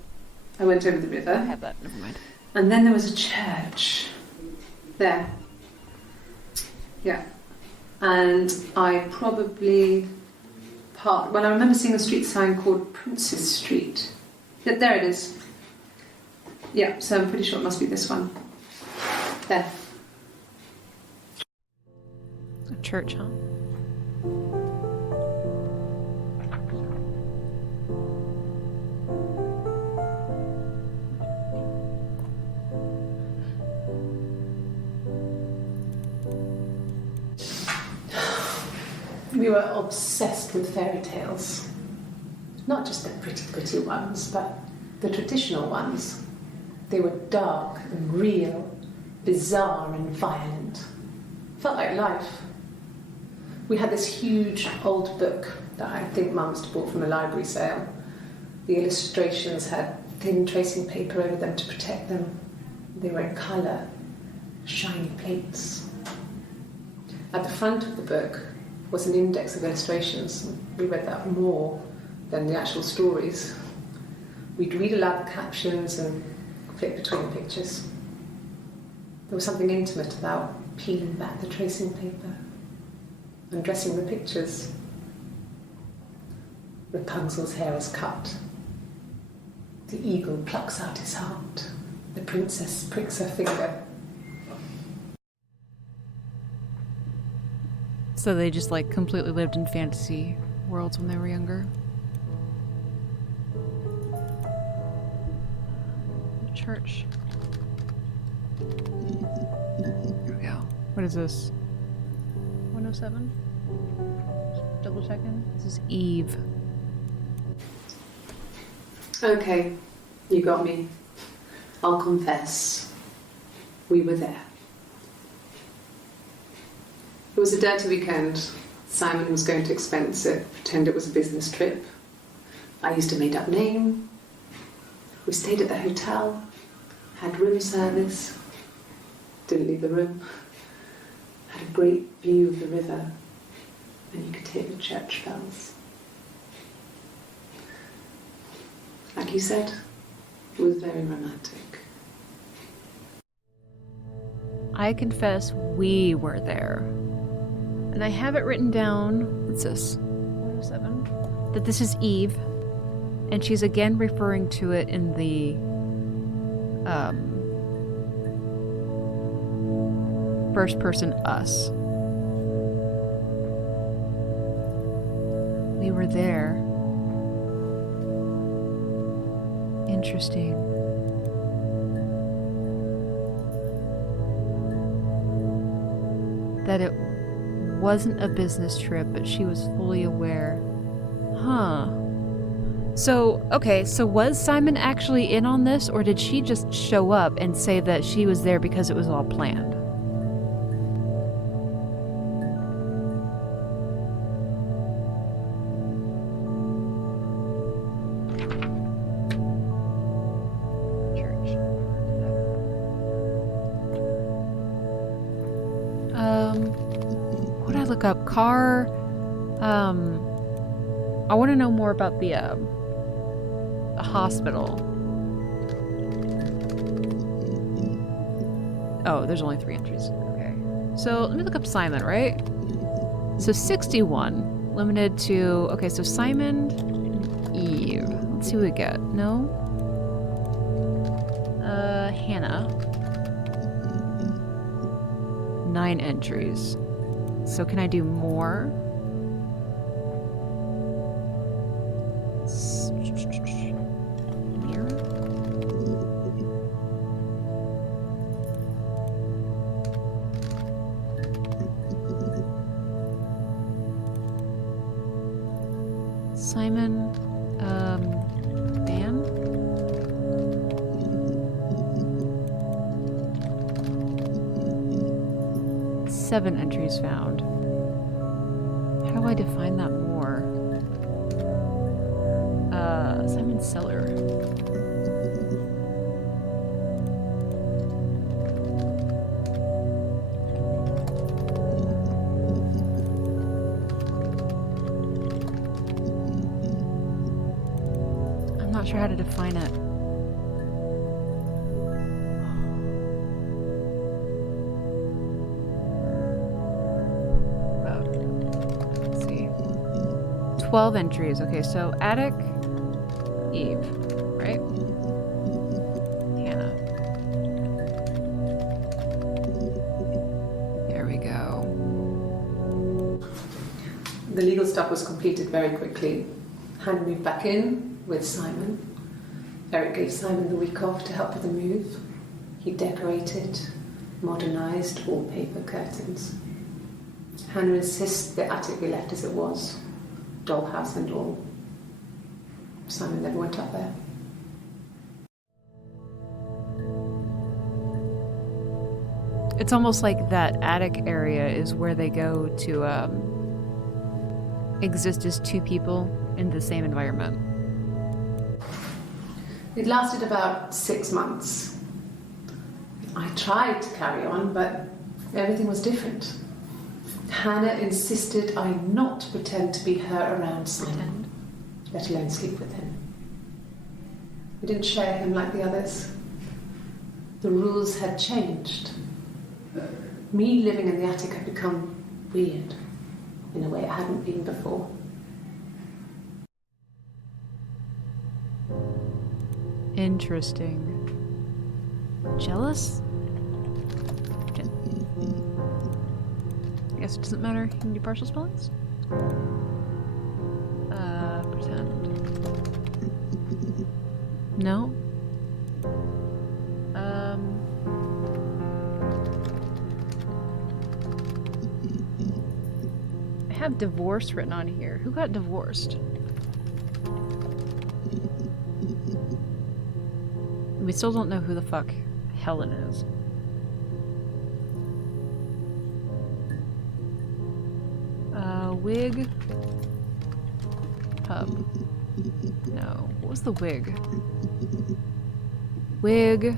I went over the river. I have that, never mind. And then there was a church. There. Yeah. And I probably parked... Well, I remember seeing a street sign called Princess Street. Yeah, there it is. Yeah, so I'm pretty sure it must be this one. There. A church, huh? We were obsessed with fairy tales. Not just the pretty, pretty ones, but the traditional ones. They were dark and real, bizarre and violent. Felt like life. We had this huge old book that I think Mum must have bought from a library sale. The illustrations had thin tracing paper over them to protect them. They were in colour, shiny plates. At the front of the book was an index of illustrations. We read that more than the actual stories. We'd read aloud the captions and flip between the pictures. There was something intimate about peeling back the tracing paper, undressing the pictures. Rapunzel's hair is cut. The eagle plucks out his heart. The princess pricks her finger. So they just like completely lived in fantasy worlds when they were younger. Church. Here we go. What is this? 107? Double checking. This is Eve. Okay, you got me. I'll confess. We were there. It was a dirty weekend. Simon was going to expense it, pretend it was a business trip. I used a made-up name. We stayed at the hotel, had room service, didn't leave the room, had a great view of the river, and you could hear the church bells. Like you said, It was very romantic. I confess we were there. And I have it written down, what's this? 107? That this is Eve. And she's again referring to it in the first person us. We were there. Interesting. That it wasn't a business trip, but she was fully aware. Huh. So, okay, so was Simon actually in on this, or did she just show up and say that she was there because it was all planned? What did I look up? Car. I want to know more about the hospital. Oh, there's only 3 entries. Okay. So let me look up Simon, right? So 61, limited to. Okay, so Simon and Eve. Let's see what we get. No. Hannah. 9 entries. So can I do more? Mirror? Simon, Dan? Seven entries found. How do I define that more? Simon Seller. I'm not sure how to define it. Let's see. 12 entries. Okay, so attic, Eve, right? Hannah. There we go. The legal stuff was completed very quickly. Hannah moved back in with Simon. Eric gave Simon the week off to help with the move. He decorated, modernised wallpaper, curtains. Hannah insists the attic be left as it was, dollhouse and all. Simon never went up there. It's almost like that attic area is where they go to exist as 2 people in the same environment. It lasted about 6 months. I tried to carry on, but everything was different. Hannah insisted I not pretend to be her around Simon, let alone sleep with him. We didn't share him like the others. The rules had changed. Me living in the attic had become weird in a way it hadn't been before. Interesting. Jealous? I guess it doesn't matter. You can do partial spellings? Pretend. No? I have divorce written on here. Who got divorced? We still don't know who the fuck Helen is. Wig. Pub. No. What was the wig? Wig.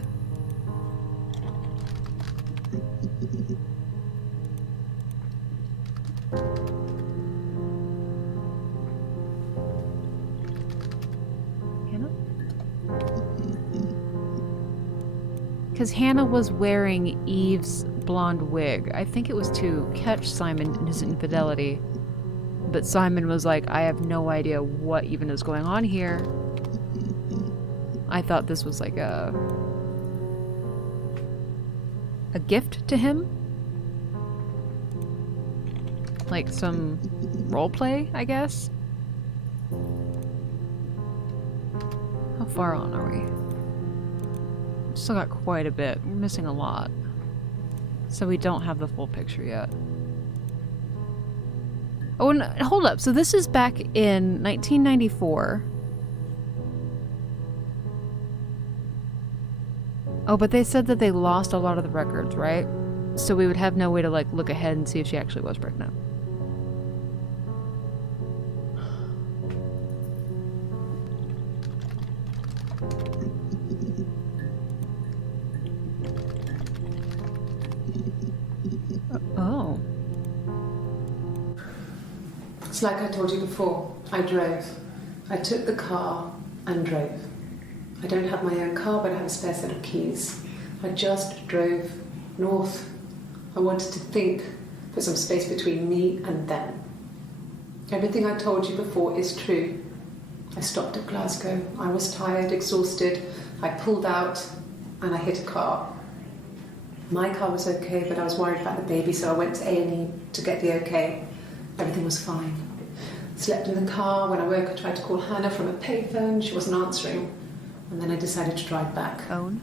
Hannah? Because Hannah was wearing Eve's blonde wig. I think it was to catch Simon in his infidelity. But Simon was like, I have no idea what even is going on here. I thought this was like a gift to him. Like some roleplay, I guess. How far on are we? Still got quite a bit. We're missing a lot. So we don't have the full picture yet. Oh, and hold up. So this is back in 1994. Oh, but they said that they lost a lot of the records, right? So we would have no way to, like, look ahead and see if she actually was pregnant. Oh. It's like I told you before. I drove. I took the car and drove. I don't have my own car, but I have a spare set of keys. I just drove north. I wanted to think, put some space between me and them. Everything I told you before is true. I stopped at Glasgow. I was tired, exhausted. I pulled out and I hit a car. My car was okay, but I was worried about the baby, so I went to A&E to get the okay. Everything was fine. Slept in the car. When I woke, I tried to call Hannah from a payphone. She wasn't answering. And then I decided to drive back. Own?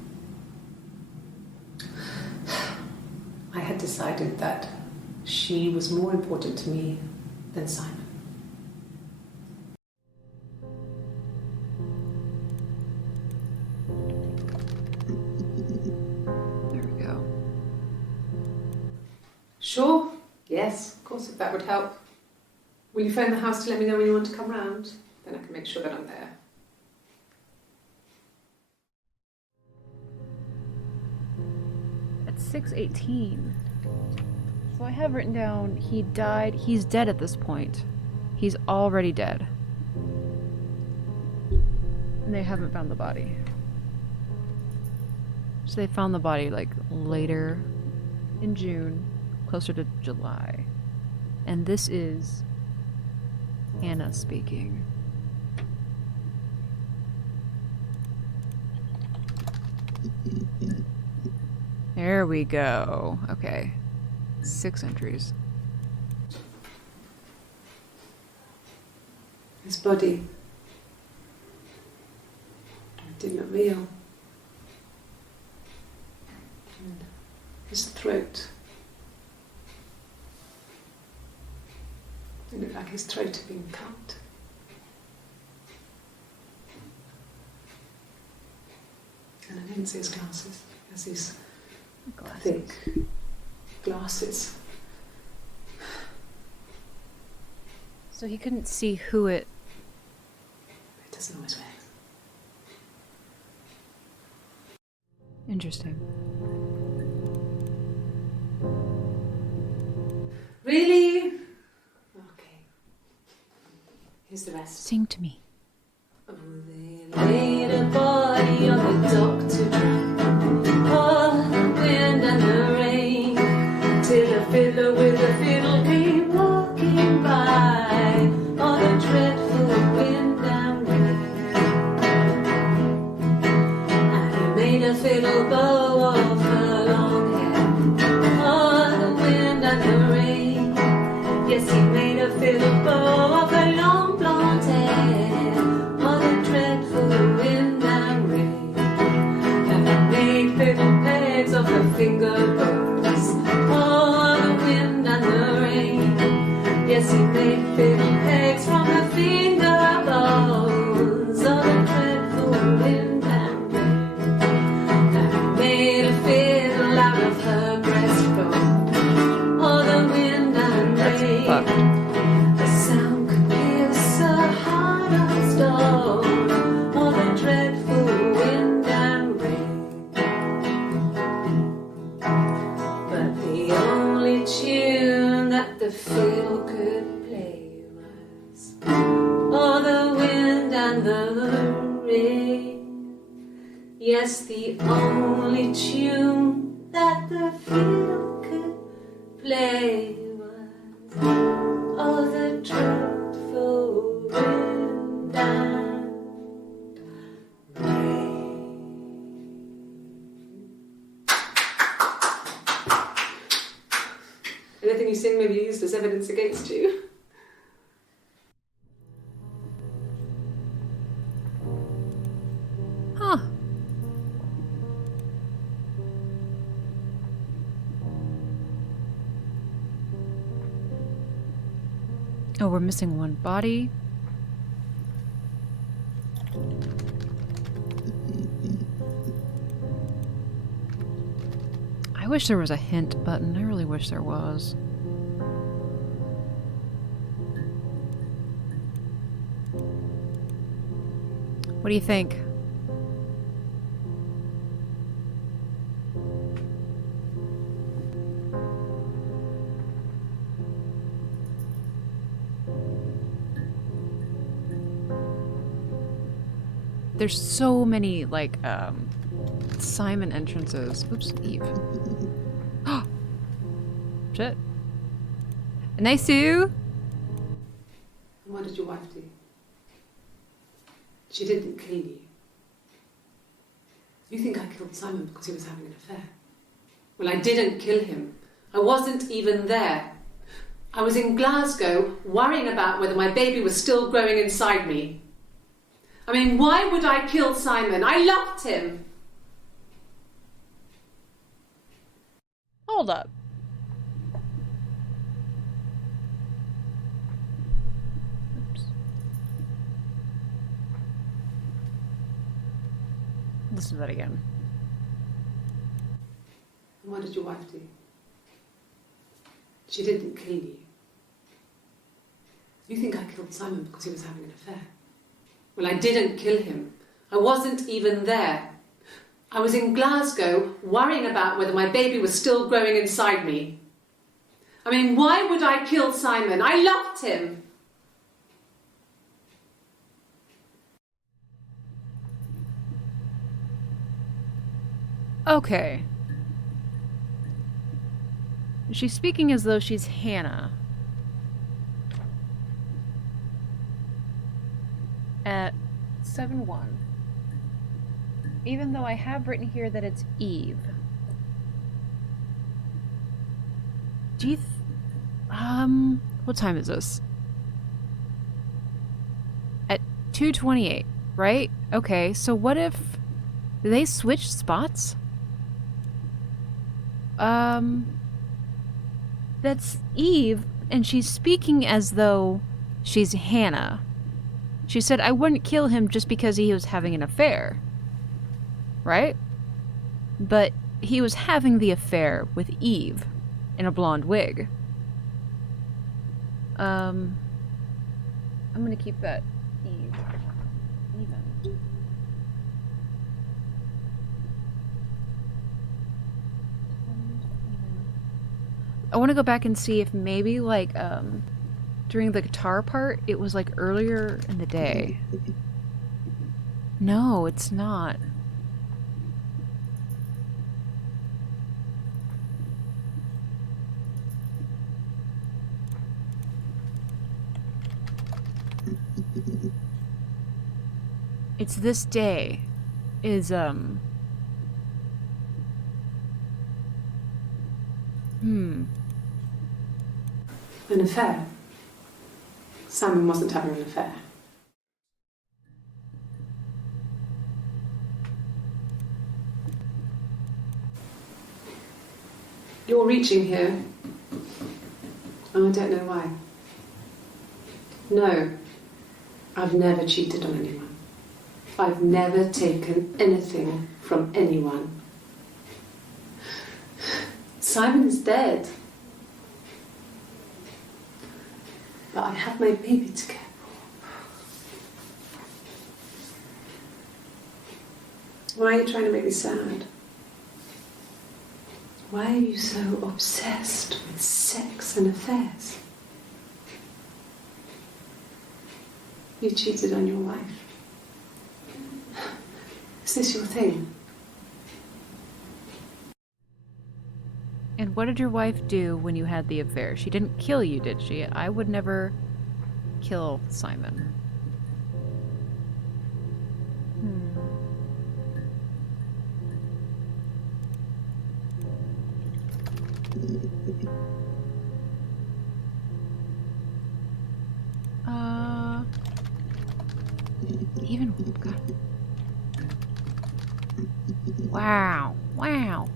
I had decided that she was more important to me than Simon. There we go. Sure? Yes, of course, if that would help. Will you phone the house to let me know when you want to come round? Then I can make sure that I'm there. At 6:18. So I have written down he died. He's dead at this point. He's already dead. And they haven't found the body. So they found the body like later in June, closer to July. And this is Hannah speaking. There we go. Okay. 6 entries. His body did not meal. And his throat. It looked like his throat had been cut. And I didn't see his glasses. There's these thick glasses. So he couldn't see who it... It doesn't always work. Interesting. Really? Okay. Here's the rest. Sing to me. Oh, they laid a body on the doctor drum. Oh, the wind and the rain. Till a fiddler with a fiddle came walking by. Oh, the dreadful wind and rain. And he made a fiddle bow of her long hair. Oh, the wind and the rain. Yes, he made a fiddle bow of her long blonde hair. Oh, the dreadful wind and rain. And he made fiddle pegs of her finger bows. Oh, the wind and the rain. Yes, he made fiddle pegs from her finger bows. Oh, the dreadful wind and rain. And he made a fiddle out of her breastbone. Oh, the wind and rain. Fuck. The sound could pierce a heart of stone. Oh, the dreadful wind and rain. Yes, the only tune that the field could play was all the dreadful wind and rain. Anything you sing may be used as evidence against you. Huh. Oh, we're missing one body. I wish there was a hint button. I really wish there was. What do you think? There's so many, like, Simon entrances. Oops, Eve. Shit. Nice, Sue! What did your wife do? She didn't kill you. You think I killed Simon because he was having an affair? Well, I didn't kill him. I wasn't even there. I was in Glasgow worrying about whether my baby was still growing inside me. I mean, why would I kill Simon? I loved him. Hold up. Oops. Listen to that again. And what did your wife do? She didn't kill you. You think I killed Simon because he was having an affair? Well, I didn't kill him. I wasn't even there. I was in Glasgow worrying about whether my baby was still growing inside me. I mean, why would I kill Simon? I loved him. Okay. She's speaking as though she's Hannah. At 7-1. Even though I have written here that it's Eve. Do you what time is this? At 2:28, right? Okay, so what if they switched spots? That's Eve, and she's speaking as though she's Hannah. She said, I wouldn't kill him just because he was having an affair. Right? But he was having the affair with Eve in a blonde wig. I'm gonna keep that Eve even. I want to go back and see if maybe, like, during the guitar part, it was, like, earlier in the day. No, it's not. It's this day is, An affair? Simon wasn't having an affair. You're reaching here. Oh, I don't know why. No, I've never cheated on anyone. I've never taken anything from anyone. Simon is dead. But I have my baby to care for. Why are you trying to make me sad? Why are you so obsessed with sex and affairs? You cheated on your wife. Is this your thing? And what did your wife do when you had the affair? She didn't kill you, did she? I would never kill Simon. Even God. Wow. Wow.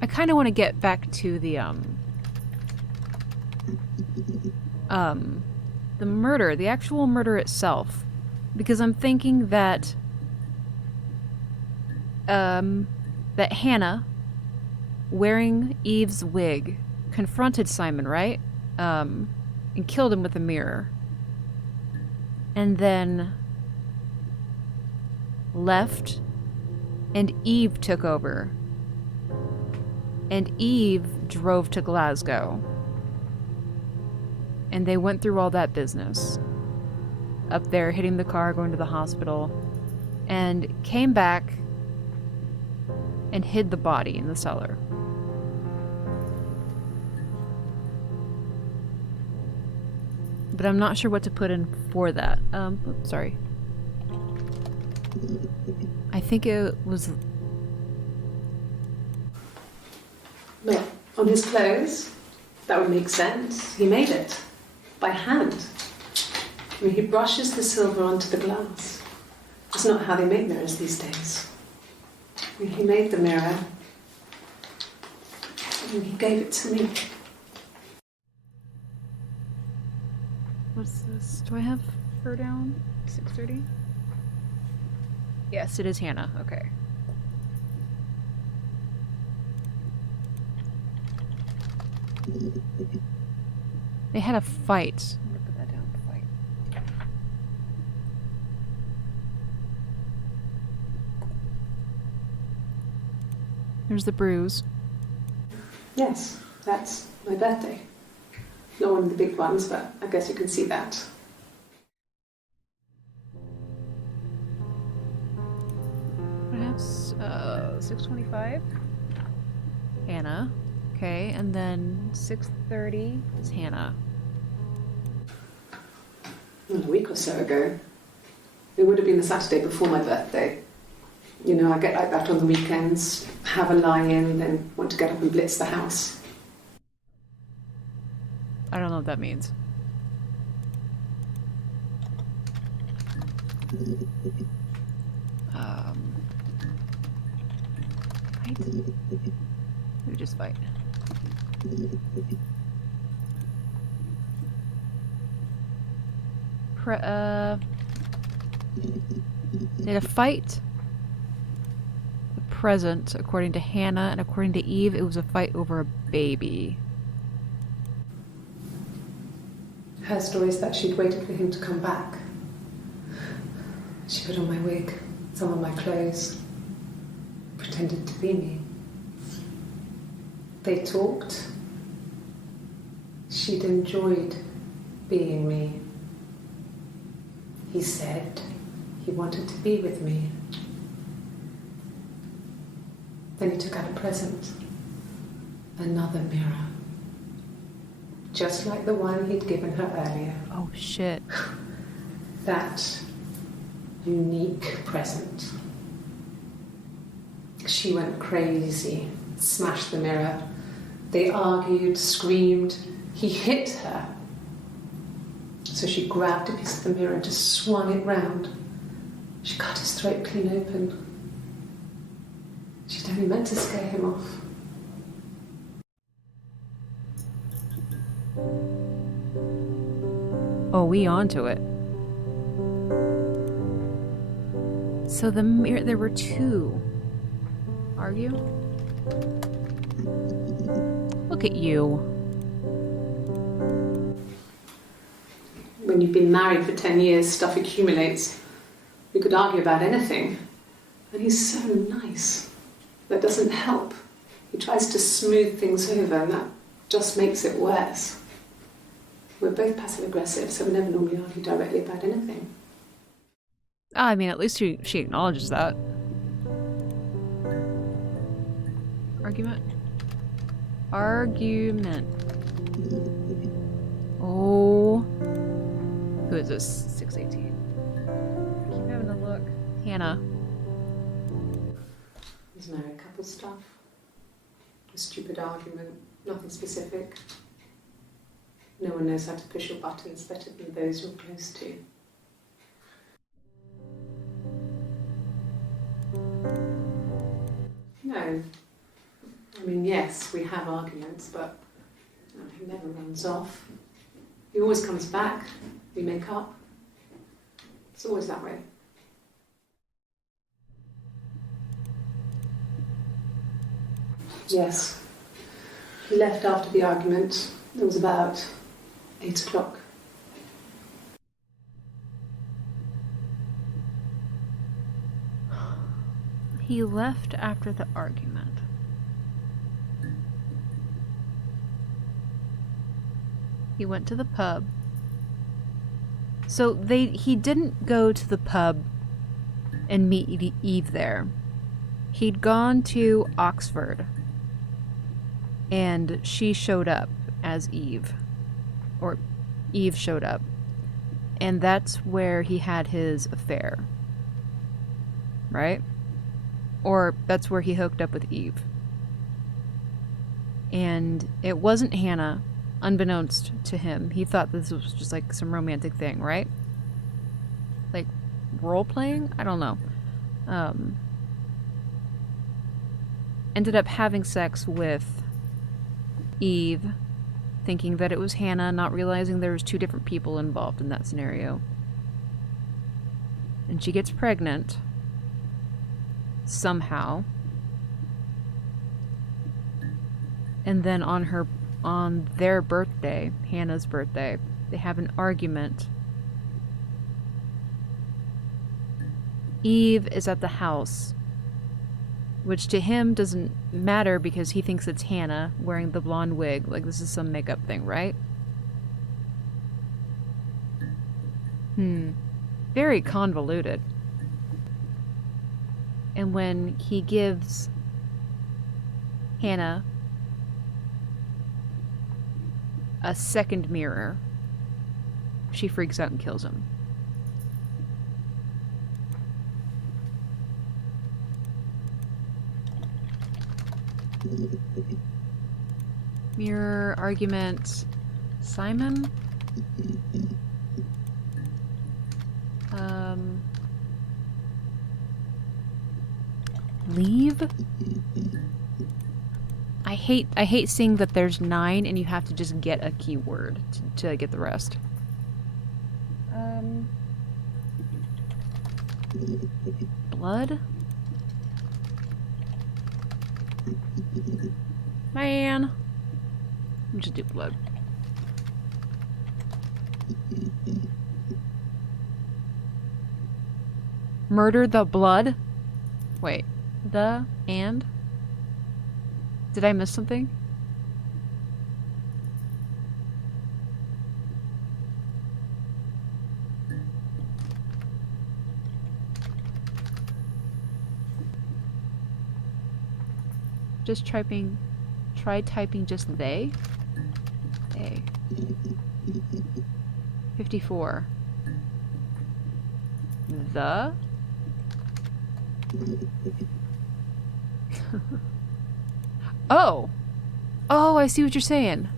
I kind of want to get back to the murder, the actual murder itself, because I'm thinking that that Hannah, wearing Eve's wig, confronted Simon, right? And killed him with a mirror. And then left, and Eve took over. And Eve drove to Glasgow. And they went through all that business. Up there, hitting the car, going to the hospital. And came back and hid the body in the cellar. But I'm not sure what to put in for that. Oops, sorry. I think it was... Well, on his clothes, that would make sense. He made it. By hand. I mean, he brushes the silver onto the glass. It's not how they make mirrors these days. I mean, he made the mirror. And he gave it to me. What's this? Do I have her down? 6:30? Yes, it is Hannah. Okay. They had a fight. I'm gonna put that down. Fight. There's the bruise. Yes, that's my birthday. Not one of the big ones, but I guess you can see that. Perhaps 6:25. Hannah. Okay, and then 6:30 is Hannah. A week or so ago. It would have been the Saturday before my birthday. You know, I get like that on the weekends, have a lie-in, then want to get up and blitz the house. I don't know what that means. Fight? We just fight. They had a fight. The present, according to Hannah, and according to Eve, it was a fight over a baby. Her story is that she'd waited for him to come back. She put on my wig, some of my clothes, pretended to be me. They talked. She'd enjoyed being me. He said he wanted to be with me. Then he took out a present. Another mirror. Just like the one he'd given her earlier. Oh, shit. That unique present. She went crazy, smashed the mirror. They argued, screamed. He hit her. So she grabbed a piece of the mirror and just swung it round. She cut his throat clean open. She'd only meant to scare him off. Oh, we onto it. So the mirror, there were two. Are you? Look at you. When you've been married for 10 years, stuff accumulates. We could argue about anything. And he's so nice. That doesn't help. He tries to smooth things over, and that just makes it worse. We're both passive aggressive, so we never normally argue directly about anything. I mean, at least she acknowledges that. Argument? Argument. Oh. Who is this? 618. Keep having a look. Hannah. There's married couple stuff. A stupid argument. Nothing specific. No one knows how to push your buttons better than those you're close to. No. I mean, yes, we have arguments, but he never runs off. He always comes back. We make up. It's always that way. Yes. He left after the argument. It was about 8 o'clock. He left after the argument. He went to the pub. So he didn't go to the pub and meet Eve there. He'd gone to Oxford. And she showed up as Eve. Or Eve showed up. And that's where he had his affair. Right? Or that's where he hooked up with Eve. And it wasn't Hannah, unbeknownst to him. He thought this was just like some romantic thing, right? Like role-playing? I don't know. Ended up having sex with Eve, thinking that it was Hannah, not realizing there was 2 different people involved in that scenario. And she gets pregnant. Somehow. And then on their birthday, Hannah's birthday, they have an argument. Eve is at the house, which to him doesn't matter because he thinks it's Hannah wearing the blonde wig. Like, this is some makeup thing, right? Very convoluted. And when he gives Hannah a second mirror, she freaks out and kills him. Mirror, argument, Simon? Leave? I hate seeing that there's 9 and you have to just get a keyword to get the rest. Blood? Man. Let me just do blood. Murder the blood? Wait. The and? Did I miss something? Just try typing just they. They. 54. The? Oh! Oh, I see what you're saying.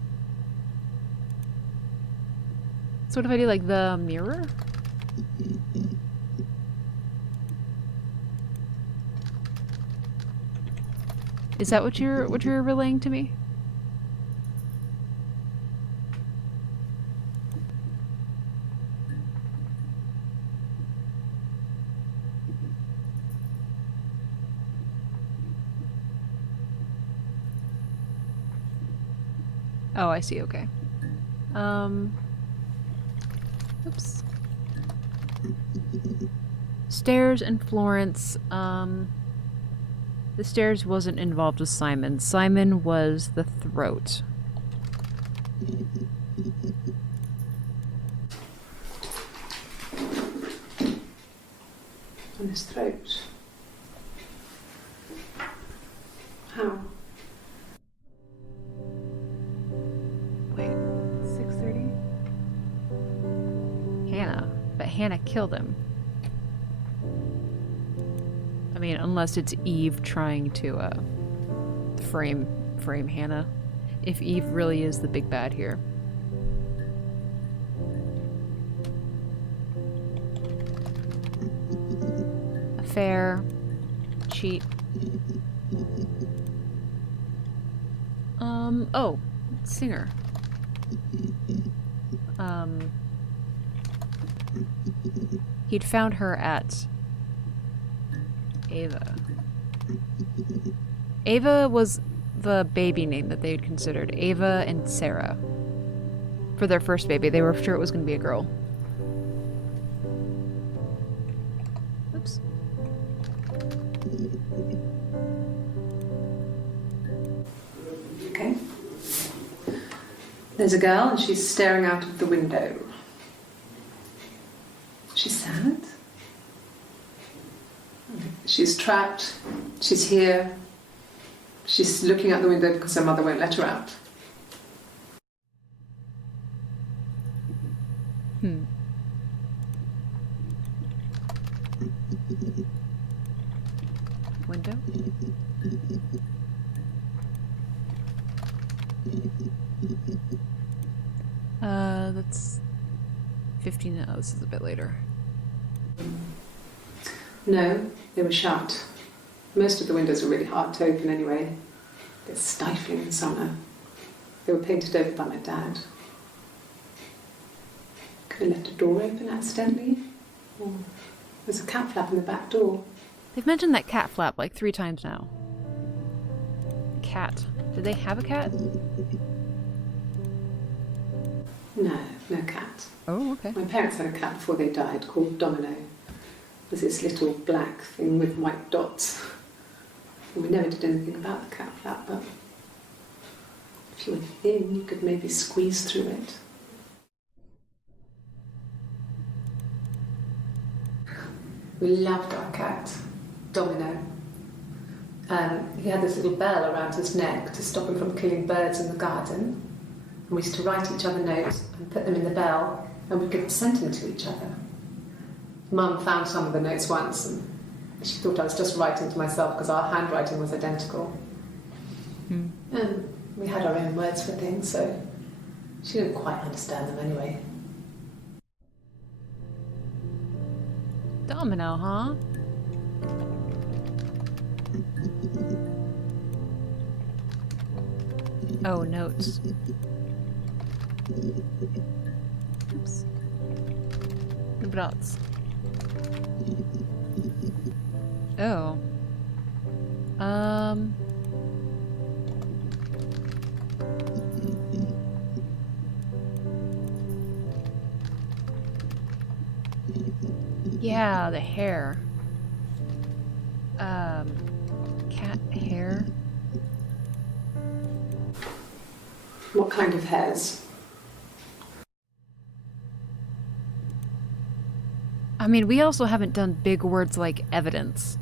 So what if I do like the mirror? Is that what you're relaying to me? Oh, I see, okay. Oops. Stairs and Florence, the stairs wasn't involved with Simon. Simon was the throat. on his throat. How? Wait, 6:30? Hannah. But Hannah killed him. I mean, unless it's Eve trying to frame Hannah. If Eve really is the big bad here. Affair. Cheat. Oh, singer. He'd found her at Ava. Ava was the baby name that they had considered. Ava and Sarah. For their first baby. They were sure it was going to be a girl. Oops. Okay. There's a girl and she's staring out of the window. She's sad. She's trapped. She's here. She's looking out the window because her mother won't let her out. Window? That's 15. Oh, this is a bit later. No, they were shut. Most of the windows are really hard to open anyway. They're stifling in summer. They were painted over by my dad. Could have left a door open accidentally. Or there's a cat flap in the back door. They've mentioned that cat flap like 3 times now. Cat. Did they have a cat? No, no cat. Oh, okay. My parents had a cat before they died called Domino. It was this little black thing with white dots. And we never did anything about the cat flap, but if you were thin, you could maybe squeeze through it. We loved our cat, Domino. He had this little bell around his neck to stop him from killing birds in the garden. And we used to write each other notes and put them in the bell, and we could send them to each other. Mum found some of the notes once, and she thought I was just writing to myself because our handwriting was identical. And we had our own words for things, so she didn't quite understand them anyway. Domino, huh? Oh, notes. Oops. Dots. Oh. Yeah, the hair. Cat hair. What kind of hairs? I mean, we also haven't done big words like evidence.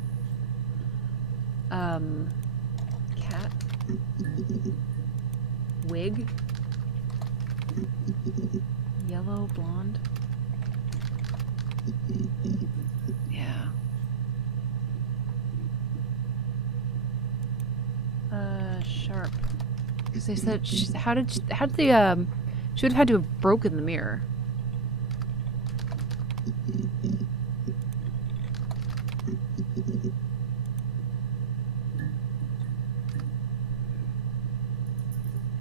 Cat. Wig. Yellow, blonde. Yeah. Sharp. Because they said, how did the, she would have had to have broken the mirror.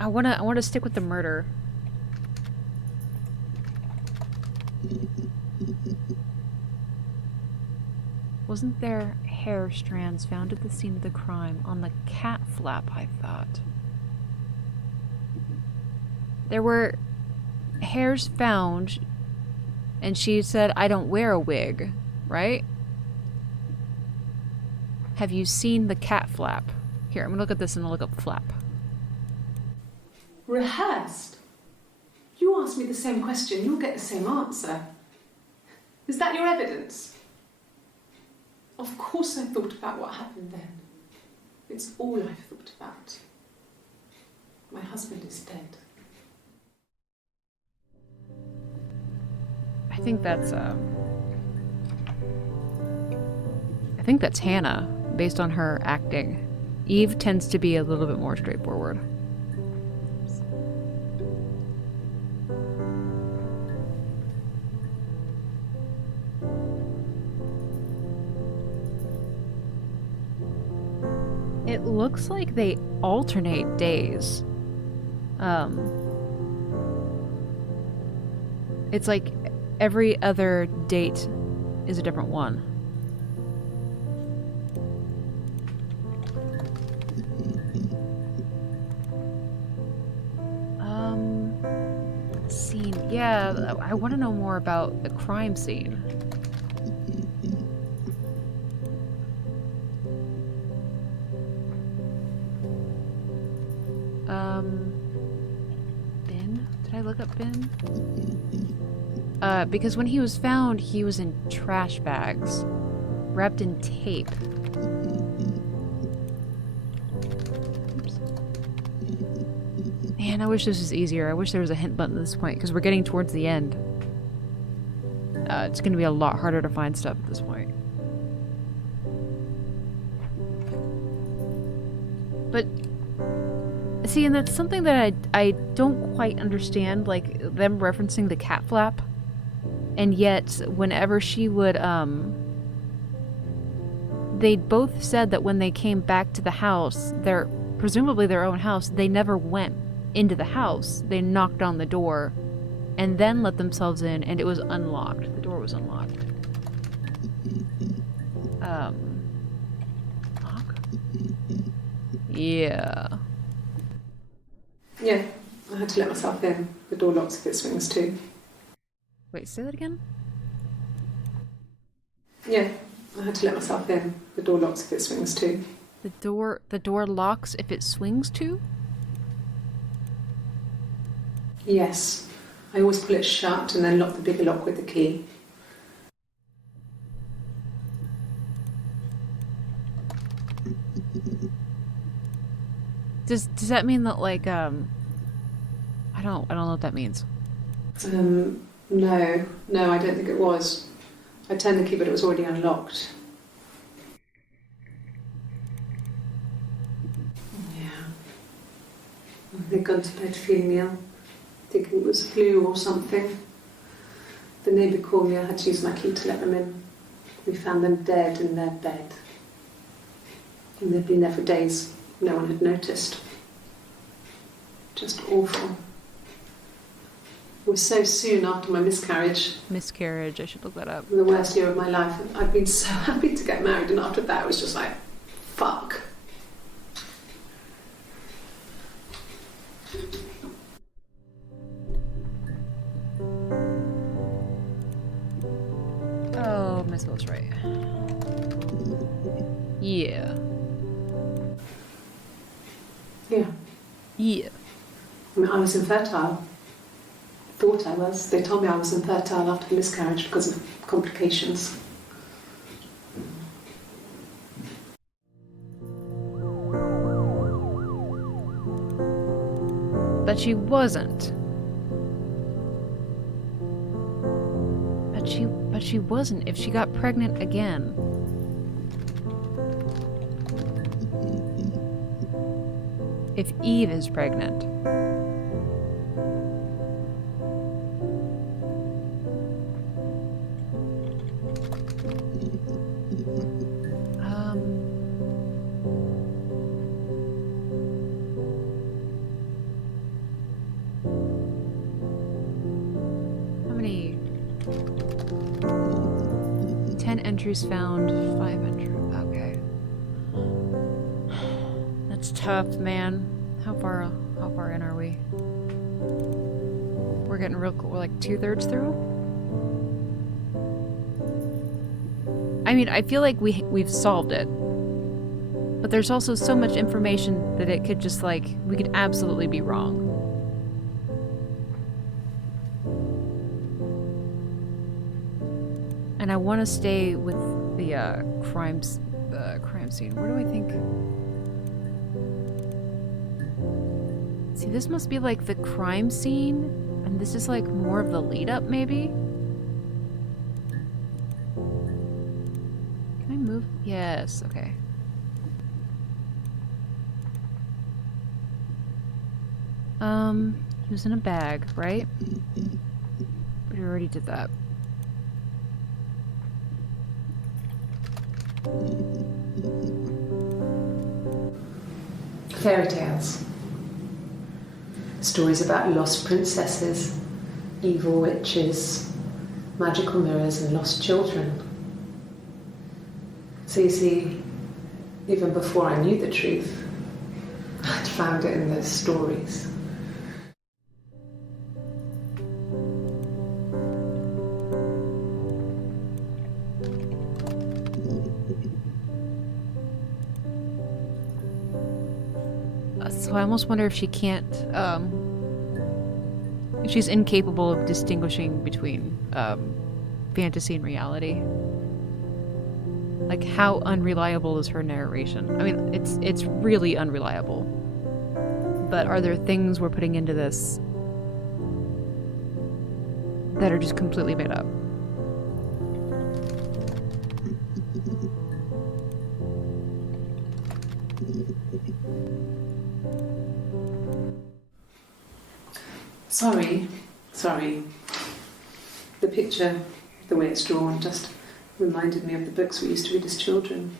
I wanna stick with the murder. Wasn't there hair strands found at the scene of the crime on the cat flap, I thought? There were hairs found, and she said, I don't wear a wig, right? Have you seen the cat flap? Here, I'm gonna look at this and I'll look up flap. Rehearsed? You ask me the same question, you'll get the same answer. Is that your evidence? Of course I thought about what happened then. It's all I've thought about. My husband is dead. I think that's Hannah, based on her acting. Eve tends to be a little bit more straightforward. It looks like they alternate days. It's like every other date is a different one. Scene. Yeah, I want to know more about the crime scene. Ben? Did I look up Ben? Because when he was found, he was in trash bags, wrapped in tape. Oops. Man, I wish this was easier. I wish there was a hint button at this point, because we're getting towards the end. It's going to be a lot harder to find stuff at this point. But see, and that's something that I don't quite understand, like them referencing the cat flap, and yet whenever she would, they both said that when they came back to the house, presumably their own house, they never went into the house. They knocked on the door and then let themselves in, and it was unlocked. The door was unlocked. Lock? Yeah. Yeah, I had to let myself in. The door locks if it swings too. Wait, say that again? Yeah, I had to let myself in. The door locks if it swings too. The door locks if it swings to? Yes. I always pull it shut and then lock the bigger lock with the key. Does that mean that, like, I don't know what that means. No, I don't think it was. I turned the key, but it was already unlocked. Yeah. They'd gone to bed feeling ill, thinking it was flu or something. The neighbour called me, I had to use my key to let them in. We found them dead in their bed. And they'd been there for days. No one had noticed. Just awful. It was so soon after my miscarriage. Miscarriage, I should look that up. The worst year of my life. I'd been so happy to get married, and after that it was just like, fuck. Oh, Miss Hill's right. Yeah. Yeah. Yeah. I mean, I was infertile. Thought I was. They told me I was infertile after the miscarriage because of complications. But she wasn't. But she wasn't if she got pregnant again. If Eve is pregnant. How many? 10 entries found, 500. Okay. That's tough, man. How far in are we? We're getting real cool. We're like 2/3 through? I mean, I feel like we've solved it. But there's also so much information that it could just, like, we could absolutely be wrong. And I want to stay with the crime scene. Where do I think? See, this must be like the crime scene, and this is like more of the lead up, maybe? Can I move? Yes, okay. He was in a bag, right? But we already did that. Fairy tales. Stories about lost princesses, evil witches, magical mirrors, and lost children. So you see, even before I knew the truth, I'd found it in those stories. So I almost wonder if she can't, if she's incapable of distinguishing between fantasy and reality. Like, how unreliable is her narration? I mean, it's really unreliable. But are there things we're putting into this that are just completely made up? Sorry. The picture, the way it's drawn, just reminded me of the books we used to read as children.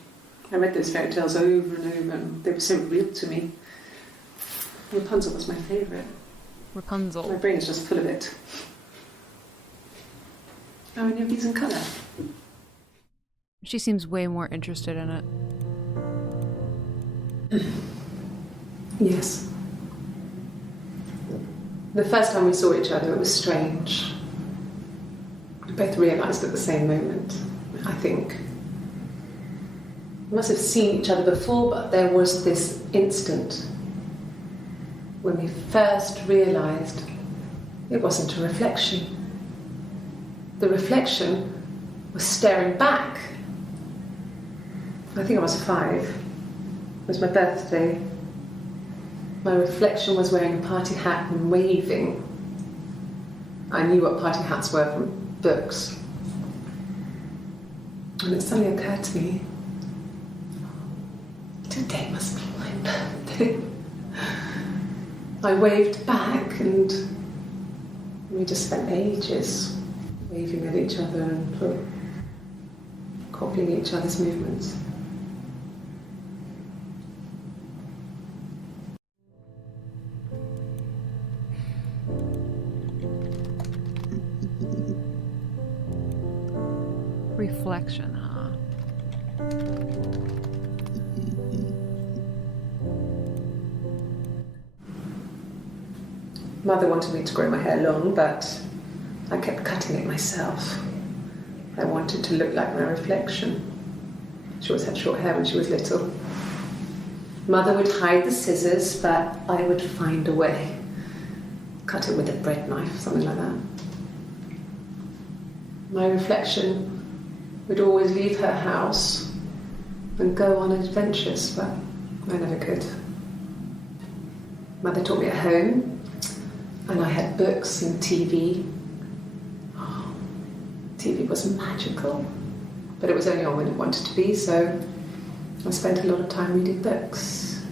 I read those fairy tales over and over, and they were so real to me. Rapunzel was my favourite. Rapunzel. My brain is just full of it. Are any of these in colour? She seems way more interested in it. Yes. The first time we saw each other, it was strange. We both realised at the same moment, I think. We must have seen each other before, but there was this instant when we first realised it wasn't a reflection. The reflection was staring back. I think I was 5. It was my birthday. My reflection was wearing a party hat and waving. I knew what party hats were from books. And it suddenly occurred to me, today must be my birthday. I waved back and we just spent ages waving at each other and copying each other's movements. Reflection, huh? Mother wanted me to grow my hair long, but I kept cutting it myself. I wanted to look like my reflection. She always had short hair when she was little. Mother would hide the scissors, but I would find a way. Cut it with a bread knife, something like that. My reflection would always leave her house and go on adventures, but I never could. Mother taught me at home, and I had books and TV. Oh, TV was magical, but it was only on when it wanted to be, so I spent a lot of time reading books.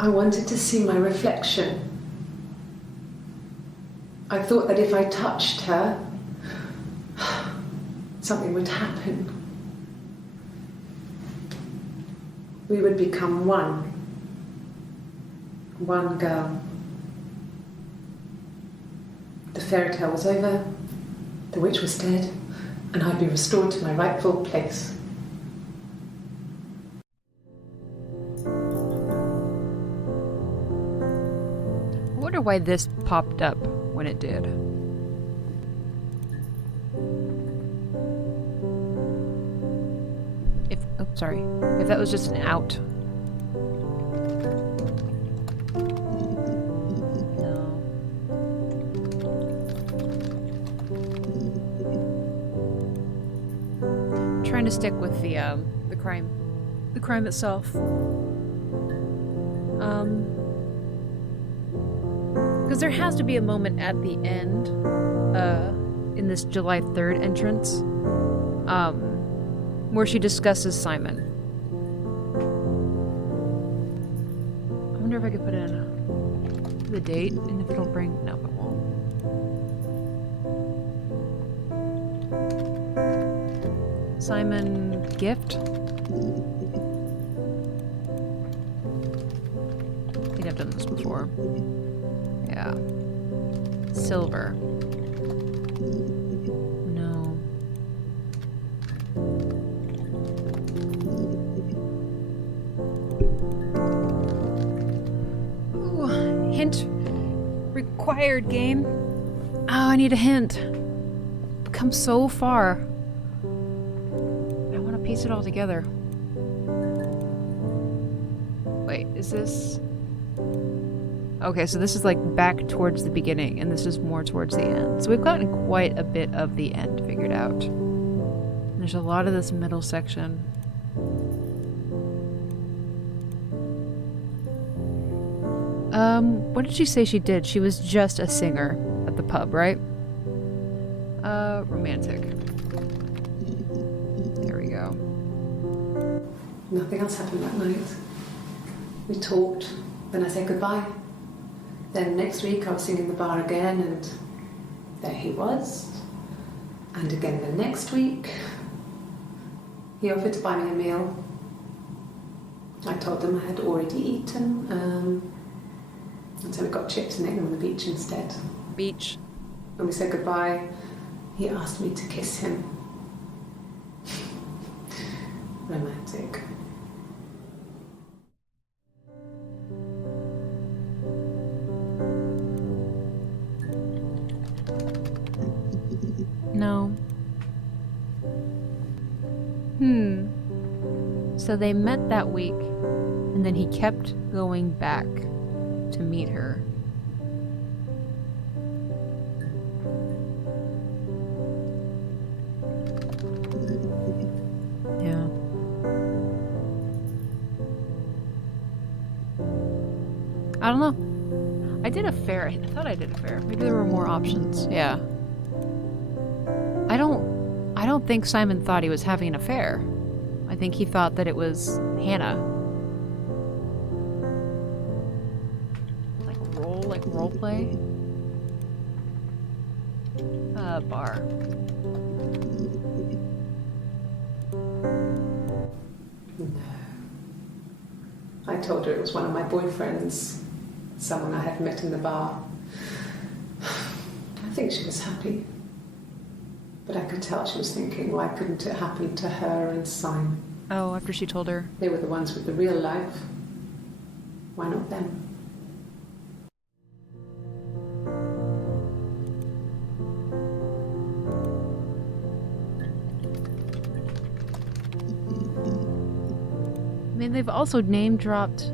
I wanted to see my reflection. I thought that if I touched her, something would happen. We would become one. One girl. The fairy tale was over, the witch was dead, and I'd be restored to my rightful place. I wonder why this popped up when it did. If that was just an out. No. to stick with the crime itself. Because there has to be a moment at the end, in this July 3rd entrance, where she discusses Simon. I wonder if I could put in the date, and if it'll bring... No, it won't. Simon gift? I think I've done this before. Yeah. Silver. No. Ooh, hint required, game. Oh, I need a hint. I've come so far. I want to piece it all together. Wait, is this... Okay, so this is like back towards the beginning, and this is more towards the end. So we've gotten quite a bit of the end figured out. And there's a lot of this middle section. What did she say she did? She was just a singer at the pub, right? Romantic. There we go. Nothing else happened that night. We talked, then I said goodbye. Then next week I was singing in the bar again, and there he was. And again the next week, he offered to buy me a meal. I told him I had already eaten, and so we got chips and ate them on the beach instead. Beach. When we said goodbye, he asked me to kiss him. Romantic. No. So they met that week, and then he kept going back to meet her. Yeah. I don't know. I did a fair. I thought I did a fair. Maybe there were more options. Yeah. I don't think Simon thought he was having an affair. I think he thought that it was Hannah. Like role play? Bar. No. I told her it was one of my boyfriends, someone I had met in the bar. I think she was happy. But I could tell she was thinking, why couldn't it happen to her and Simon? Oh, after she told her. They were the ones with the real life. Why not them? I mean, they've also name-dropped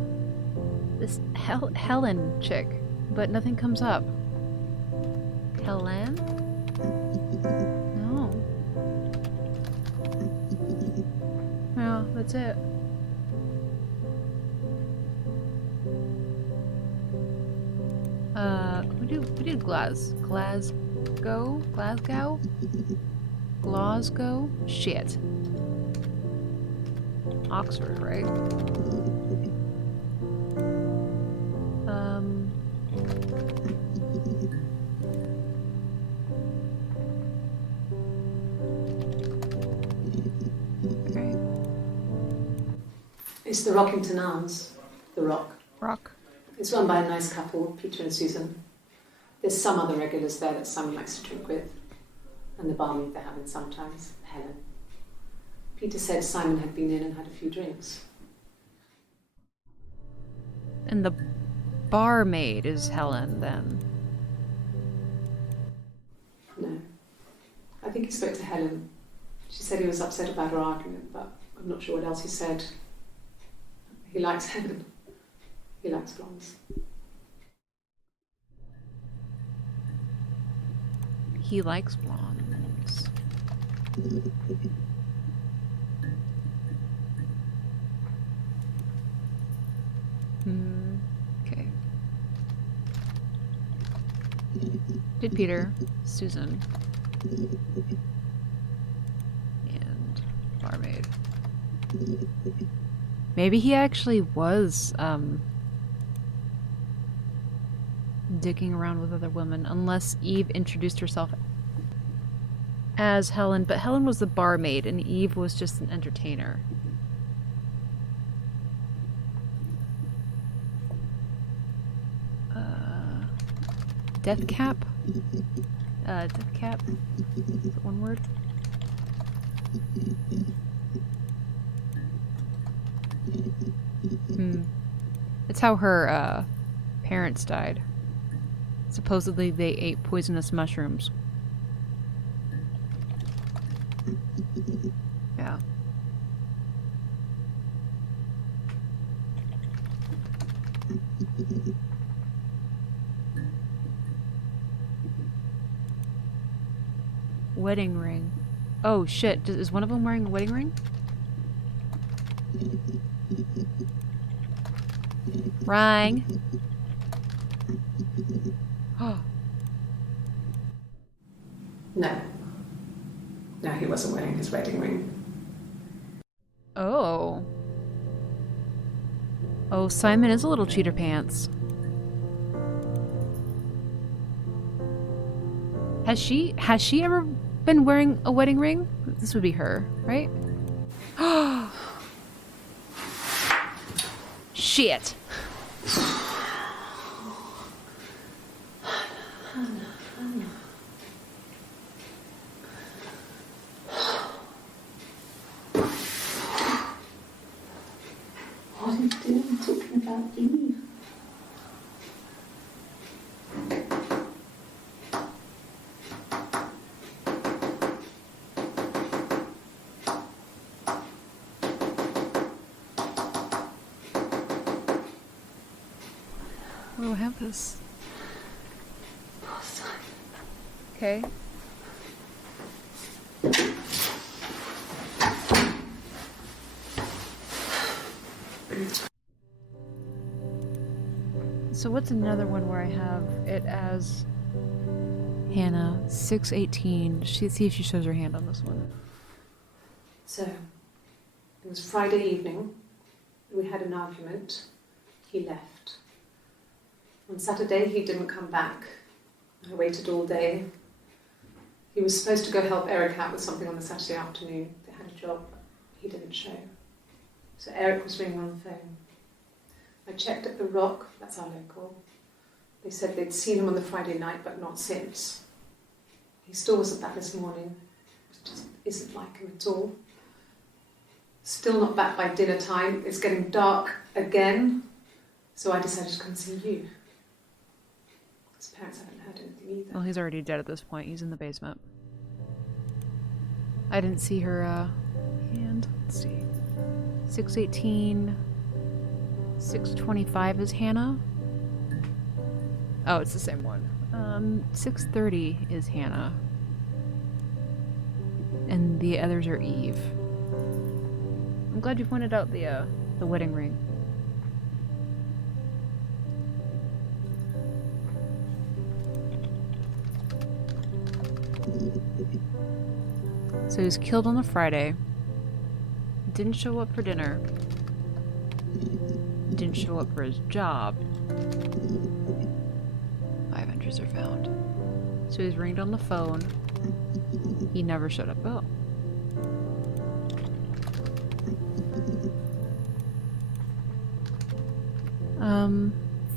this Helen chick, but nothing comes up. Helen? No. Yeah, that's it. We did Glasgow? Shit. Oxford, right? Okay. It's the Rockington Arms, the Rock. Rock. It's run by a nice couple, Peter and Susan. There's some other regulars there that Simon likes to drink with, and the barmaid they're having sometimes, Helen. Peter said Simon had been in and had a few drinks. And the barmaid is Helen, then? No. I think he spoke to Helen. She said he was upset about her argument, but I'm not sure what else he said. He likes Helen. He likes blondes. He likes blondes. Okay. Did Peter, Susan, and barmaid. Maybe he actually was, dicking around with other women, unless Eve introduced herself as Helen, but Helen was the barmaid and Eve was just an entertainer. Death cap? Death cap? Is it one word? It's how her, parents died. Supposedly they ate poisonous mushrooms. Yeah. Wedding ring. Oh shit, is one of them wearing a wedding ring? Ring. No. No, he wasn't wearing his wedding ring. Oh. Oh, Simon is a little cheater pants. Has she ever been wearing a wedding ring? This would be her, right? Shit. What are you doing talking about Eve? Where do I have this? Okay. So what's another one where I have it as Hannah 618? See if she shows her hand on this one. So, it was Friday evening. We had an argument. He left. On Saturday, he didn't come back. I waited all day. He was supposed to go help Eric out with something on the Saturday afternoon. They had a job. He didn't show. So Eric was ringing on the phone. I checked at the Rock, that's our local. They said they'd seen him on the Friday night, but not since. He still wasn't back this morning. It just isn't like him at all. Still not back by dinner time. It's getting dark again. So I decided to come and see you. His parents haven't heard anything either. Well, he's already dead at this point. He's in the basement. I didn't see her hand. Let's see. 618. 625 is Hannah. Oh, it's the same one. 630 is Hannah. And the others are Eve. I'm glad you pointed out the wedding ring. So he was killed on a Friday. Didn't show up for dinner. Didn't show up for his job. 5 entries are found. So he's ringed on the phone. He never showed up. Oh.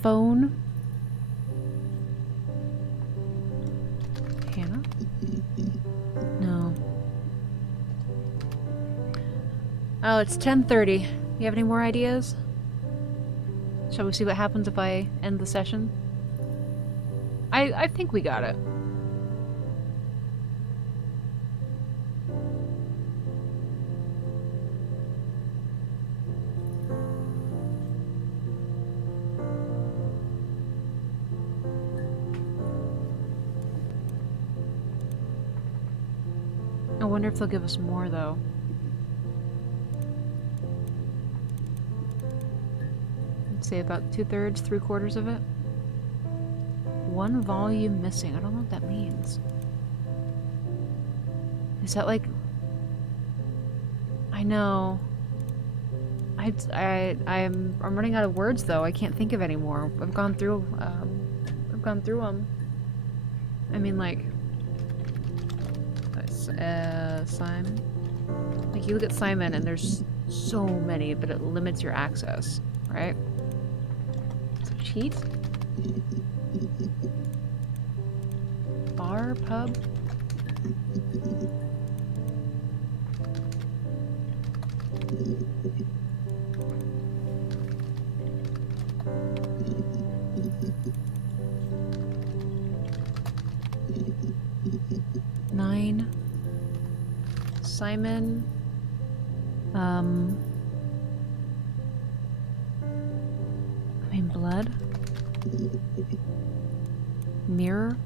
Phone. Hannah? No. Oh, it's 10:30. You have any more ideas? Shall we see what happens if I end the session? I think we got it. I wonder if they'll give us more, though. Let's Say about 2/3, 3/4 of it. 1 volume missing. I don't know what that means. Is that like... I know. I'm running out of words though. I can't think of any more. I've gone through them. I mean, like, Simon. Like, you look at Simon and there's so many, but it limits your access, right? So cheat. Bar, pub. Nine. Simon. I mean, blood. Mirror.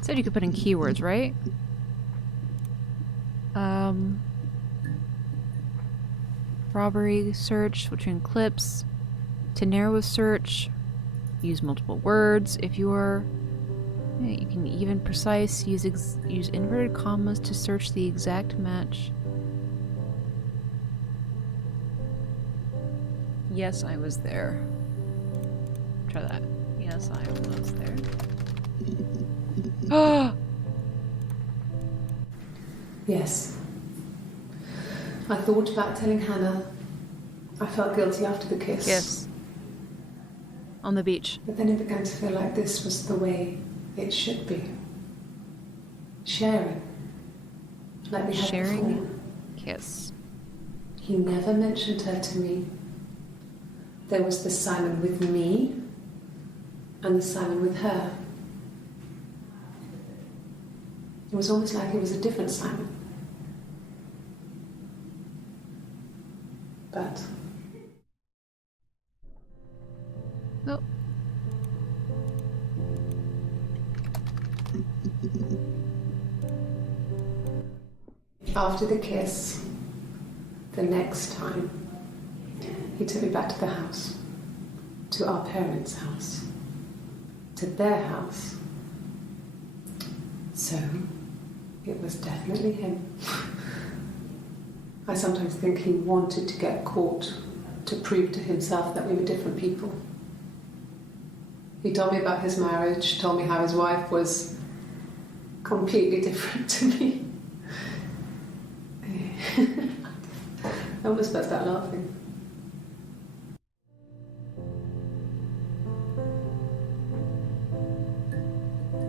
Said you could put in keywords, right? Robbery search, switching clips. To narrow a search, use multiple words. If you are, you can even precise, use inverted commas to search the exact match. Yes, I was there. Try that. Yes, I was there. Ah! Yes. I thought about telling Hannah. I felt guilty after the kiss. Yes. On the beach. But then it began to feel like this was the way it should be. Sharing. Like we had Sharing before. kiss. He never mentioned her to me. There was the Simon with me and the Simon with her. It was almost like it was a different Simon. But... Oh. After the kiss, the next time, he took me back to the house, to our parents' house, to their house. So, it was definitely him. I sometimes think he wanted to get caught to prove to himself that we were different people. He told me about his marriage, told me how his wife was completely different to me. I almost burst out laughing.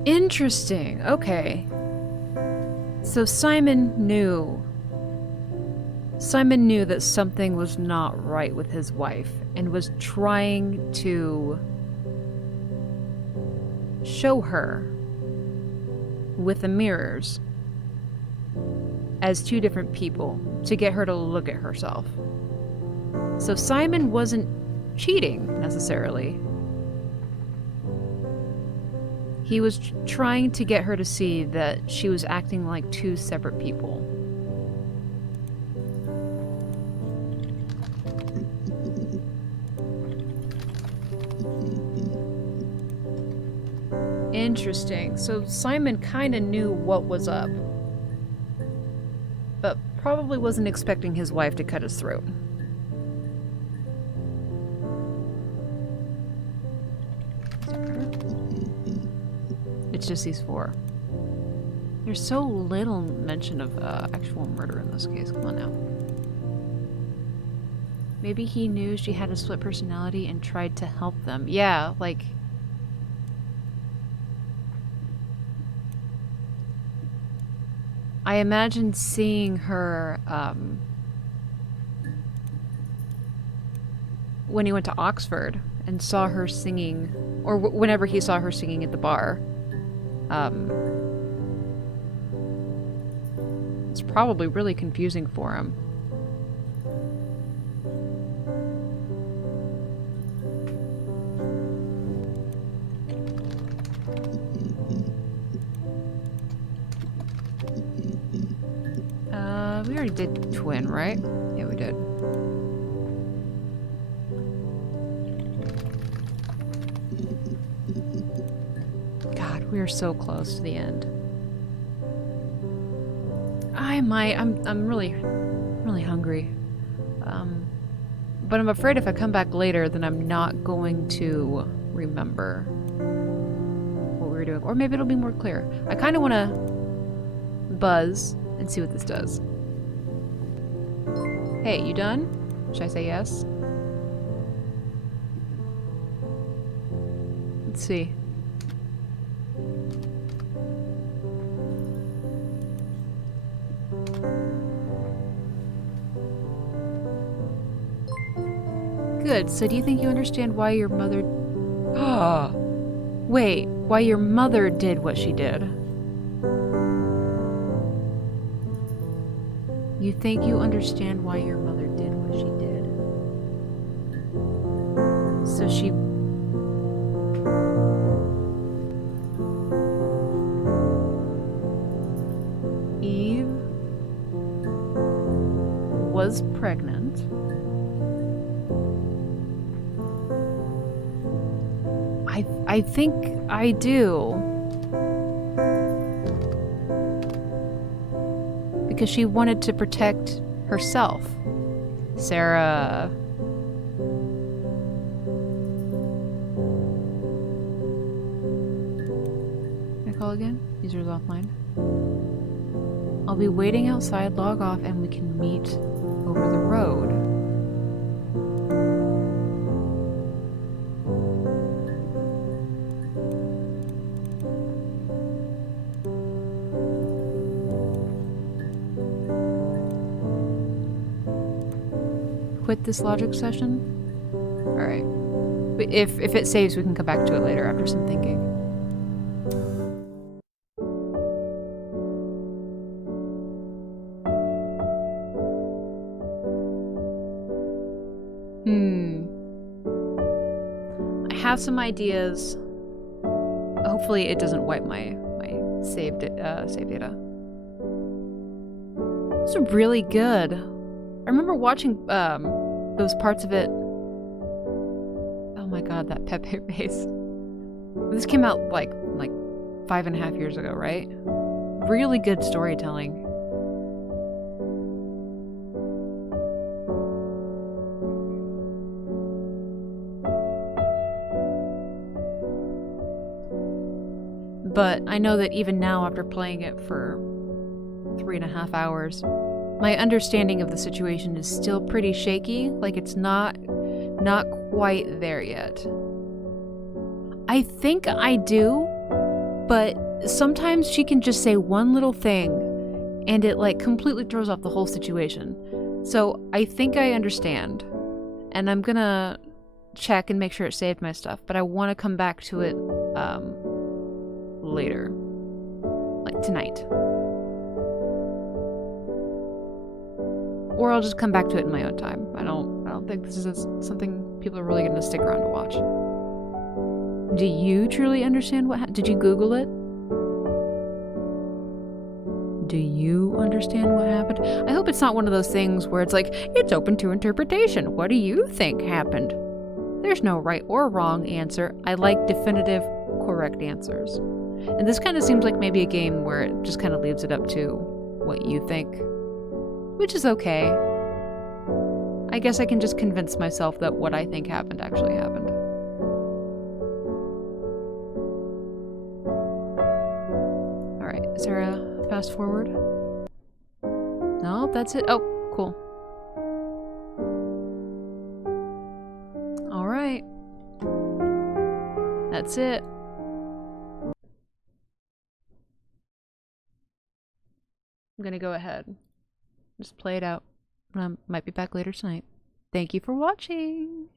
Interesting. Okay. So Simon knew that something was not right with his wife and was trying to show her with the mirrors as two different people to get her to look at herself. So Simon wasn't cheating necessarily. He was trying to get her to see that she was acting like two separate people. Interesting. So Simon kind of knew what was up, but probably wasn't expecting his wife to cut his throat. It's just these four. There's so little mention of actual murder in this case. Come on now. Maybe he knew she had a split personality and tried to help them. Yeah, like... I imagine seeing her, when he went to Oxford and saw her singing, or whenever he saw her singing at the bar. It's probably really confusing for him. We already did twin, right? Yeah, we did. God, we are so close to the end. I'm really hungry. But I'm afraid if I come back later, then I'm not going to remember what we were doing. Or maybe it'll be more clear. I kind of want to buzz and see what this does. Hey, you done? Should I say yes? Let's see. Good. So do you think you understand why your mother... Wait, why your mother did what she did? You think you understand why your mother did what she did? So she... Eve was pregnant. I think I do. Because she wanted to protect herself. Sarah... Can I call again? User's offline. I'll be waiting outside, log off, and we can meet over the road. Quit this logic session? Alright. If it saves, we can come back to it later after some thinking. I have some ideas. Hopefully it doesn't wipe my save data. It's really good. I remember watching those parts of it. Oh my god, that Pepe face. This came out like 5.5 years ago, right? Really good storytelling. But I know that even now, after playing it for 3.5 hours, my understanding of the situation is still pretty shaky. Like, it's not quite there yet. I think I do, but sometimes she can just say one little thing and it like completely throws off the whole situation. So I think I understand, and I'm gonna check and make sure it saved my stuff, but I want to come back to it later, like tonight. Or I'll just come back to it in my own time. I don't think this is something people are really going to stick around to watch. Do you truly understand did you Google it? Do you understand what happened? I hope it's not one of those things where it's like, it's open to interpretation. What do you think happened? There's no right or wrong answer. I like definitive, correct answers. And this kind of seems like maybe a game where it just kind of leaves it up to what you think. Which is okay. I guess I can just convince myself that what I think happened actually happened. Alright, is there a fast forward? No, that's it. Oh, cool. Alright. That's it. I'm gonna go ahead. Just play it out. I might be back later tonight. Thank you for watching!